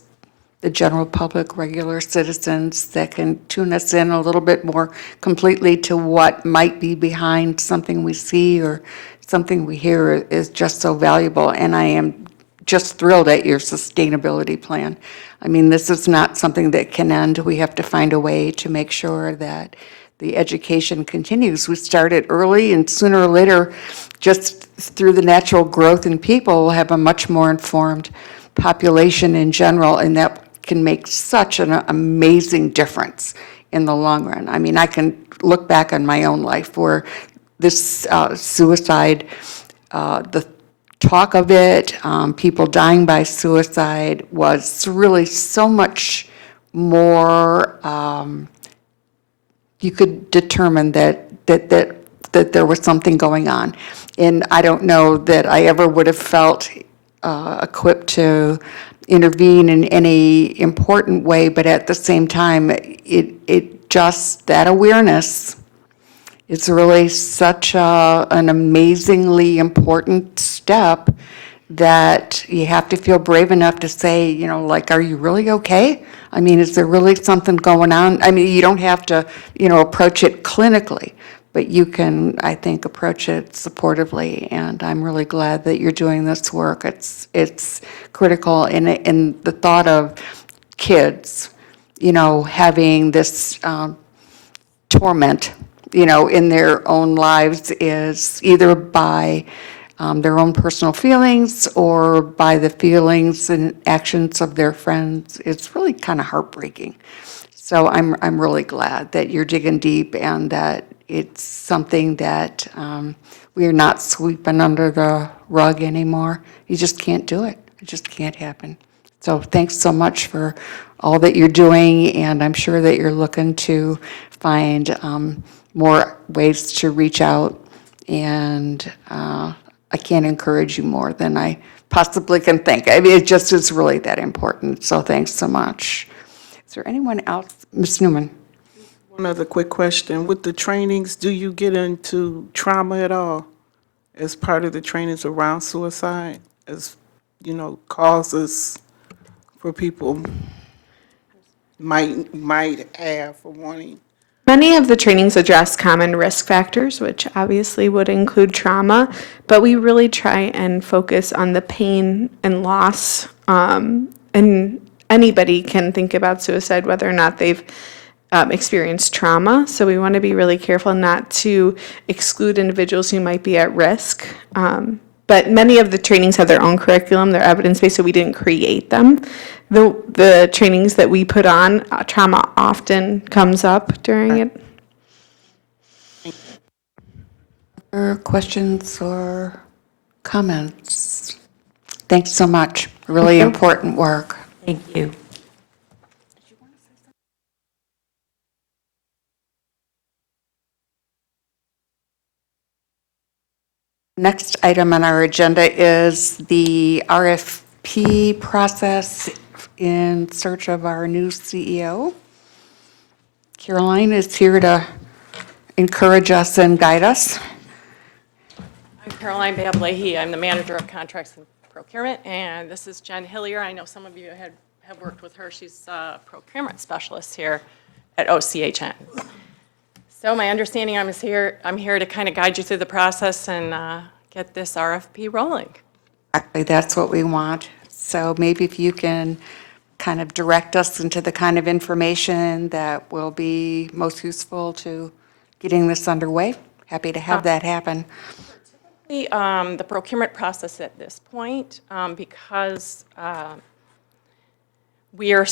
the general public, regular citizens that can tune us in a little bit more completely to what might be behind something we see or something we hear is just so valuable. And I am just thrilled at your sustainability plan. I mean, this is not something that can end. We have to find a way to make sure that the education continues. We started early, and sooner or later, just through the natural growth in people, we'll have a much more informed population in general, and that can make such an amazing difference in the long run. I mean, I can look back on my own life where this suicide, the talk of it, people dying by suicide was really so much more, you could determine that there was something going on. And I don't know that I ever would have felt equipped to intervene in any important way, but at the same time, it just, that awareness is really such an amazingly important step that you have to feel brave enough to say, you know, like, are you really okay? I mean, is there really something going on? I mean, you don't have to, you know, approach it clinically, but you can, I think, approach it supportively. And I'm really glad that you're doing this work. It's critical in the thought of kids, you know, having this torment, you know, in their own lives is either by their own personal feelings or by the feelings and actions of their friends. It's really kind of heartbreaking. So I'm really glad that you're digging deep and that it's something that we are not sweeping under the rug anymore. You just can't do it. It just can't happen. So thanks so much for all that you're doing, and I'm sure that you're looking to find more ways to reach out, and I can't encourage you more than I possibly can think. I mean, it just is really that important, so thanks so much. Is there anyone else? Ms. Newman? One other quick question. With the trainings, do you get into trauma at all as part of the trainings around suicide? As, you know, causes for people might have for wanting? Many of the trainings address common risk factors, which obviously would include trauma, but we really try and focus on the pain and loss. And anybody can think about suicide, whether or not they've experienced trauma. So we want to be really careful not to exclude individuals who might be at risk. But many of the trainings have their own curriculum, they're evidence-based, so we didn't create them. The trainings that we put on, trauma often comes up during it. Other questions or comments? Thanks so much. Really important work. Thank you. Next item on our agenda is the RFP process in search of our new CEO. Caroline is here to encourage us and guide us. I'm Caroline Babb-Leahy. I'm the Manager of Contracts and Procurement, and this is Jen Hillier. I know some of you have worked with her. She's a procurement specialist here at OCHN. So my understanding, I'm here to kind of guide you through the process and get this RFP rolling. Exactly, that's what we want. So maybe if you can kind of direct us into the kind of information that will be most useful to getting this underway. Happy to have that happen. The procurement process at this point, because we are,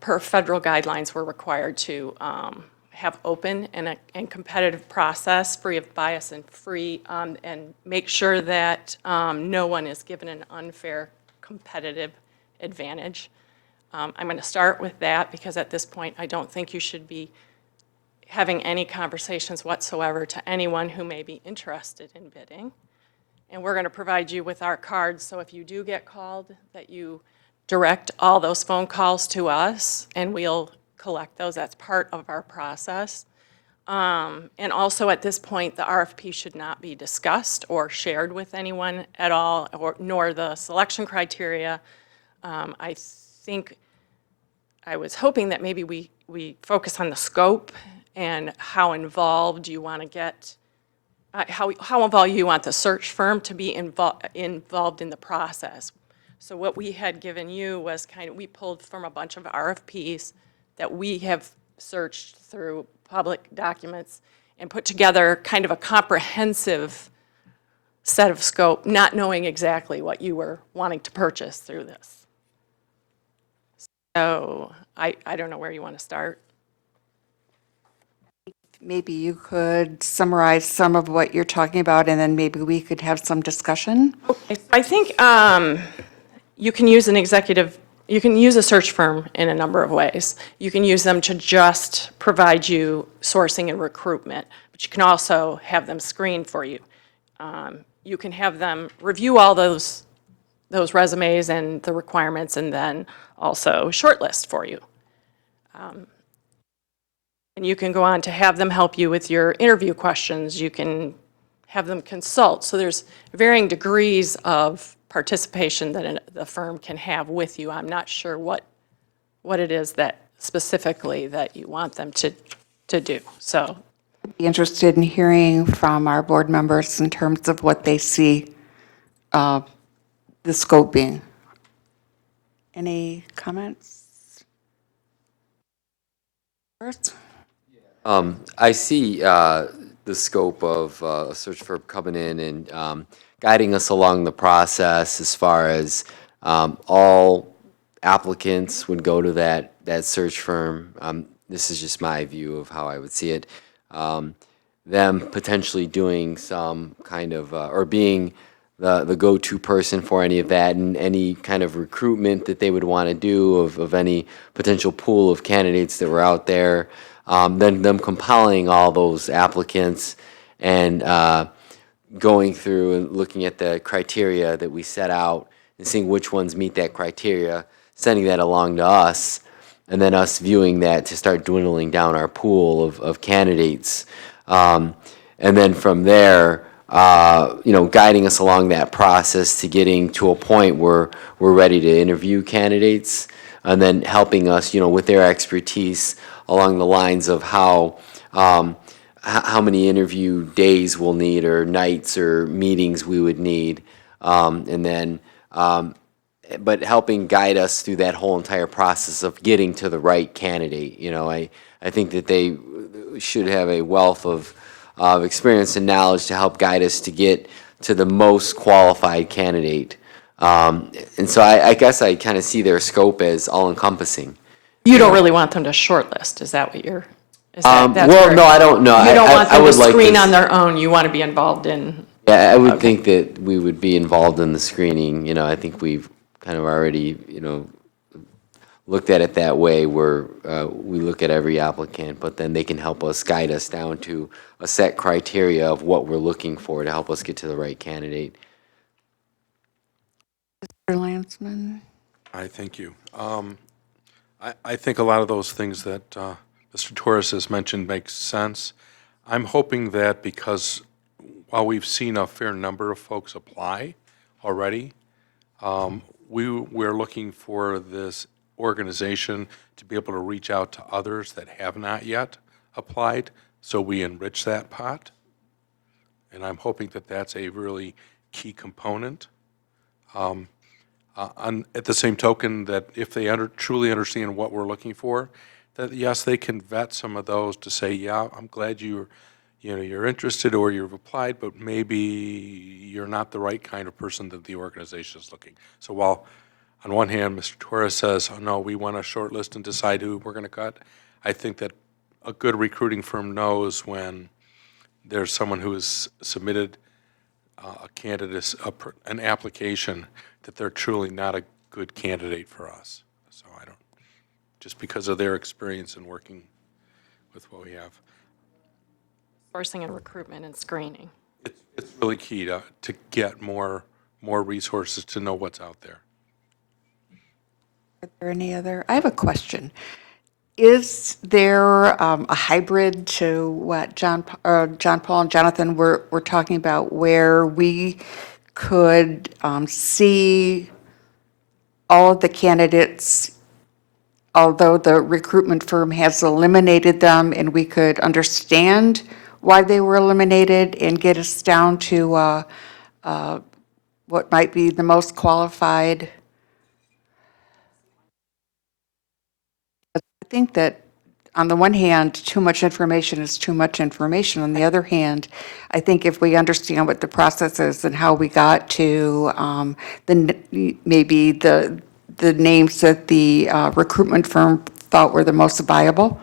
per federal guidelines, we're required to have open and competitive process, free of bias and free, and make sure that no one is given an unfair competitive advantage. I'm going to start with that because at this point I don't think you should be having any conversations whatsoever to anyone who may be interested in bidding. And we're going to provide you with our cards, so if you do get called, that you direct all those phone calls to us, and we'll collect those. That's part of our process. And also at this point, the RFP should not be discussed or shared with anyone at all, nor the selection criteria. I was hoping that maybe we focus on the scope and how involved you want to get, how involved you want the search firm to be involved in the process. So what we had given you was we pulled from a bunch of RFPs that we have searched through public documents and put together kind of a comprehensive set of scope, not knowing exactly what you were wanting to purchase through this. So I don't know where you want to start. Maybe you could summarize some of what you're talking about, and then maybe we could have some discussion. Okay, I think you can use you can use a search firm in a number of ways. You can use them to just provide you sourcing and recruitment, but you can also have them screen for you. You can have them review all those resumes and the requirements, and then also shortlist for you. And you can go on to have them help you with your interview questions. You can have them consult. So there's varying degrees of participation that the firm can have with you. I'm not sure what it is that specifically that you want them to do. So I'd be interested in hearing from our board members in terms of what they see the scope being. Any comments? First? I see the scope of a search firm coming in and guiding us along the process as far as all applicants would go to that search firm. This is just my view of how I would see it. Them potentially doing some kind of, or being the go-to person for any of that, and any kind of recruitment that they would want to do of any potential pool of candidates that were out there. Then them compiling all those applicants and going through and looking at the criteria that we set out and seeing which ones meet that criteria, sending that along to us, and then us viewing that to start dwindling down our pool of candidates. And then from there, guiding us along that process to getting to a point where we're ready to interview candidates, and then helping us, with their expertise along the lines of how many interview days we'll need, or nights, or meetings we would need, and then but helping guide us through that whole entire process of getting to the right candidate. I think that they should have a wealth of experience and knowledge to help guide us to get to the most qualified candidate. And so I guess I kind of see their scope as all-encompassing. You don't really want them to shortlist, is that what you're, is that, that's Well, where- no, I don't know. You don't want I them to would like screen this- on their own, you want to be involved in, Yeah, I would think that we would be involved in the screening. I think we've kind of already, looked at it that way where we look at every applicant, but then they can help us guide us down to a set criteria of what we're looking for to help us get to the right candidate. Mr. Landsman? I thank you. I think a lot of those things that Mr. Torres has mentioned make sense. I'm hoping that because while we've seen a fair number of folks apply already, we're looking for this organization to be able to reach out to others that have not yet applied, so we enrich that pot. And I'm hoping that that's a really key component. At the same token, that if they truly understand what we're looking for, that yes, they can vet some of those to say, yeah, I'm glad you're interested or you've applied, but maybe you're not the right kind of person that the organization is looking. So while on one hand, Mr. Torres says, oh no, we want to shortlist and decide who we're going to cut, I think that a good recruiting firm knows when there's someone who has submitted a candidate, an application, that they're truly not a good candidate for us. So I don't, just because of their experience in working with what we have. sourcing and recruitment and screening. It's really key to get more resources to know what's out there. Are there any other? I have a question. Is there a hybrid to what John Paul and Jonathan were talking about, where we could see all of the candidates, although the recruitment firm has eliminated them, and we could understand why they were eliminated and get us down to what might be the most qualified? I think that on the one hand, too much information is too much information. On the other hand, I think if we understand what the process is and how we got to maybe the names that the recruitment firm thought were the most viable,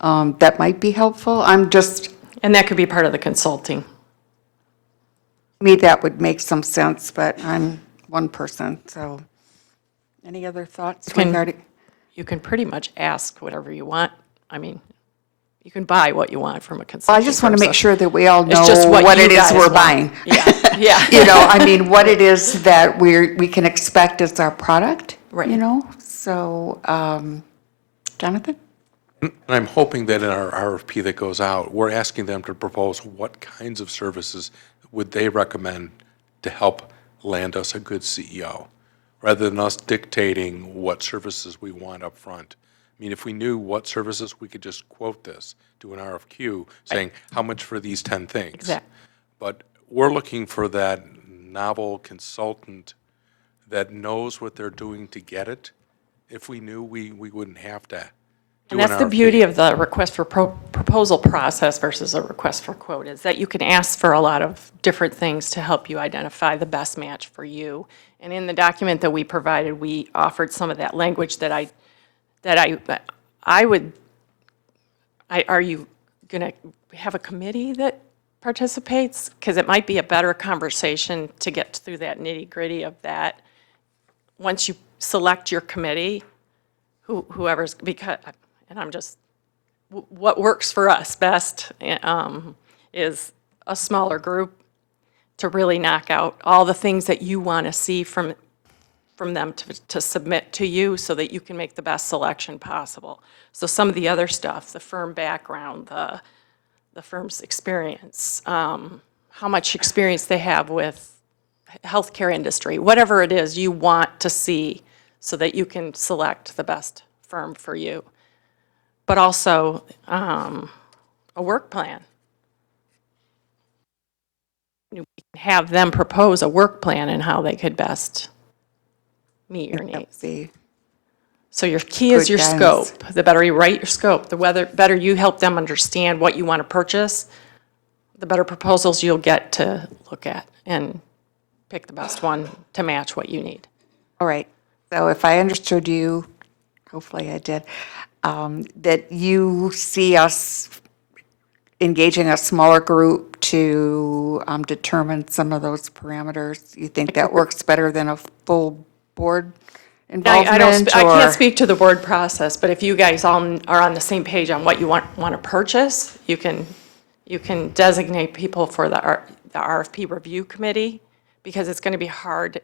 that might be helpful. And that could be part of the consulting. To me, that would make some sense, but I'm one person, so. Any other thoughts regarding? You can pretty much ask whatever you want. I mean, you can buy what you want from a Well, consulting I just want to firm, make so sure that we all it's know just what you it is guys we're want. buying. Yeah, yeah. I mean, what it is that we can expect as our product, Right. So, Jonathan? And I'm hoping that in our RFP that goes out, we're asking them to propose what kinds of services would they recommend to help land us a good CEO, rather than us dictating what services we want up front. I mean, if we knew what services, we could just quote this, do an RFQ, saying, how much for these 10 things? Exactly. But we're looking for that novel consultant that knows what they're doing to get it. If we knew, we wouldn't have to do And an that's the RFP. beauty of the request for proposal process versus a request for quote, is that you can ask for a lot of different things to help you identify the best match for you. And in the document that we provided, we offered some of that language that are you going to have a committee that participates? Because it might be a better conversation to get through that nitty-gritty of that. Once you select your committee, whoever's, because, and I'm just, what works for us best is a smaller group to really knock out all the things that you want to see from them to submit to you so that you can make the best selection possible. So some of the other stuff, the firm background, the firm's experience, how much experience they have with healthcare industry, whatever it is you want to see so that you can select the best firm for you. But also a work plan. You have them propose a work plan and how they could best meet your needs. So your key is Good your guidance. scope. The better you write your scope, the better you help them understand what you want to purchase, the better proposals you'll get to look at and pick the best one to match what you need. All right. So if I understood you, hopefully I did, that you see us engaging a smaller group to determine some of those parameters. You think that works better than a full board involvement? I or- can't speak to the board process, but if you guys all are on the same page on what you want to purchase, you can designate people for the RFP review committee, because it's going to be hard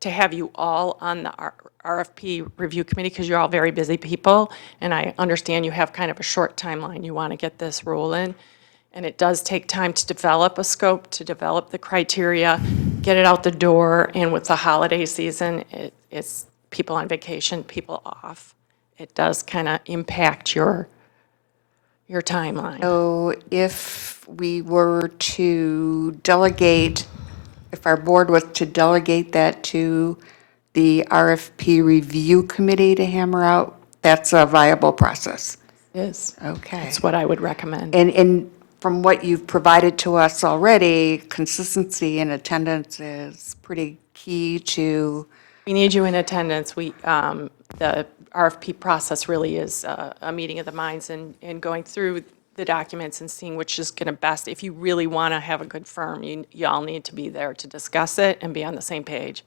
to have you all on the RFP review committee, because you're all very busy people, and I understand you have kind of a short timeline. You want to get this rolling, and it does take time to develop a scope, to develop the criteria, get it out the door, and with the holiday season, it's people on vacation, people off. It does kind of impact your timeline. So if we were to delegate, if our board was to delegate that to the RFP review committee to hammer out, that's a viable process. It is. Okay. That's what I would recommend. And from what you've provided to us already, consistency in attendance is pretty key to. We need you in attendance. The RFP process really is a meeting of the minds and going through the documents and seeing which is going to best. If you really want to have a good firm, you all need to be there to discuss it and be on the same page.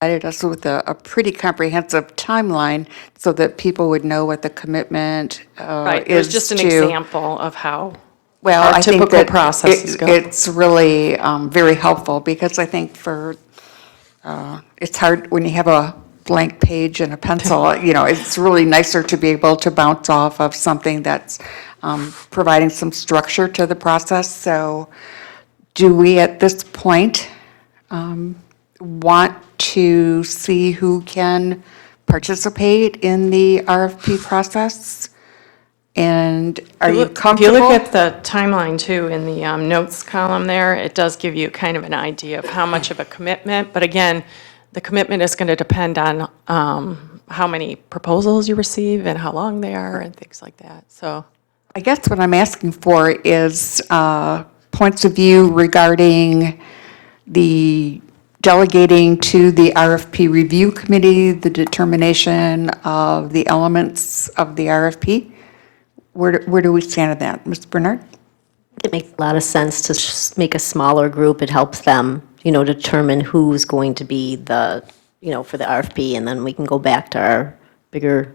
Provided us with a pretty comprehensive timeline so that people would know what the commitment Right, it is was just an to. example of how Well, our I think typical that processes go. it's really very helpful, because I think it's hard when you have a blank page and a pencil, it's really nicer to be able to bounce off of something that's providing some structure to the process. So do we at this point want to see who can participate in the RFP process? And are you comfortable? If you look at the timeline too, in the notes column there, it does give you kind of an idea of how much of a commitment. But again, the commitment is going to depend on how many proposals you receive and how long they are and things like that. So I guess what I'm asking for is points of view regarding the delegating to the RFP review committee the determination of the elements of the RFP. Where do we stand on that? Ms. Bernard? It makes a lot of sense to make a smaller group. It helps them, determine who's going to be the, for the RFP, and then we can go back to our bigger,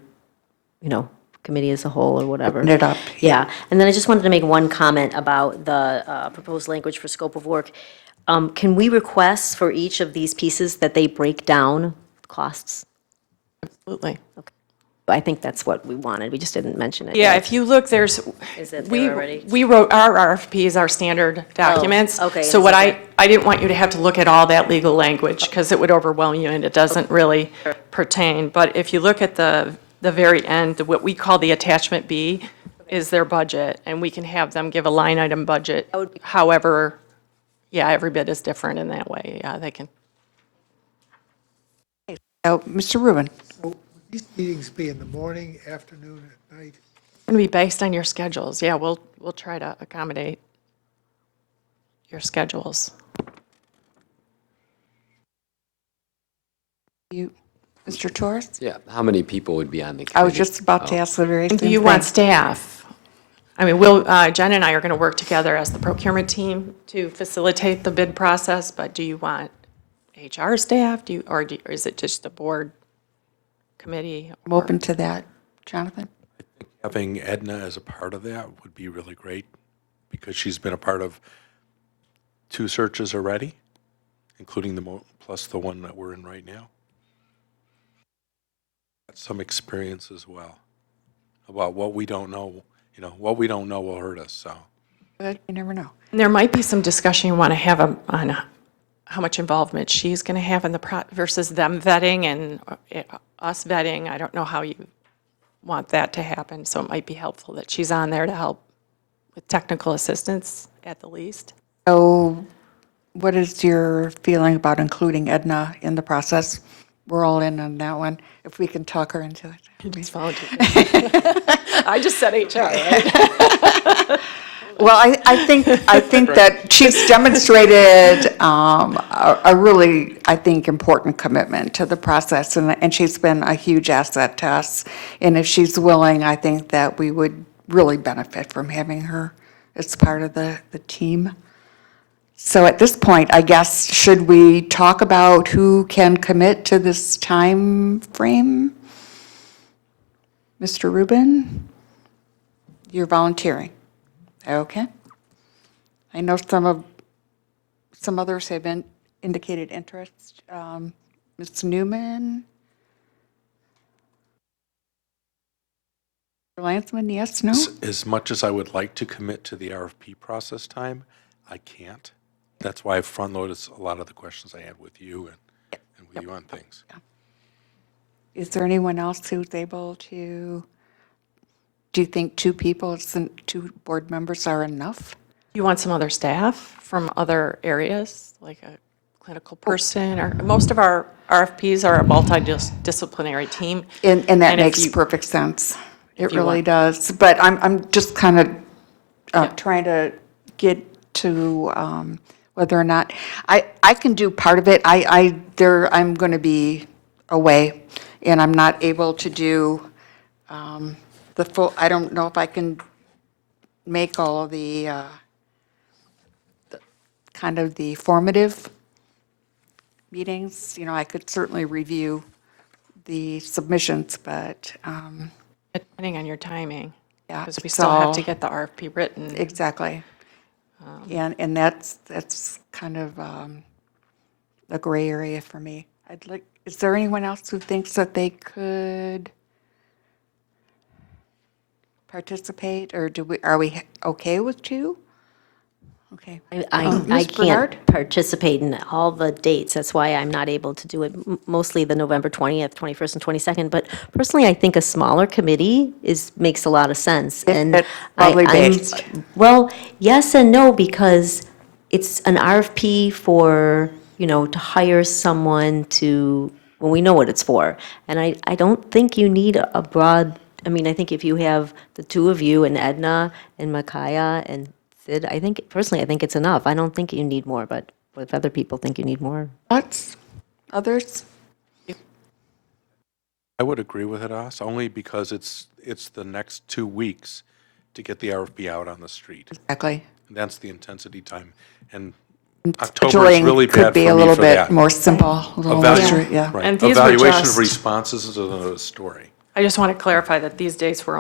committee as a whole or whatever. Open it up. Yeah, and then I just wanted to make one comment about the proposed language for scope of work. Can we request for each of these pieces that they break down costs? absolutely. I think that's what we wanted. We just didn't mention it Yeah, yet. if you look, Is it there already? we wrote our RFPs, our standard documents. okay, So is what it I didn't want you to have to look at all that legal language, because it would overwhelm you and it doesn't really pertain. But if you look at the very end, what we call the attachment B is their budget, and we can have them give a line item budget. However, yeah, every bit is different in that way. Yeah, they can. Oh, Mr. Rubin? These meetings be in the morning, afternoon, at night? Going to be based on your schedules. Yeah, we'll try to accommodate your schedules. Mr. Torres? Yeah, how many people would be on the committee? I was just about to ask the very same Do thing. you want staff? I mean, Jen and I are going to work together as the procurement team to facilitate the bid process, but do you want HR staff? Or is it just the board committee? I'm open to that. Jonathan? Having Edna as a part of that would be really great, because she's been a part of 2 searches already, including plus the one that we're in right now. Some experience as well about what we don't know. What we don't know will hurt us. So, But you never know. And there might be some discussion you want to have on how much involvement she's going to have in the versus them vetting and us vetting. I don't know how you want that to happen, so it might be helpful that she's on there to help with technical assistance at the least. So what is your feeling about including Edna in the process? we're all in on that one, if we can talk her into it. Just volunteer. I just said HR, right? Well, I think that she's demonstrated a really, I think, important commitment to the process, and she's been a huge asset to us. And if she's willing, I think that we would really benefit from having her as part of the team. So at this point, I guess, should we talk about who can commit to this time frame? Mr. Rubin, you're volunteering. Okay. I know some others have indicated interest. Ms. Newman? Mr. Lansman, yes, no? As much as I would like to commit to the RFP process time, I can't. That's why I front-loaded a lot of the questions I had with you and with you on things. Is there anyone else who's able to, do you think two board members are enough? You want some other staff from other areas, like a clinical person, or most of our RFPs are a multidisciplinary team. And that if makes you- perfect sense. It you really want- does. But I'm just kind of trying to get to whether or not, I can do part of it. I'm going to be away, and I'm not able to do the full, I don't know if I can make all of the kind of the formative meetings. You know, I could certainly review the submissions, but Depending on your timing. yeah, Because we it's still have all- to get the RFP written. Exactly. And that's kind of a gray area for me. Is there anyone else who thinks that they could participate, or are we okay with two? Okay. I Ms. Bernard? can't participate in all the dates. That's why I'm not able to do it, mostly the November 20th, 21st, and 22nd. But personally, I think a smaller committee makes a lot of sense. And It's broadly based. Well, yes and no, because it's an RFP for, to hire someone when we know what it's for. And I don't think you need a broad, I think if you have the two of you and Edna and Micaiah and Sid, personally, I think it's enough. I don't think you need more, but if other people think you need more. Thoughts? Others? I would agree with it, Os, only because it's the next 2 weeks to get the RFP out on the street. Exactly. And that's the intensity time. And October is Scheduling really could bad be for a me little for bit that. more simple, a little less, yeah. Right. And these were Evaluation just- of responses is another story. I just want to clarify that these dates were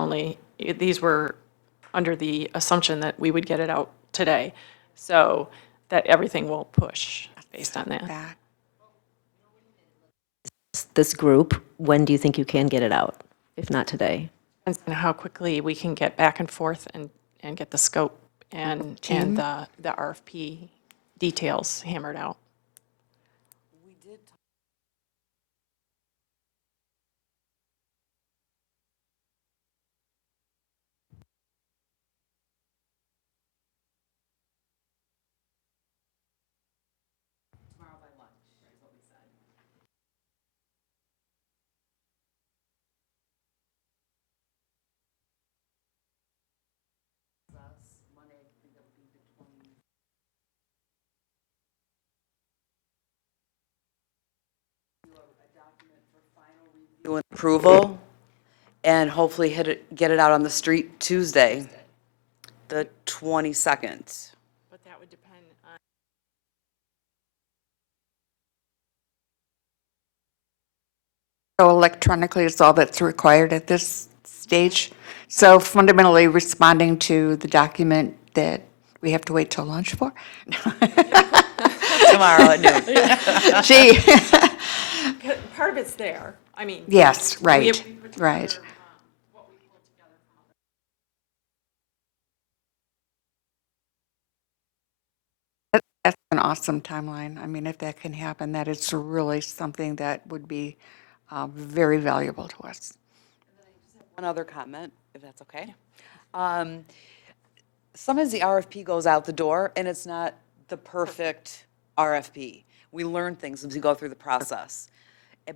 these were under the assumption that we would get it out today. So that everything will push based on that. Back. This group, when do you think you can get it out, if not today? And how quickly we can get back and forth and get the scope and the RFP details hammered out. do an approval and hopefully get it out on the street Tuesday, the 22nd. But that would depend on. So electronically is all that's required at this stage. So fundamentally responding to the document that we have to wait till lunch for? Tomorrow at noon. Gee. Part of it's there. I mean. Yes, we right, have- right. That's an awesome timeline. I mean, if that can happen, that is really something that would be very valuable to us. One other comment, if that's okay. Sometimes the RFP goes out the door and it's not the perfect RFP. We learn things as we go through the process.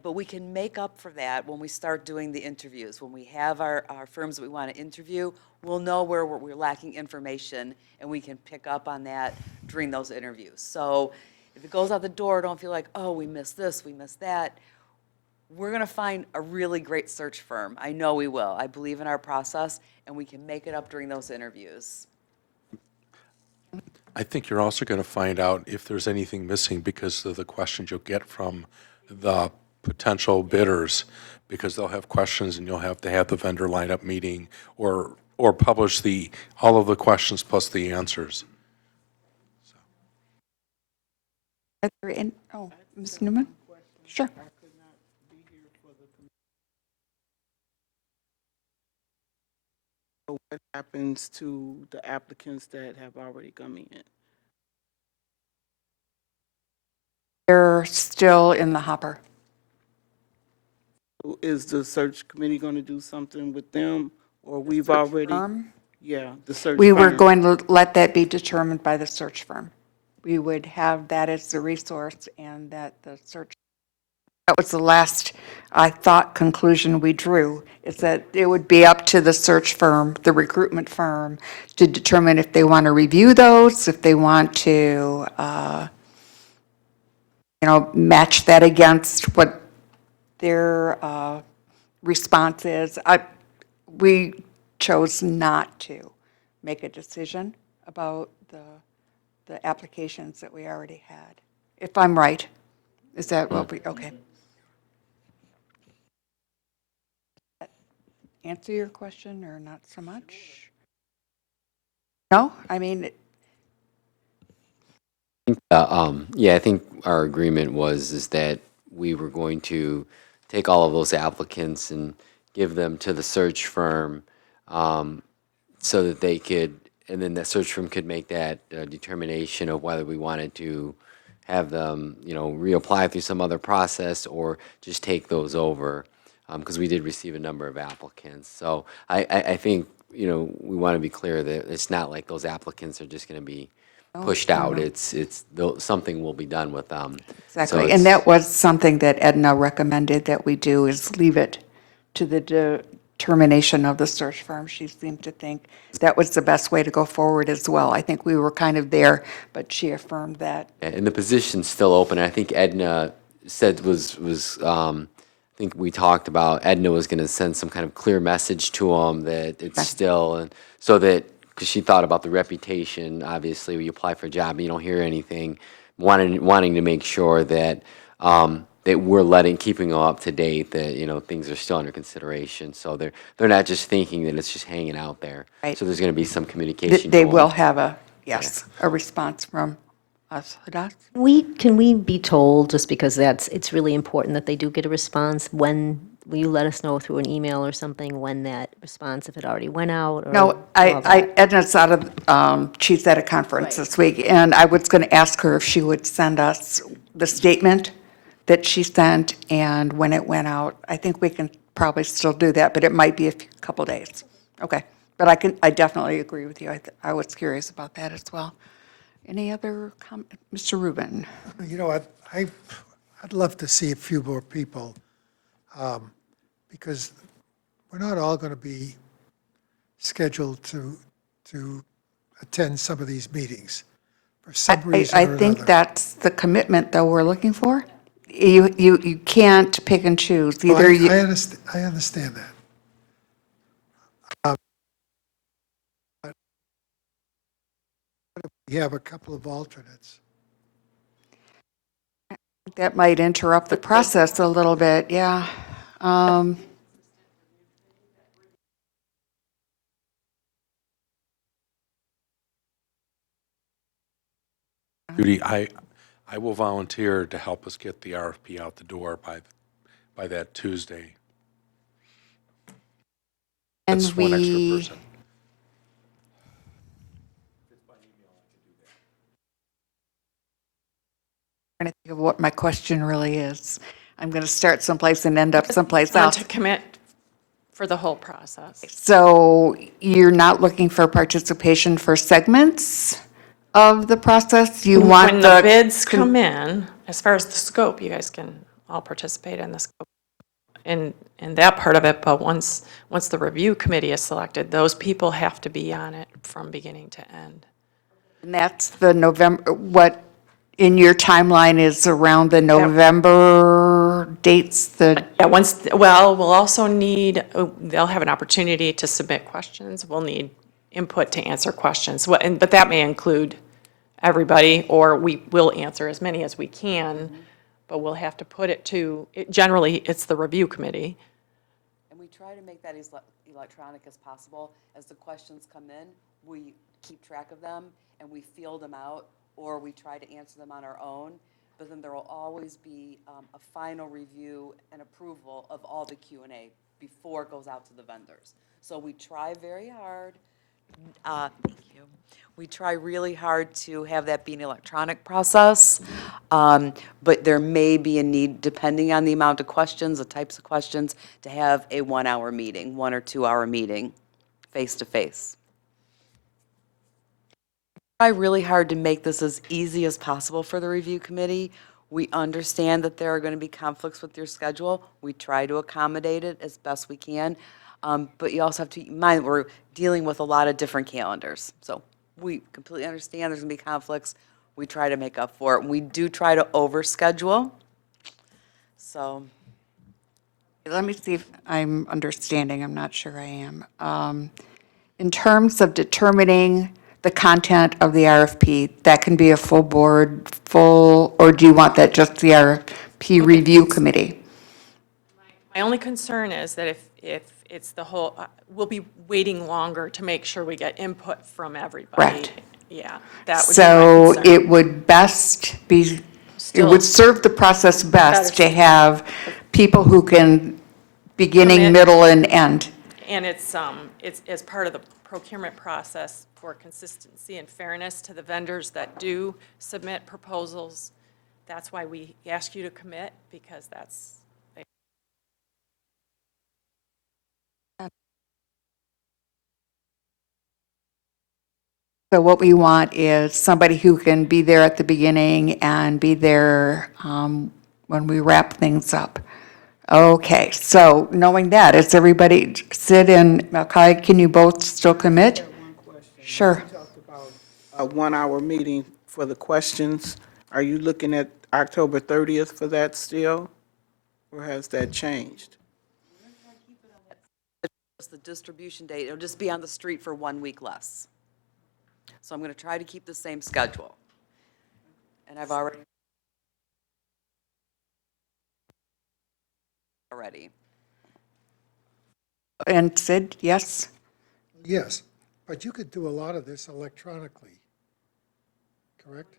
But we can make up for that when we start doing the interviews. When we have our firms that we want to interview, we'll know where we're lacking information, and we can pick up on that during those interviews. So if it goes out the door, don't feel like, oh, we missed this, we missed that. We're going to find a really great search firm. I know we will. I believe in our process, and we can make it up during those interviews. I think you're also going to find out if there's anything missing because of the questions you'll get from the potential bidders, because they'll have questions and you'll have to have the vendor lineup meeting or publish all of the questions plus the answers. Are there any, oh, Ms. Newman? Sure. What happens to the applicants that have already come in? They're still in the hopper. Is the search committee going to do something with them, or we've already? Firm? Yeah, the search. We were firm. going to let that be determined by the search firm. We would have that as the resource and that the search, that was the last, I thought, conclusion we drew, is that it would be up to the search firm, the recruitment firm, to determine if they want to review those, if they want to, match that against what their response is. We chose not to make a decision about the applications that we already had. If I'm right, is that what we, okay. Answer your question or not so much? No, I mean, Yeah, I think our agreement is that we were going to take all of those applicants and give them to the search firm so that they could, and then that search firm could make that determination of whether we wanted to have them, reapply through some other process or just take those over, because we did receive a number of applicants. So I think, we want to be clear that it's not like those applicants are just going to be pushed out. Something will be done with them. So exactly. And that was something that Edna recommended that we do, is leave it to the determination of the search firm. She seemed to think that was the best way to go forward as well. I think we were kind of there, but she affirmed that. And the position's still open. I think Edna said I think we talked about Edna was going to send some kind of clear message to them that it's still, and so that, because she thought about the reputation, obviously, when you apply for a job and you don't hear anything, wanting to make sure that that we're keeping them up to date, that, things are still under consideration. So they're not just thinking that it's just hanging out there. Right. So there's going to be some communication. They to will them. have a response from us. Hadas? Can we be told, just because it's really important that they do get a response, will you let us know through an email or something when that response, if it already went out? Or No, all that? Edna's out of, she's at a conference this week, and I was going to ask her if she would send us the statement that she sent and when it went out. I think we can probably still do that, but it might be a couple days. Okay, but I definitely agree with you. I was curious about that as well. Any other comment? Mr. Rubin? I'd love to see a few more people, because we're not all going to be scheduled to attend some of these meetings for some reason or I another. think that's the commitment, though, we're looking for. You can't pick and choose. Either you. I understand that. We have a couple of alternates. That might interrupt the process a little bit, yeah. Judy, I will volunteer to help us get the RFP out the door by that Tuesday. And That's one extra person. I'm trying to think of what my question really is. I'm going to start someplace and end up someplace Want else. to commit for the whole process. So you're not looking for participation for segments of the process? You want When the bids come in, as far as the scope, you guys can I'll participate in this, in that part of it, but once the review committee is selected, those people have to be on it from beginning to end. And that's the November, what in your timeline is around the November dates, the, Yeah, we'll also need, they'll have an opportunity to submit questions. We'll need input to answer questions. But that may include everybody, or we will answer as many as we can, but we'll have to put it to, generally, it's the review committee. And we try to make that as electronic as possible. As the questions come in, we keep track of them and we field them out, or we try to answer them on our own. But then there will always be a final review and approval of all the Q&A before it goes out to the vendors. So we try very hard. Thank you. We try really hard to have that be an electronic process, but there may be a need, depending on the amount of questions, the types of questions, to have a 1 hour meeting, 1 or 2 hour meeting, face to face. Try really hard to make this as easy as possible for the review committee. We understand that there are going to be conflicts with your schedule. We try to accommodate it as best we can. But you also have to keep in mind that we're dealing with a lot of different calendars. So we completely understand there's going to be conflicts. We try to make up for it. We do try to overschedule. So. let me see if I'm understanding, I'm not sure I am. In terms of determining the content of the RFP, that can be a full board, or do you want that just the RFP review committee? My only concern is that if it's the whole, we'll be waiting longer to make sure we get input from everybody. Correct. Yeah, that would be my So concern. it would best be, it would serve the process best to have people who can beginning, Commit. middle, and end. And it's as part of the procurement process for consistency and fairness to the vendors that do submit proposals. That's why we ask you to commit, because that's. So what we want is somebody who can be there at the beginning and be there when we wrap things up. Okay, so knowing that, is everybody, Sid and Malkai, can you both still commit? Sure. A 1 hour meeting for the questions. Are you looking at October 30th for that still? Or has that changed? It's the distribution date. It'll just be on the street for 1 week less. So I'm going to try to keep the same schedule. And I've already. And Sid, yes? Yes, but you could do a lot of this electronically, correct?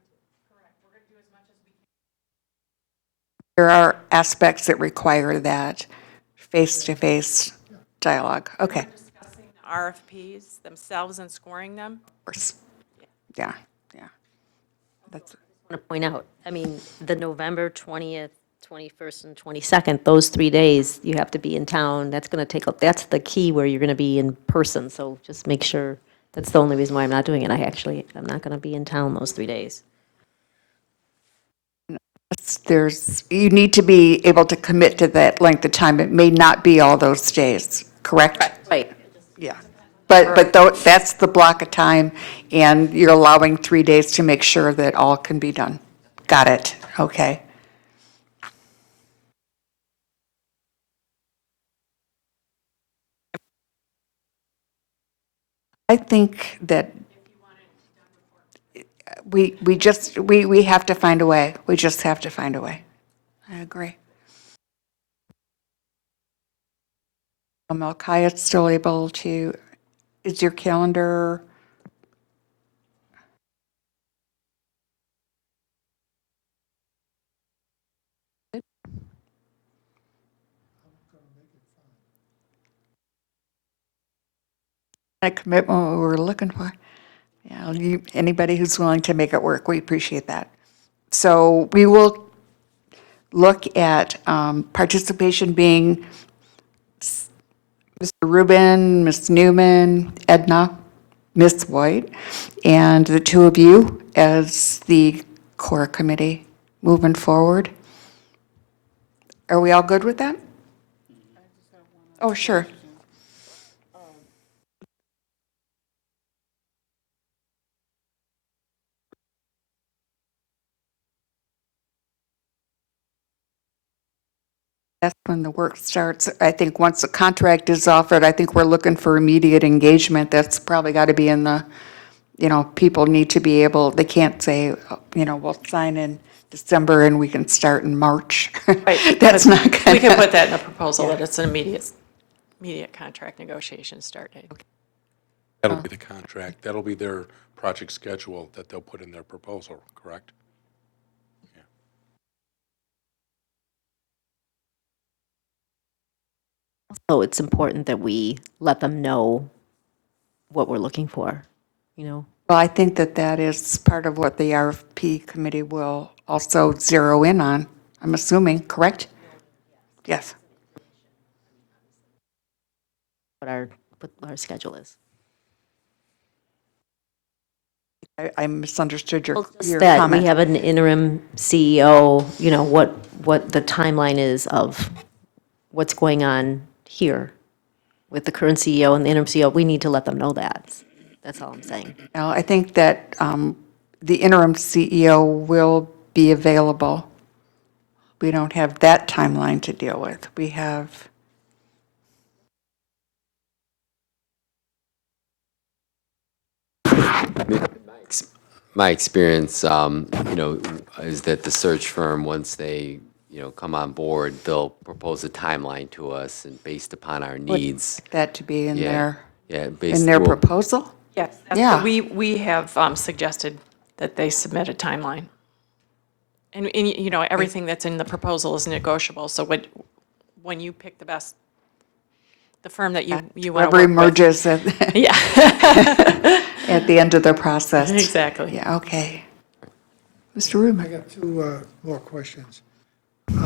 There are aspects that require that face-to-face dialogue. Okay. Discussing the RFPs themselves and scoring them. Of course. Yeah, yeah. That's. I want to point out, I mean, the November 20th, 21st, and 22nd, those 3 days, you have to be in town. That's going to take up, that's the key where you're going to be in person. So just make sure, that's the only reason why I'm not doing it. I'm not going to be in town those 3 days. You need to be able to commit to that length of time. It may not be all those days, correct? Right. Yeah. But that's the block of time, and you're allowing 3 days to make sure that all can be done. Got it. Okay. I think that we have to find a way. We just have to find a way. I agree. Malkai is still able to, is your calendar? A commitment we were looking for. Yeah, anybody who's willing to make it work, we appreciate that. So we will look at participation being Mr. Rubin, Ms. Newman, Edna, Ms. White, and the two of you as the core committee moving forward. Are we all good with that? Oh, sure. That's when the work starts. I think once the contract is offered, I think we're looking for immediate engagement. That's probably got to be in the, people need to be able, they can't say, we'll sign in December and we can start in March. Right. That's not We gonna. can put that in the proposal, Yeah. that it's an immediate contract negotiation start date. That'll be the contract. That'll be their project schedule that they'll put in their proposal, correct? So it's important that we let them know what we're looking for, Well, I think that is part of what the RFP committee will also zero in on, I'm assuming, correct? Yes. what our schedule is. I misunderstood your That we comment. have an interim CEO, what the timeline is of what's going on here with the current CEO and the interim CEO. We need to let them know that. That's all I'm saying. Well, I think that the interim CEO will be available. We don't have that timeline to deal with. We have, My experience, is that the search firm, once they, come on board, they'll propose a timeline to us and based upon our needs. that to be in Yeah, in their proposal? Yes. That's Yeah. what we have suggested that they submit a timeline. And, everything that's in the proposal is negotiable, so when you pick the firm that you want to work Whoever with. emerges at, Yeah. at the end of their process. Exactly. Yeah, okay. Mr. Rubin? I got two more questions.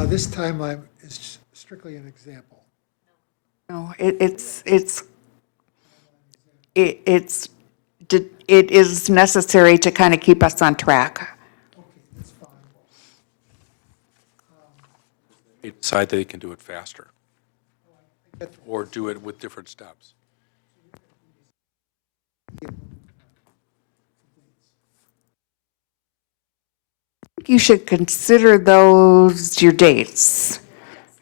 This timeline is strictly an example. No, it is necessary to kind of keep us on track. They decide they can do it faster or do it with different steps. You should consider those your dates.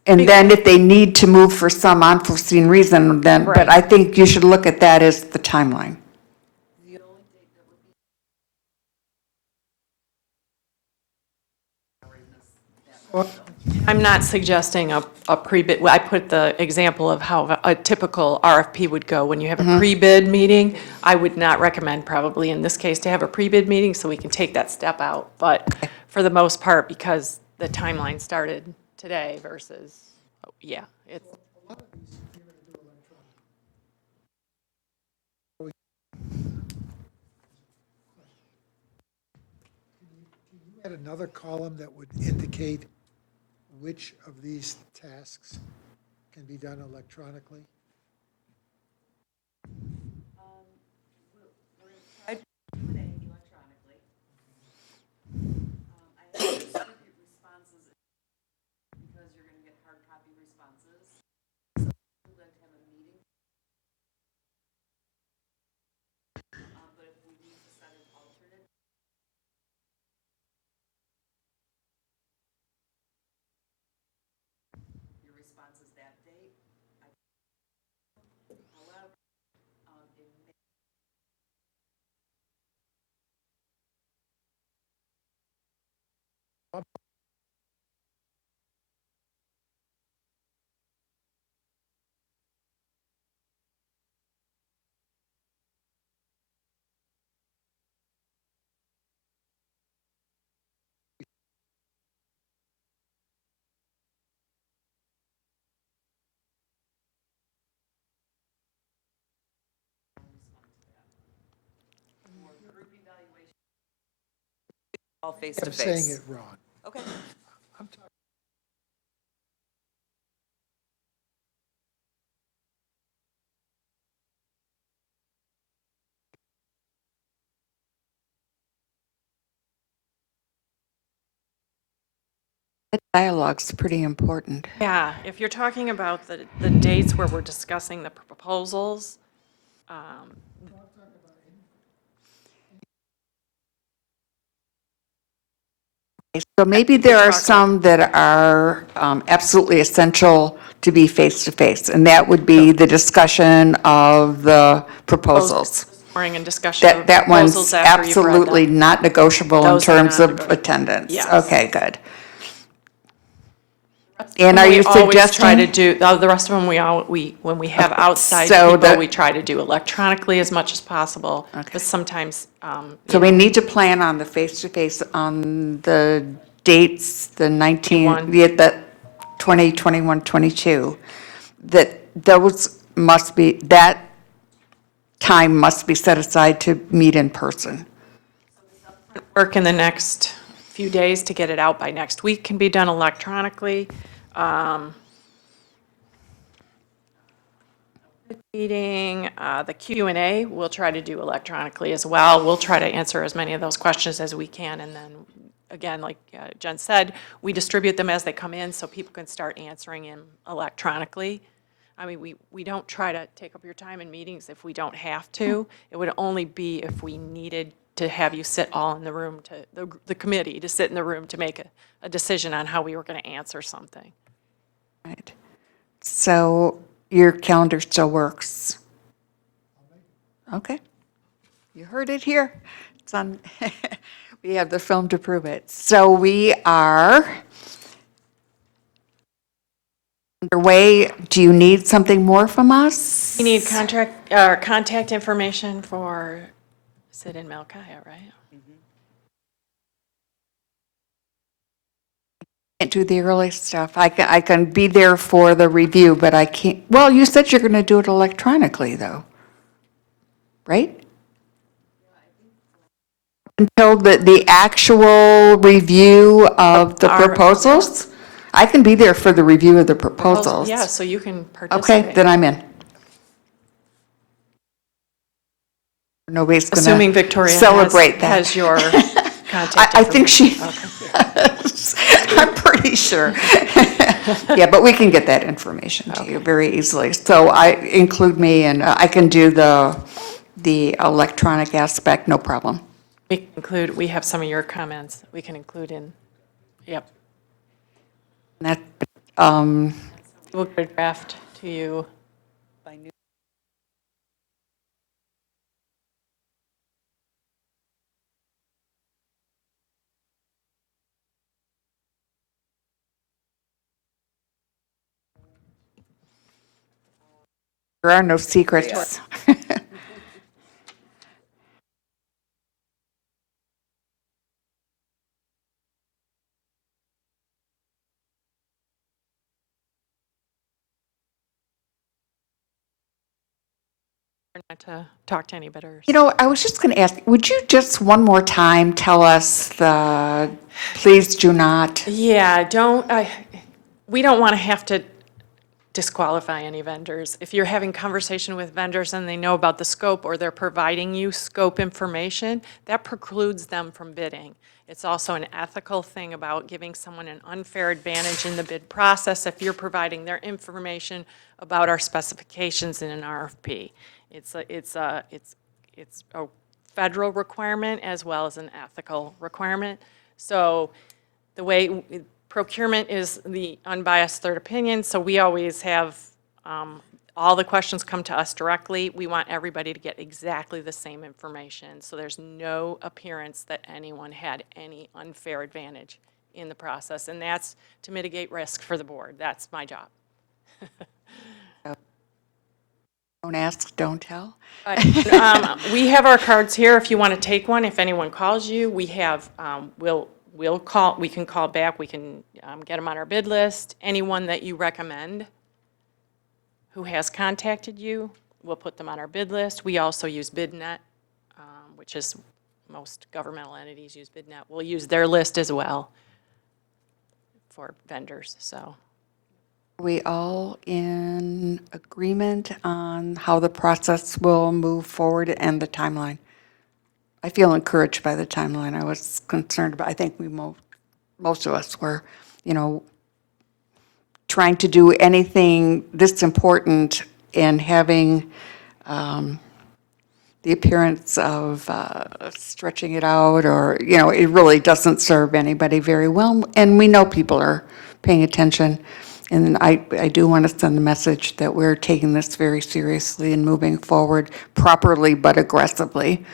And then if they need to move for some unforeseen reason, then, but I think you should look at that as the timeline. I'm not suggesting a pre-bid, I put the example of how a typical RFP would go. When you have a pre-bid meeting, I would not recommend probably in this case to have a pre-bid meeting so we can take that step out. But for the most part, because the timeline started today versus, yeah, it's. Add another column that would indicate which of these tasks can be done electronically? All face I'm to saying face. it wrong. Okay. I'm talking That dialogue's pretty important. Yeah, if you're talking about the dates where we're discussing the proposals, So maybe there are some that are absolutely essential to be face-to-face, and that would be the discussion of the proposals. Exploring and discussion of That one's proposals after you've read them. absolutely not negotiable in Those are terms of non-negotiable. attendance. Yes. Okay, good. And are you We always try to suggesting? do, the rest of them, when we have outside So people, the- we try to do electronically as much as possible. But sometimes, So we need to plan on the face-to-face on the dates, the 19, the 20, 21, 22, that those must be, that time must be set aside to meet in person. work in the next few days to get it out by next week can be done electronically. Meeting, the Q&A, we'll try to do electronically as well. We'll try to answer as many of those questions as we can, and then, again, like Jen said, we distribute them as they come in so people can start answering them electronically. I mean, we don't try to take up your time in meetings if we don't have to. It would only be if we needed to have you sit all in the room, to the committee, to sit in the room to make a decision on how we were going to answer something. Right. So your calendar still works? Okay. You heard it here. It's on, we have the film to prove it. So we are underway. Do you need something more from us? You need contact information for Sid and Malkiah, right? Can't do the early stuff. I can be there for the review, but I can't, well, you said you're going to do it electronically, though, right? Until the actual review of the Our- proposals? I can be there for the review of the proposals. Yeah, so you can participate. Okay, then I'm in. Nobody's going Assuming to Victoria celebrate that. has your contact I think she, information. I'm pretty sure. Yeah, but we can get that information to you very easily. So I include me, and I can do the electronic aspect, no problem. We have some of your comments we can include in, yep. That, We'll get a draft to you. By noon. there are no secrets. Not to talk to any bidders. You know, I was just going to ask, would you just one more time tell us the, please do not? Yeah, we don't want to have to disqualify any vendors. If you're having conversation with vendors and they know about the scope or they're providing you scope information, that precludes them from bidding. It's also an ethical thing about giving someone an unfair advantage in the bid process if you're providing their information about our specifications in an RFP. It's a federal requirement as well as an ethical requirement. So the way procurement is the unbiased third opinion, so we always have all the questions come to us directly. We want everybody to get exactly the same information, so there's no appearance that anyone had any unfair advantage in the process, and that's to mitigate risk for the board. That's my job. Don't ask, don't tell. We have our cards here if you want to take one. If anyone calls you, we have, we can call back, we can get them on our bid list. Anyone that you recommend who has contacted you, we'll put them on our bid list. We also use BidNet, which is, most governmental entities use BidNet. We'll use their list as well for vendors, so. Are we all in agreement on how the process will move forward and the timeline? I feel encouraged by the timeline. I was concerned about, I think most of us were. you know, trying to do anything this important and having the appearance of stretching it out, or, you know, it really doesn't serve anybody very well. And we know people are paying attention. And I do want to send the message that we're taking this very seriously and moving forward properly but aggressively,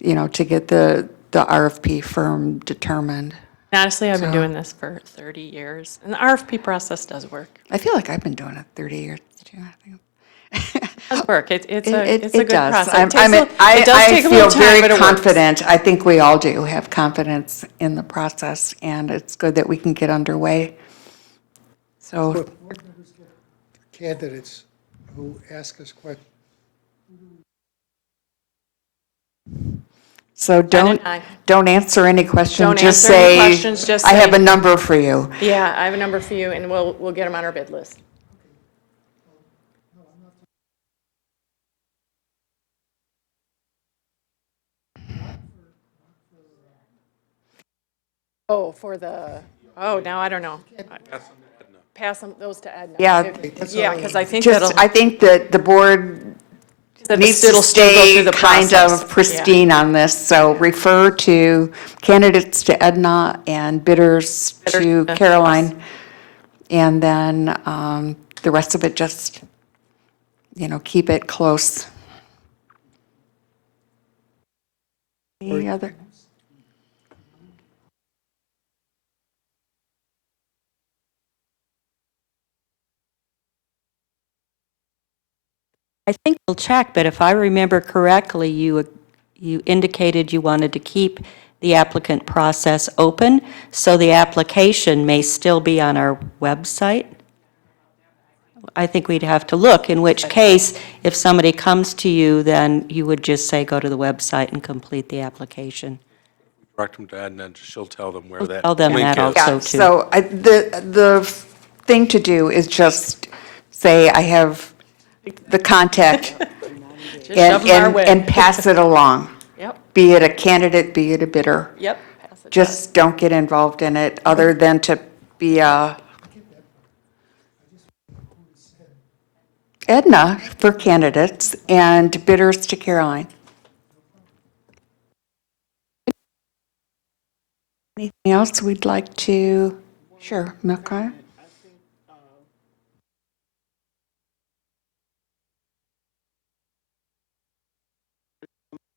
you know, to get the RFP firm determined. Honestly, I've been So- doing this for 30 years, and the RFP process does work. I feel like I've been doing it 30 years too, I think. It does work. It's a It good does. process. I'm- It takes a little- I it does take a little feel time, very but it works. confident. I think we all do have confidence in the process, and it's good that we can get underway. So, Board members get candidates who ask us questions. so don't answer any questions. Don't Just answer any say, questions, just I have say- a number for you. Yeah, I have a number for you, and we'll get them on our bid list. Oh, for the, oh, now I don't know. Pass them, those to Edna. Yeah. Yeah, because I think that'll. I think that the board that needs to it'll still go stay through the kind process. of pristine on this, so refer to candidates to Edna and bidders to to Caroline. And then the rest of it, just, you know, keep it close. Any other? I think we'll check, but if I remember correctly, you indicated you wanted to keep the applicant process open, so the application may still be on our website. I think we'd have to look, in which case, if somebody comes to you, then you would just say, go to the website and complete the application. Direct them to Edna, and she'll tell them where that Tell them link that is. also. Yeah, too. so the thing to do is just say, I have the contact, Just shove 'em our way. and pass it along. Yep, Be it a candidate, be it a bidder. yep. Pass it Just don't get involved in it, other than to be Edna for candidates and bidders to Caroline. Anything else we'd like to? Sure, Milka?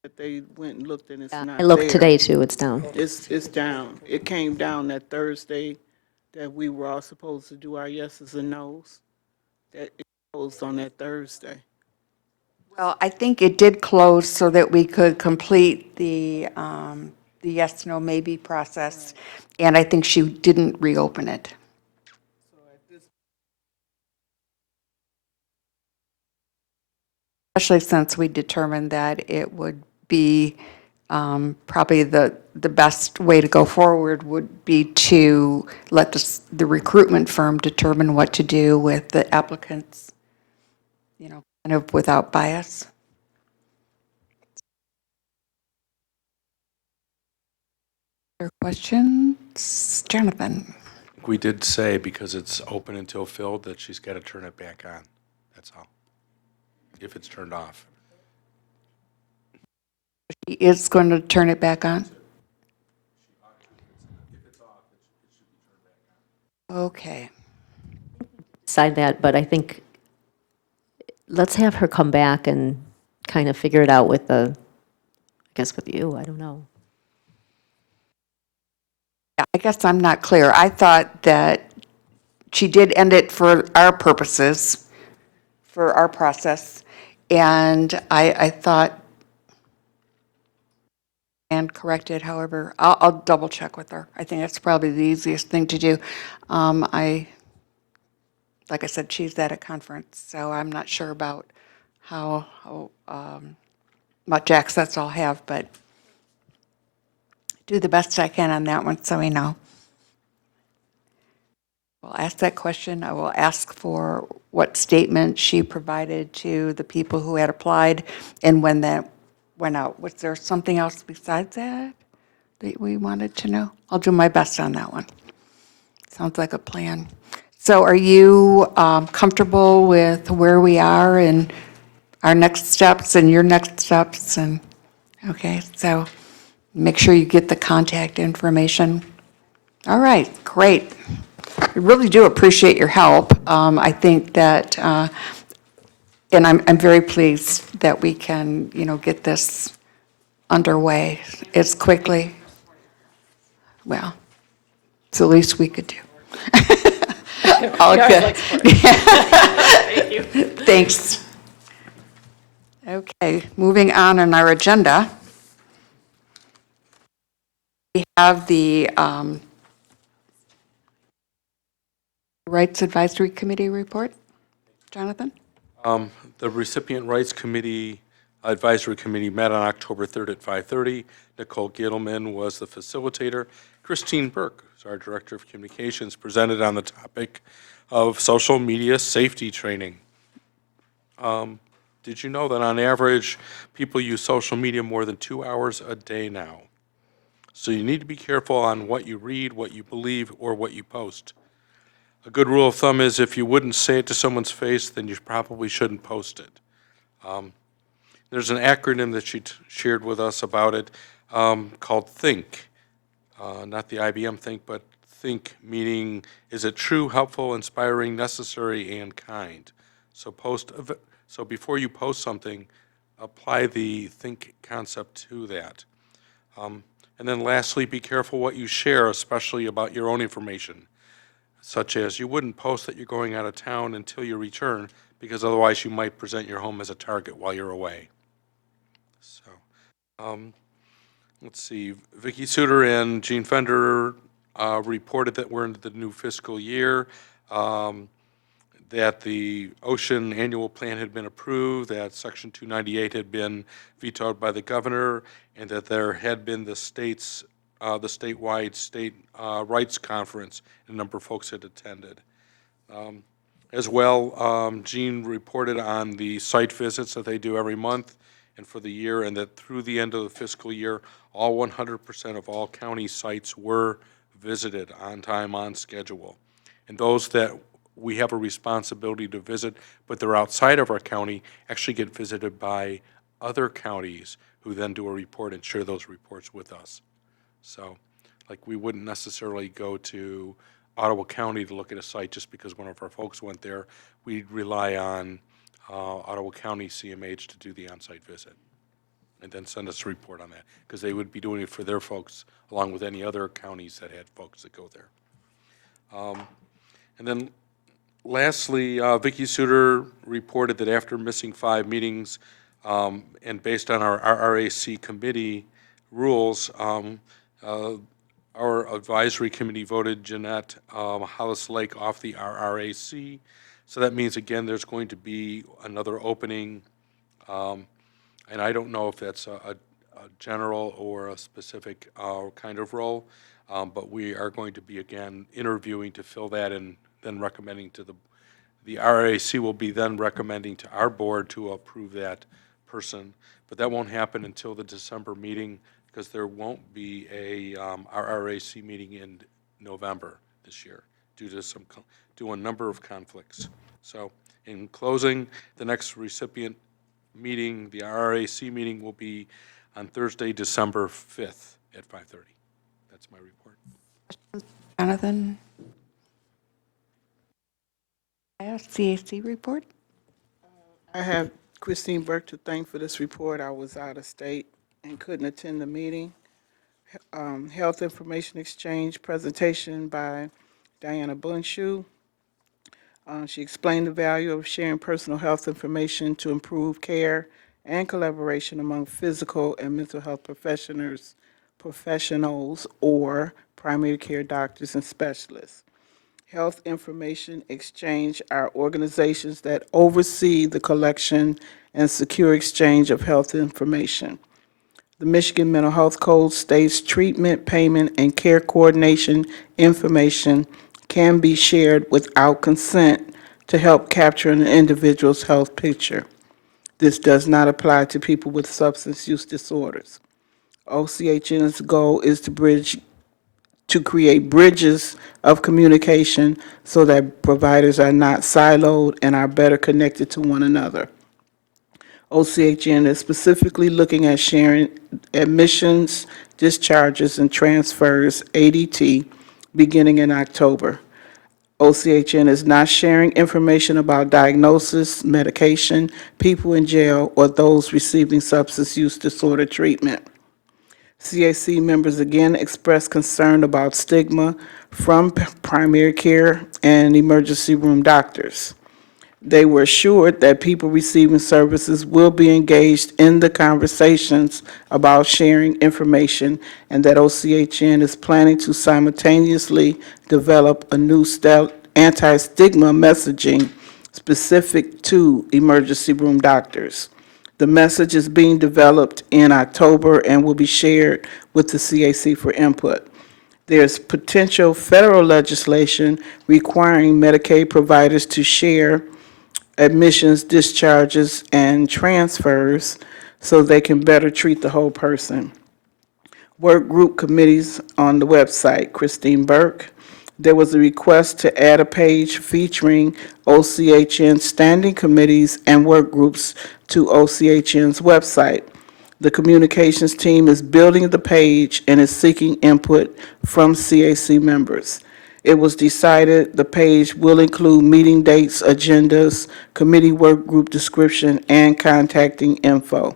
That they went and looked and it's not I looked there. today too, it's down. It's down. It came down that Thursday that we were all supposed to do our yeses and nos. That it closed on that Thursday. Well, I think it did close so that we could complete the yes, no, maybe process, and I think she didn't reopen it. Especially since we determined that it would be probably the best way to go forward would be to let the recruitment firm determine what to do with the applicants, you know, kind of without bias. Other questions? Jonathan? We did say, because it's open until filled, that she's got to turn it back on. That's all. If it's turned off. She is going to turn it back on? Okay. Decide that, but I think, let's have her come back and kind of figure it out with I guess with you, I don't know. Yeah, I guess I'm not clear. I thought that she did end it for our purposes, for our process, and I thought, and corrected, however, I'll double check with her. I think that's probably the easiest thing to do. Like I said, she's at a conference, so I'm not sure about how much access I'll have, but do the best I can on that one, so we know. We'll ask that question. I will ask for what statement she provided to the people who had applied and when that went out. Was there something else besides that that we wanted to know? I'll do my best on that one. Sounds like a plan. So are you comfortable with where we are and our next steps and your next steps? And, okay, so make sure you get the contact information. All right, great. I really do appreciate your help. I think that, and I'm very pleased that we can, get this underway as quickly. Well, it's the least we could do. All We always good. like support. Thank you. Thanks. Okay, moving on our agenda. We have the Rights Advisory Committee report. Jonathan? The Recipient Rights Committee, Advisory Committee met on October 3rd at 5:30. Nicole Gittleman was the facilitator. Christine Burke, who's our Director of Communications, presented on the topic of social media safety training. Did you know that on average, people use social media more than 2 hours a day now? So you need to be careful on what you read, what you believe, or what you post. A good rule of thumb is if you wouldn't say it to someone's face, then you probably shouldn't post it. There's an acronym that she shared with us about it called THINK. Not the IBM THINK, but THINK meaning, is it true, helpful, inspiring, necessary, and kind? So before you post something, apply the THINK concept to that. And then lastly, be careful what you share, especially about your own information, such as you wouldn't post that you're going out of town until you return, because otherwise you might present your home as a target while you're away. So, let's see, Vicki Suter and Gene Fender reported that we're into the new fiscal year, that the OCHN annual plan had been approved, that Section 298 had been vetoed by the governor, and that there had been the statewide state rights conference, and a number of folks had attended. As well, Gene reported on the site visits that they do every month and for the year, and that through the end of the fiscal year, all 100% of all county sites were visited on time, on schedule. And those that we have a responsibility to visit, but they're outside of our county, actually get visited by other counties who then do a report and share those reports with us. So, like, we wouldn't necessarily go to Ottawa County to look at a site just because one of our folks went there. We'd rely on Ottawa County CMH to do the on-site visit and then send us a report on that, because they would be doing it for their folks along with any other counties that had folks that go there. And then lastly, Vicki Suter reported that after missing 5 meetings, and based on our RRAC committee rules, our advisory committee voted Jeanette Hollis Lake off the RRAC. So that means, again, there's going to be another opening. And I don't know if that's a general or a specific kind of role, but we are going to be, again, interviewing to fill that and then recommending to the RRAC will be then recommending to our board to approve that person. But that won't happen until the December meeting, because there won't be a RRAC meeting in November this year due to a number of conflicts. So in closing, the next recipient meeting, the RRAC meeting, will be on Thursday, December 5th at 5:30. That's my report. Jonathan? CAC report? I have Christine Burke to thank for this report. I was out of state and couldn't attend the meeting. Health information exchange presentation by Diana Bunshu. She explained the value of sharing personal health information to improve care and collaboration among physical and mental health professionals or primary care doctors and specialists. Health information exchange are organizations that oversee the collection and secure exchange of health information. The Michigan Mental Health Code states treatment, payment, and care coordination information can be shared without consent to help capture an individual's health picture. This does not apply to people with substance use disorders. OCHN's goal is to bridge to create bridges of communication so that providers are not siloed and are better connected to one another. OCHN is specifically looking at sharing admissions, discharges, and transfers, ADT, beginning in October. OCHN is not sharing information about diagnosis, medication, people in jail, or those receiving substance use disorder treatment. CAC members again expressed concern about stigma from primary care and emergency room doctors. They were assured that people receiving services will be engaged in the conversations about sharing information and that OCHN is planning to simultaneously develop a new anti-stigma messaging specific to emergency room doctors. The message is being developed in October and will be shared with the CAC for input. There's potential federal legislation requiring Medicaid providers to share admissions, discharges, and transfers so they can better treat the whole person. Work group committees on the website, Christine Burke. There was a request to add a page featuring OCHN standing committees and work groups to OCHN's website. The communications team is building the page and is seeking input from CAC members. It was decided the page will include meeting dates, agendas, committee work group description, and contacting info.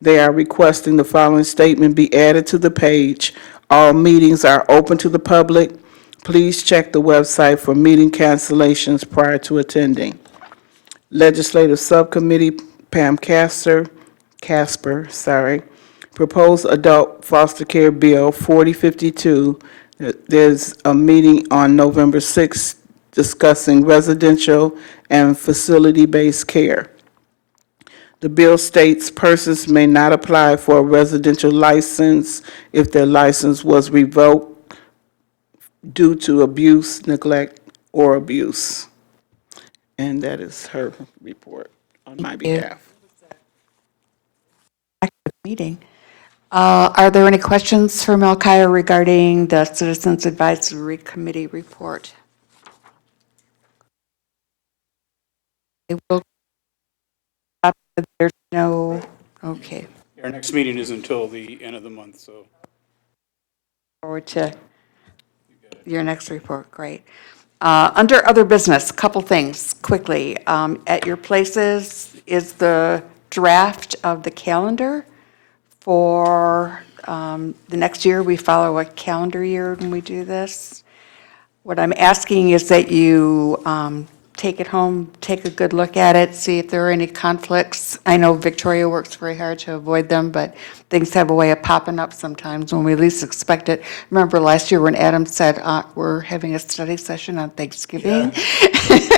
They are requesting the following statement be added to the page. All meetings are open to the public. Please check the website for meeting cancellations prior to attending. Legislative Subcommittee Pam Casper, proposed adult foster care bill 4052. There's a meeting on November 6th discussing residential and facility-based care. The bill states persons may not apply for a residential license if their license was revoked due to abuse, neglect, or abuse. And that is her report on my behalf. Meeting. Are there any questions for Melchiah regarding the Citizens Advisory Committee report? It will. There's no, okay. Our next meeting is until the end of the month, so. Forward to your next report, great. Under other business, a couple things quickly. At your places is the draft of the calendar for the next year. We follow a calendar year when we do this. What I'm asking is that you take it home, take a good look at it, see if there are any conflicts. I know Victoria works very hard to avoid them, but things have a way of popping up sometimes when we least expect it. Remember last year when Adam said, we're having a study session on Thanksgiving? Yeah.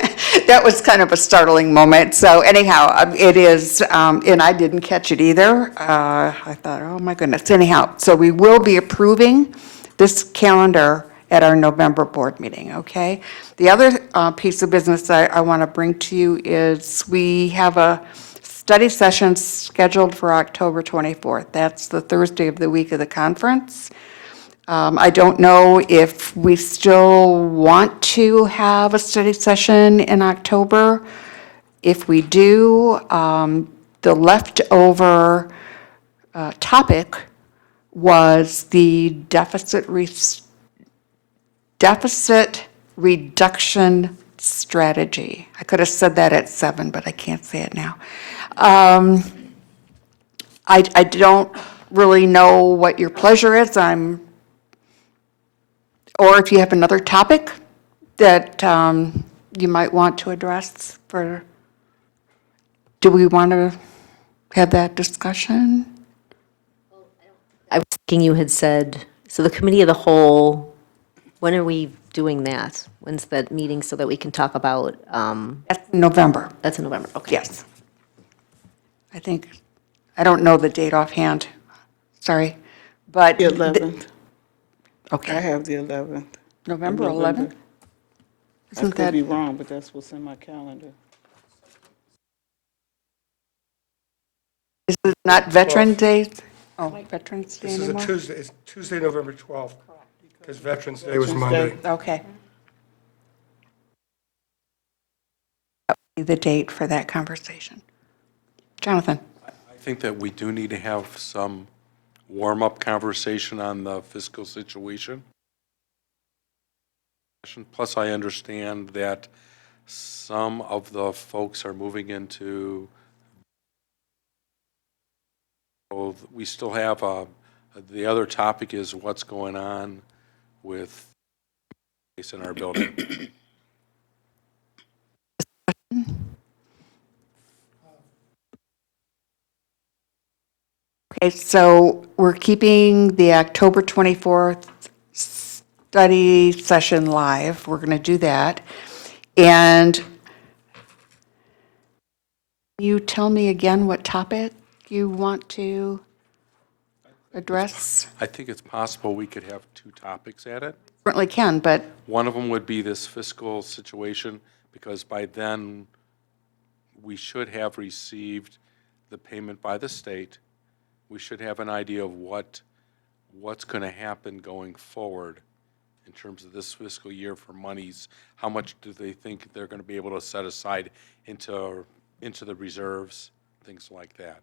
That was kind of a startling moment. So anyhow, it is, and I didn't catch it either. I thought, oh my goodness. Anyhow, so we will be approving this calendar at our November board meeting, okay? The other piece of business I want to bring to you is we have a study session scheduled for October 24th. That's the Thursday of the week of the conference. I don't know if we still want to have a study session in October. If we do, the leftover topic was the deficit reduction strategy. I could have said that at 7, but I can't say it now. I don't really know what your pleasure is. Or if you have another topic that you might want to address for, do we want to have that discussion? I was thinking you had said, so the committee of the whole, when are we doing that? When's that meeting so that we can talk about? That's in November. That's in November, okay. Yes. I don't know the date offhand, sorry, but. The 11th. Okay. I have the 11th. November 11th? I could be wrong, but that's what's in my calendar. Is it not Veteran Day? Oh, Veterans Day This is anymore? a Tuesday, it's Tuesday, November 12th. Because Veterans Day was Monday. Okay. That would be the date for that conversation. Jonathan? I think that we do need to have some warm-up conversation on the fiscal situation. Plus, I understand that some of the folks are moving into, we still have, the other topic is what's going on with space in our building. Okay, so we're keeping the October 24th study session live. We're going to do that. And can you tell me again what topic you want to address? I think it's possible we could have two topics at it. Certainly can, but One of them would be this fiscal situation, because by then, we should have received the payment by the state. We should have an idea of what's going to happen going forward in terms of this fiscal year for monies. How much do they think they're going to be able to set aside into the reserves, things like that.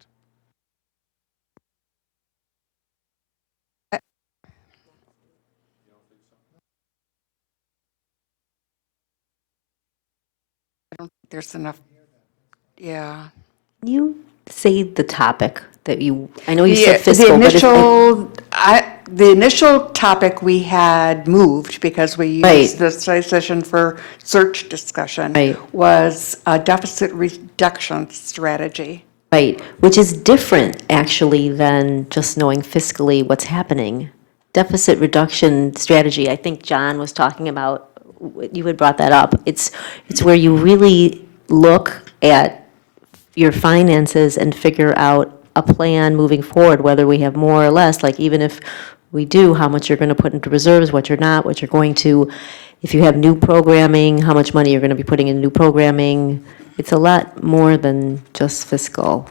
I don't think there's enough, yeah. Can you say the topic that you, I know you said The fiscal, but the initial topic we had moved because we Right. used the study session for search discussion. Right. Was a deficit reduction strategy. Right, which is different actually than just knowing fiscally what's happening. Deficit reduction strategy, I think John was talking about, you had brought that up. It's where you really look at your finances and figure out a plan moving forward, whether we have more or less, like even if we do, how much you're going to put into reserves, what you're not, what you're going to, if you have new programming, how much money you're going to be putting in new programming. It's a lot more than just fiscal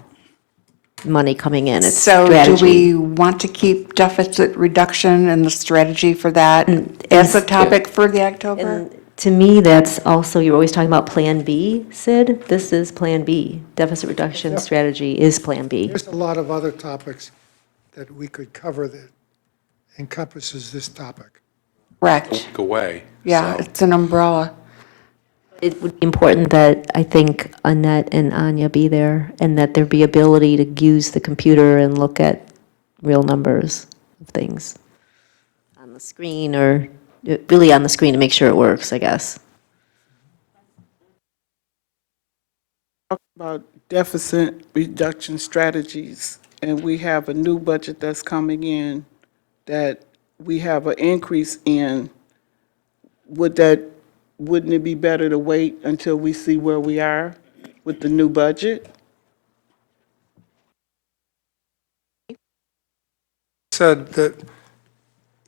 money coming in. It's So strategy. do we want to keep deficit reduction and the strategy for that as a topic for the October? And to me, that's also, you're always talking about Plan B, Sid. This is Plan B. Deficit reduction strategy is Plan B. There's a lot of other topics that we could cover that encompasses this topic. Correct. Go away. Yeah, so. it's an umbrella. It would be important that I think Annette and Anya be there and that there be ability to use the computer and look at real numbers of things on the screen, or really on the screen to make sure it works, I guess. About deficit reduction strategies, and we have a new budget that's coming in that we have an increase in. Wouldn't it be better to wait until we see where we are with the new budget? Said that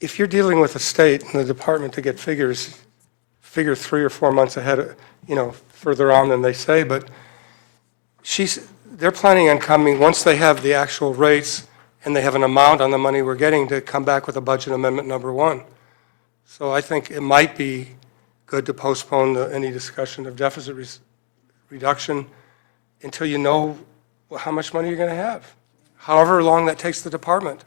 if you're dealing with the state and the department to get figure 3 or 4 months ahead, further on than they say, but they're planning on coming, once they have the actual rates and they have an amount on the money we're getting, to come back with a budget amendment number 1. So I think it might be good to postpone any discussion of deficit reduction until you know how much money you're going to have, however long that takes the department.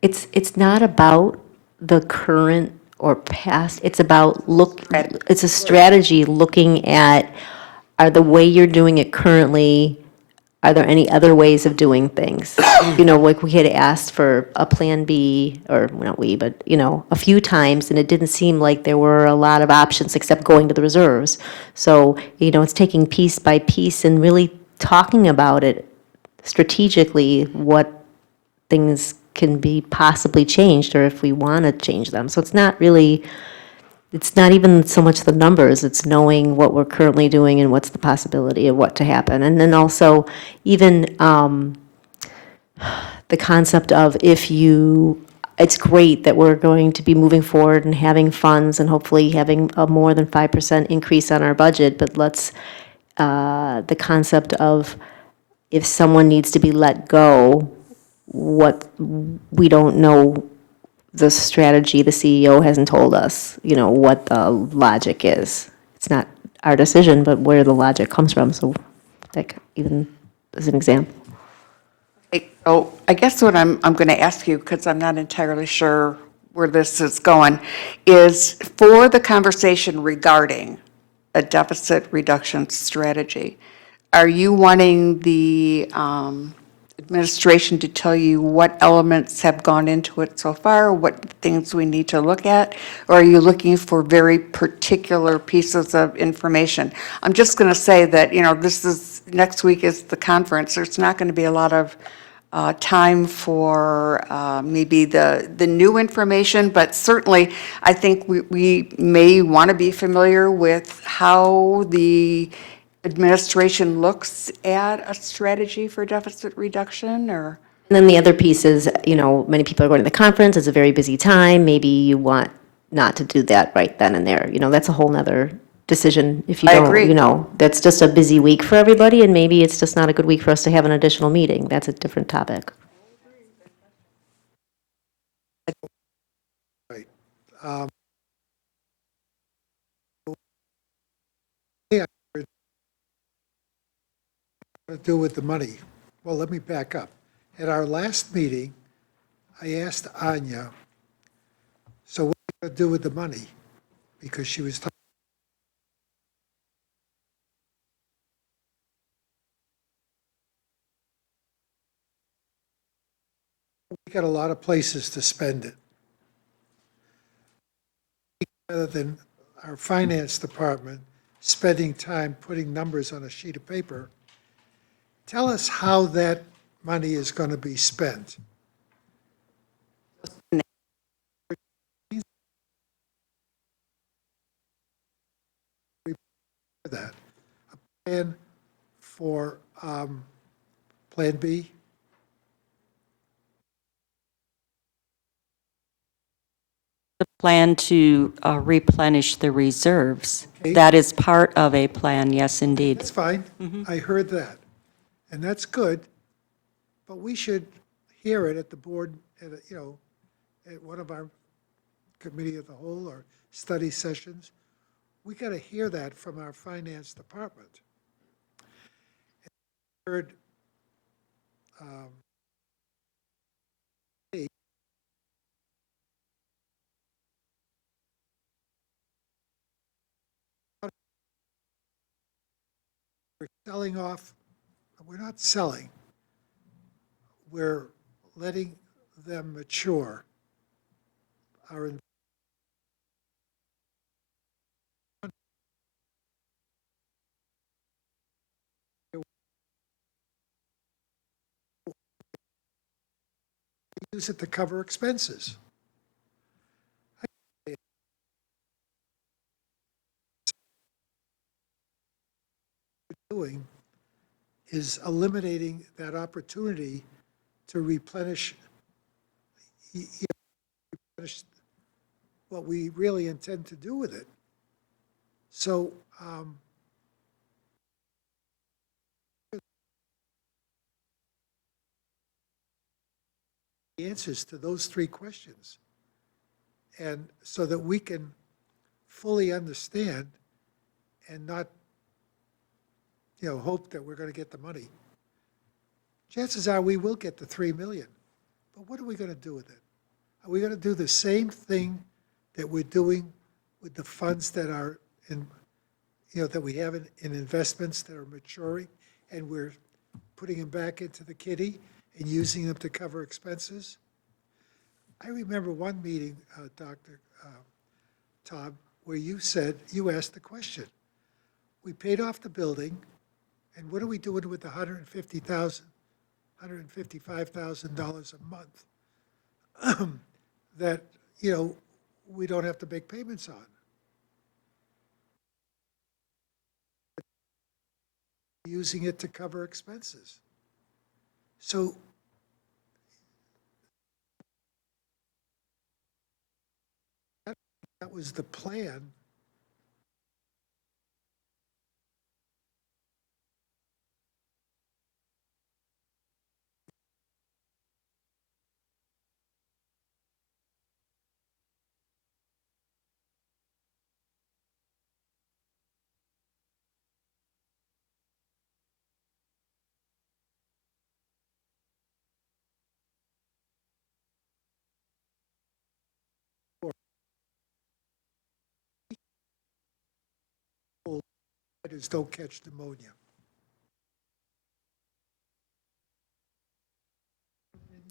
It's not about the current or past, it's about it's a strategy looking at, are the way you're doing it currently, are there any other ways of doing things? Like we had asked for a Plan B, or not we, but, a few times, and it didn't seem like there were a lot of options except going to the reserves. So, it's taking piece by piece and really talking about it strategically, what things can be possibly changed, or if we want to change them. So it's not even so much the numbers, it's knowing what we're currently doing and what's the possibility of what to happen. And then also even the concept of it's great that we're going to be moving forward and having funds and hopefully having a more than 5% increase on our budget, but the concept of if someone needs to be let go, what we don't know the strategy, the CEO hasn't told us, what the logic is. It's not our decision, but where the logic comes from, so like, even as an example. Oh, I guess what I'm going to ask you, because I'm not entirely sure where this is going, is for the conversation regarding a deficit reduction strategy, are you wanting the administration to tell you what elements have gone into it so far, what things we need to look at, or are you looking for very particular pieces of information? I'm just going to say that, next week is the conference. There's not going to be a lot of time for maybe the new information, but certainly I think we may want to be familiar with how the administration looks at a strategy for deficit reduction, or? And then the other piece is, many people are going to the conference, it's a very busy time, maybe you want not to do that right then and there. That's a whole nother decision if you I don't, agree. That's just a busy week for everybody, and maybe it's just not a good week for us to have an additional meeting. That's a different topic. Right. Yeah, what to do with the money? Well, let me back up. At our last meeting, I asked Anya, so what are you going to do with the money? Because she was talking. We got a lot of places to spend it. Rather than our finance department spending time putting numbers on a sheet of paper, tell us how that money is going to be spent. That a plan for Plan B. The plan to replenish the reserves. Okay. That is part of a plan, yes, indeed. That's fine. I heard that. And that's good. But we should hear it at the board, at one of our committee of the whole or study sessions. We got to hear that from our finance department. Heard we're selling off, we're not selling, we're letting them mature. Our use it to cover expenses. Doing is eliminating that opportunity to replenish what we really intend to do with it. So the answers to those three questions, and so that we can fully understand and not hope that we're going to get the money. Chances are we will get the 3 million, but what are we going to do with it? Are we going to do the same thing that we're doing with the funds that are in, that we have in investments that are maturing, and we're putting them back into the kitty and using them to cover expenses? I remember one meeting, Dr. Tom, where you asked the question. We paid off the building, and what are we doing with the $155,000 a month that, we don't have to make payments on? Using it to cover expenses. So that was the plan. Riders don't catch pneumonia.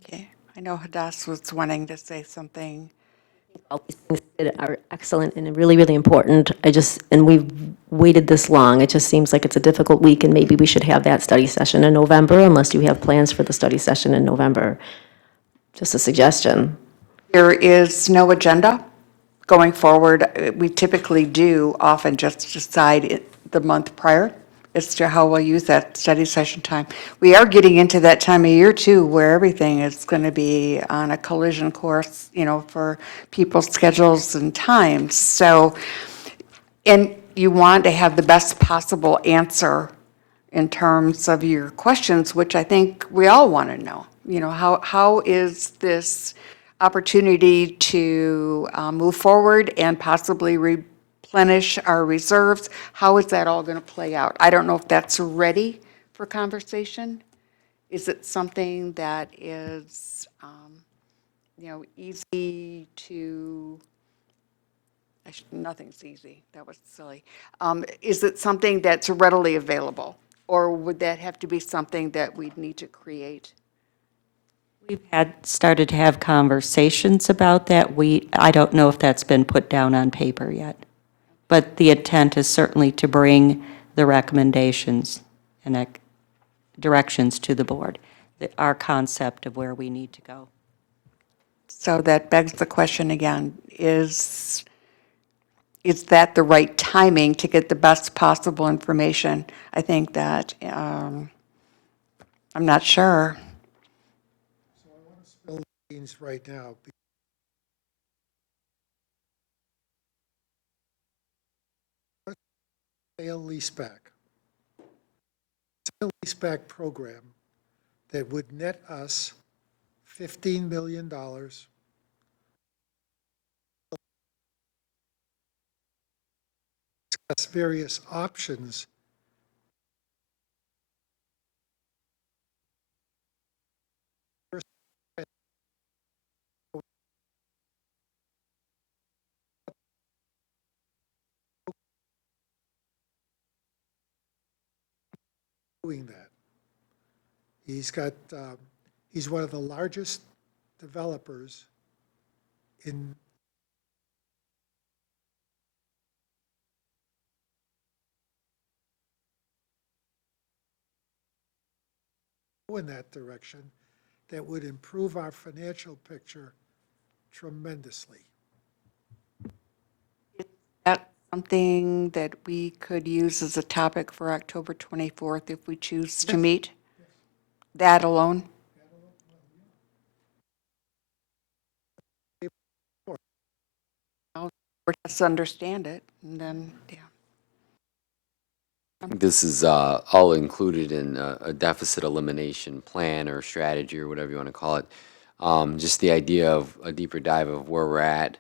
Okay, I know Hadass was wanting to say something. All these things that are excellent and really, really important. And we've waited this long. It just seems like it's a difficult week, and maybe we should have that study session in November, unless you have plans for the study session in November. Just a suggestion. There is no agenda going forward. We typically do often just decide the month prior as to how we'll use that study session time. We are getting into that time of year too, where everything is going to be on a collision course, for people's schedules and times. So, and you want to have the best possible answer in terms of your questions, which I think we all want to know. How is this opportunity to move forward and possibly replenish our reserves? How is that all going to play out? I don't know if that's ready for conversation. Is it something that is, easy to, nothing's easy, that was silly. Is it something that's readily available? Or would that have to be something that we'd need to create? We've started to have conversations about that. I don't know if that's been put down on paper yet. But the intent is certainly to bring the recommendations and directions to the board, our concept of where we need to go. So that begs the question again, is that the right timing to get the best possible information? I think that, I'm not sure. Spill the beans right now. Sale leaseback. Sale leaseback program that would net us $15 million. Discuss various options. Doing that. He's one of the largest developers in that direction that would improve our financial picture tremendously. That something that we could use as a topic for October 24th if we choose to meet? That alone? Or just understand it, and then, yeah. I think this is all included in a deficit elimination plan or strategy or whatever you want to call it. Just the idea of a deeper dive of where we're at,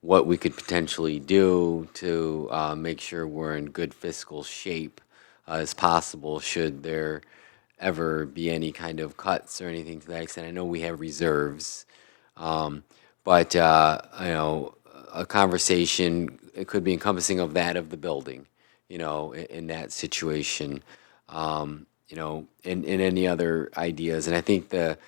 what we could potentially do to make sure we're in good fiscal shape as possible should there ever be any kind of cuts or anything to that extent. I know we have reserves, but a conversation, it could be encompassing of that of the building, in that situation, and any other ideas. And I think the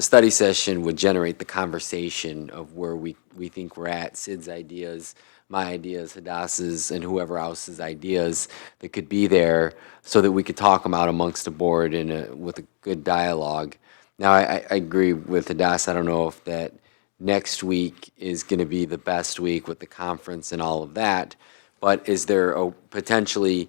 study session would generate the conversation of where we think we're at, Sid's ideas, my ideas, Hadass's, and whoever else's ideas that could be there so that we could talk them out amongst the board with a good dialogue. Now, I agree with Hadass. I don't know if that next week is going to be the best week with the conference and all of that, but is there a potentially,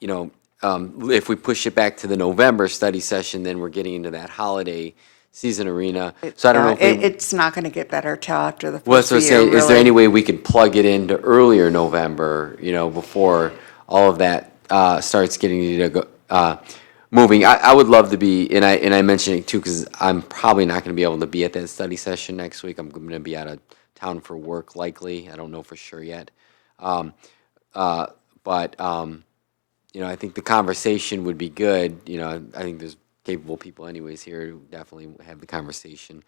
if we push it back to the November study session, then we're getting into that holiday season arena. So I don't know if It's not going to get better till after the well, first so year, say, is there really. any way we could plug it into earlier November, before all of that starts getting to go, moving? I would love to be, and I mentioned it too, because I'm probably not going to be able to be at that study session next week. I'm going to be out of town for work, likely. I don't know for sure yet. But I think the conversation would be good. I think there's capable people anyways here who definitely have the conversation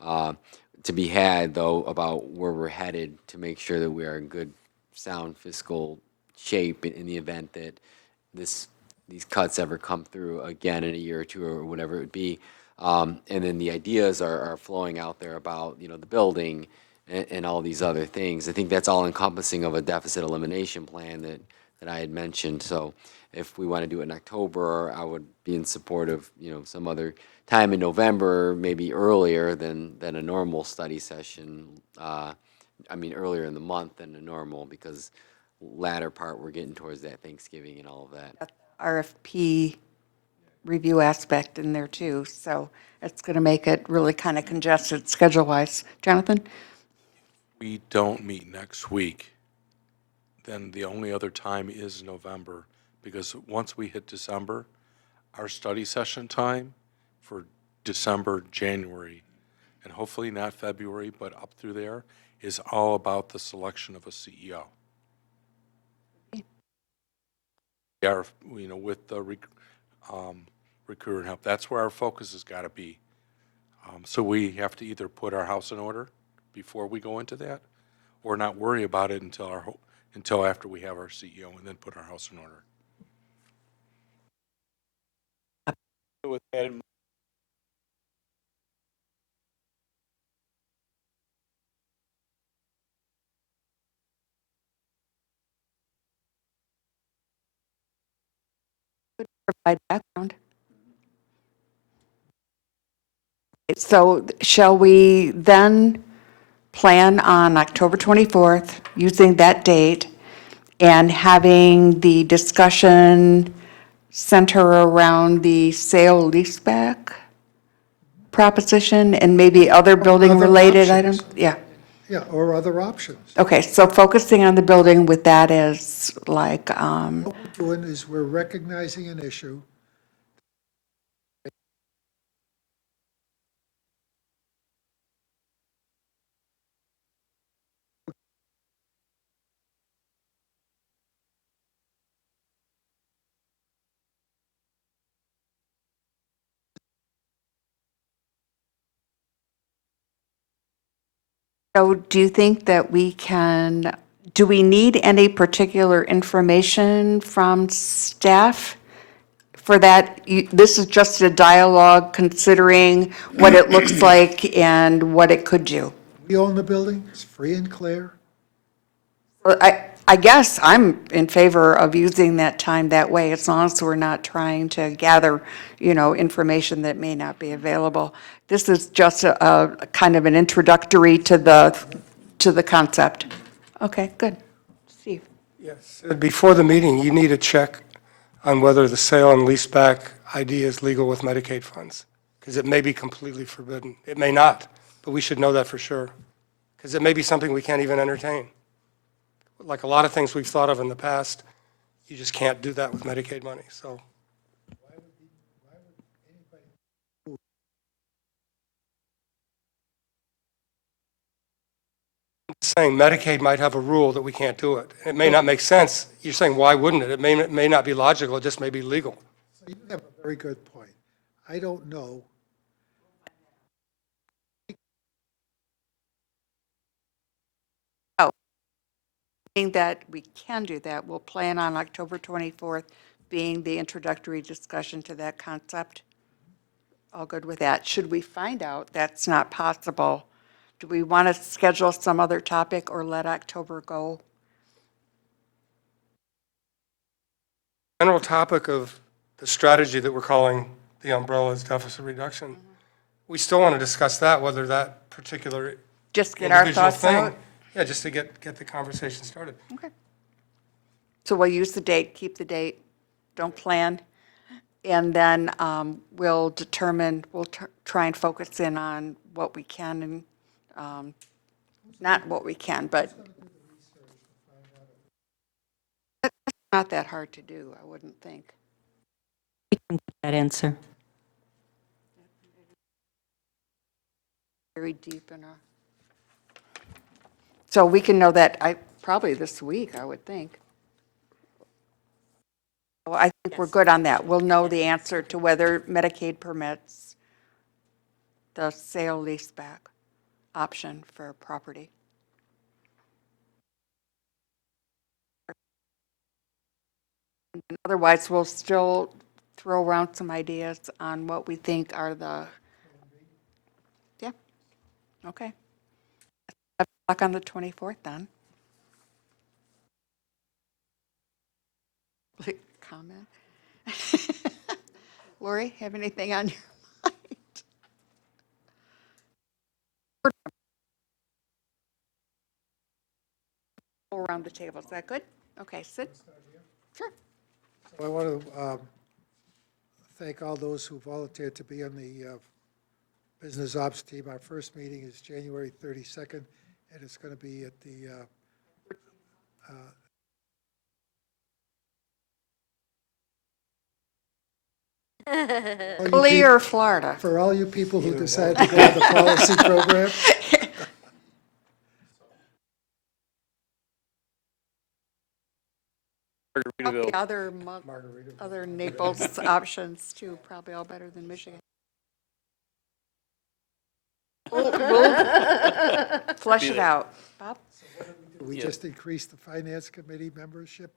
to be had, though, about where we're headed to make sure that we are in good, sound fiscal shape in the event that these cuts ever come through again in a year or two or whatever it would be. And then the ideas are flowing out there about, the building and all these other things. I think that's all encompassing of a deficit elimination plan that I had mentioned. So if we want to do it in October, I would be in support of, some other time in November, maybe earlier than a normal study session. Earlier in the month than a normal, because latter part, we're getting towards that Thanksgiving and all of that. RFP review aspect in there too, so it's going to make it really kind of congested schedule-wise. Jonathan? We don't meet next week, then the only other time is November, because once we hit December, our study session time for December, January, and hopefully not February, but up through there, is all about the selection of a CEO. We are, with the recruiter and help, that's where our focus has got to be. So we have to either put our house in order before we go into that, or not worry about it until after we have our CEO, and then put our house in order. With that in mind, Provide background. So shall we then plan on October 24th, using that date, and having the discussion center around the sale leaseback proposition and maybe other building-related items? options. Yeah. Yeah, or other options. Okay, so focusing on the building with that as like, What we're doing is we're recognizing an issue. so do you think that do we need any particular information from staff for that? This is just a dialogue considering what it looks like and what it could do. We own the building, it's free and clear. Well, I guess I'm in favor of using that time that way, as long as we're not trying to gather, information that may not be available. This is just a kind of an introductory to the concept. Okay, good. Steve? Yes, before the meeting, you need to check on whether the sale and leaseback idea is legal with Medicaid funds, because it may be completely forbidden. It may not, but we should know that for sure, because it may be something we can't even entertain. Like a lot of things we've thought of in the past, you just can't do that with Medicaid money, so. Saying Medicaid might have a rule that we can't do it. It may not make sense. You're saying, why wouldn't it? It may not be logical, it just may be legal. So you have a very good point. I don't know. Being that we can do that, we'll plan on October 24th being the introductory discussion to that concept. All good with that. Should we find out that's not possible, do we want to schedule some other topic or let October go? General topic of the strategy that we're calling the umbrella is deficit reduction. We still want to discuss that, whether that particular Just get our individual thoughts thing. out? Yeah, just to get the conversation started. Okay. So we'll use the date, keep the date, don't plan. And then we'll determine, try and focus in on what we can and not what we can, but it's not that hard to do, I wouldn't think. That answer. Very deep in our. So we can know that probably this week, I would think. Well, I think we're good on that. We'll know the answer to whether Medicaid permits the sale leaseback option for property. Otherwise, we'll still throw around some ideas on what we think are the, yeah, okay. Luck on the 24th then. Comment? Lori, have anything on your mind? Around the table, is that good? Okay, Sid? Sure. So I want to thank all those who volunteered to be on the Business Ops team. Our first meeting is January 32nd, and it's going to be at the Italy or Florida? for all you people who decided to go to the policy program. Margaritaville. The other Naples options too, probably all better than Michigan. We'll flesh it out. Bob? We just increased the Finance Committee membership.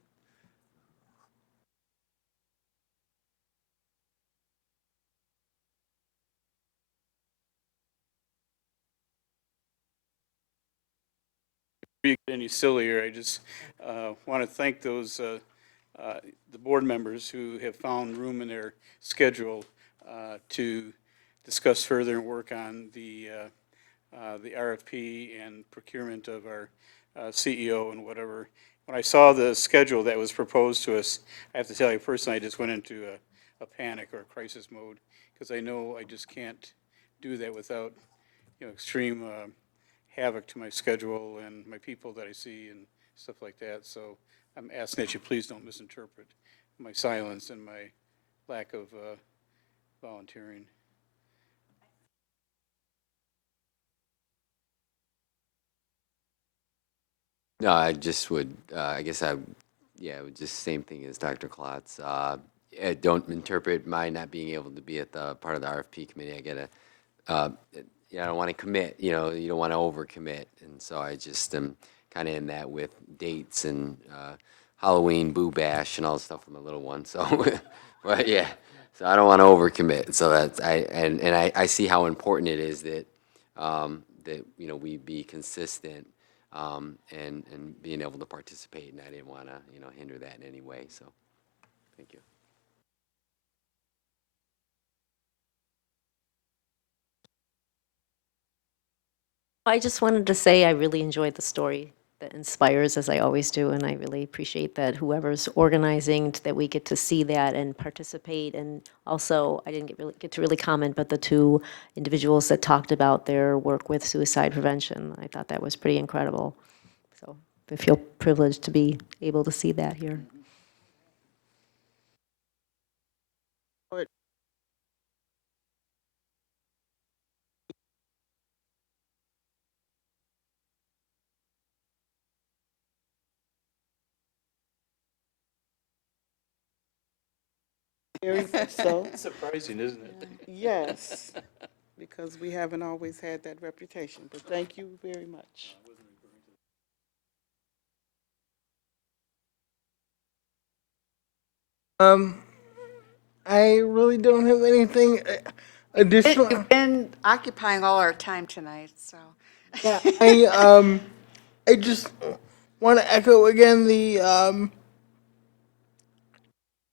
Before you get any sillier, I just want to thank those, the board members who have found room in their schedule to discuss further and work on the RFP and procurement of our CEO and whatever. When I saw the schedule that was proposed to us, I have to tell you personally, I just went into a panic or a crisis mode, because I know I just can't do that without, extreme havoc to my schedule and my people that I see and stuff like that. So I'm asking that you please don't misinterpret my silence and my lack of volunteering. No, I just would, I guess yeah, would just same thing as Dr. Klotz. Don't interpret my not being able to be at the part of the RFP committee. I gotta, I don't want to commit, you don't want to overcommit. And so I just am kind of in that with dates and Halloween, Boo Bash, and all the stuff with my little one. So, but yeah, so I don't want to overcommit. So that's, I see how important it is that, we be consistent. And being able to participate, and I didn't want to, hinder that in any way, so, thank you. I just wanted to say I really enjoyed the story that inspires, as I always do, and I really appreciate that whoever's organizing, that we get to see that and participate. And also, I didn't get to really comment, but the two individuals that talked about their work with suicide prevention, I thought that was pretty incredible. So I feel privileged to be able to see that here. Very much so. Surprising, isn't it? Yes, because we haven't always had that reputation, but thank you very much. I really don't have anything additional. You've been occupying all our time tonight, so. Yeah, I just want to echo again the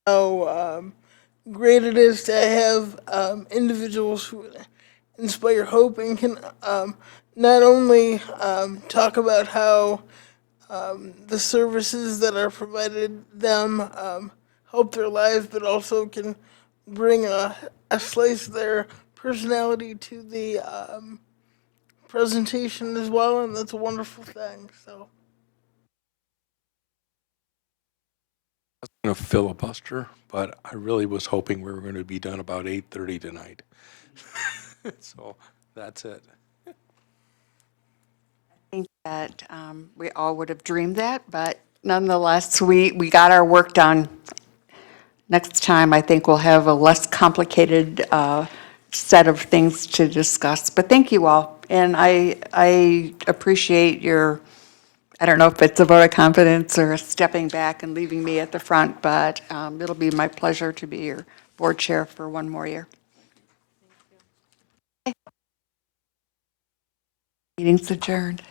how great it is to have individuals who inspire hope and can not only talk about how the services that are provided them help their lives, but also can bring a slice of their personality to the presentation as well, and that's a wonderful thing. So. I was going to filibuster, but I really was hoping we were going to be done about 8:30 tonight. So that's it. I think that we all would have dreamed that, but nonetheless, we got our work done. Next time, I think we'll have a less complicated set of things to discuss. But thank you all, and I appreciate your I don't know if it's a vote of confidence or stepping back and leaving me at the front, but it'll be my pleasure to be your board chair for one more year. Meeting's adjourned.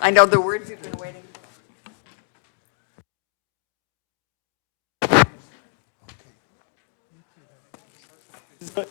I know the words you've been waiting for.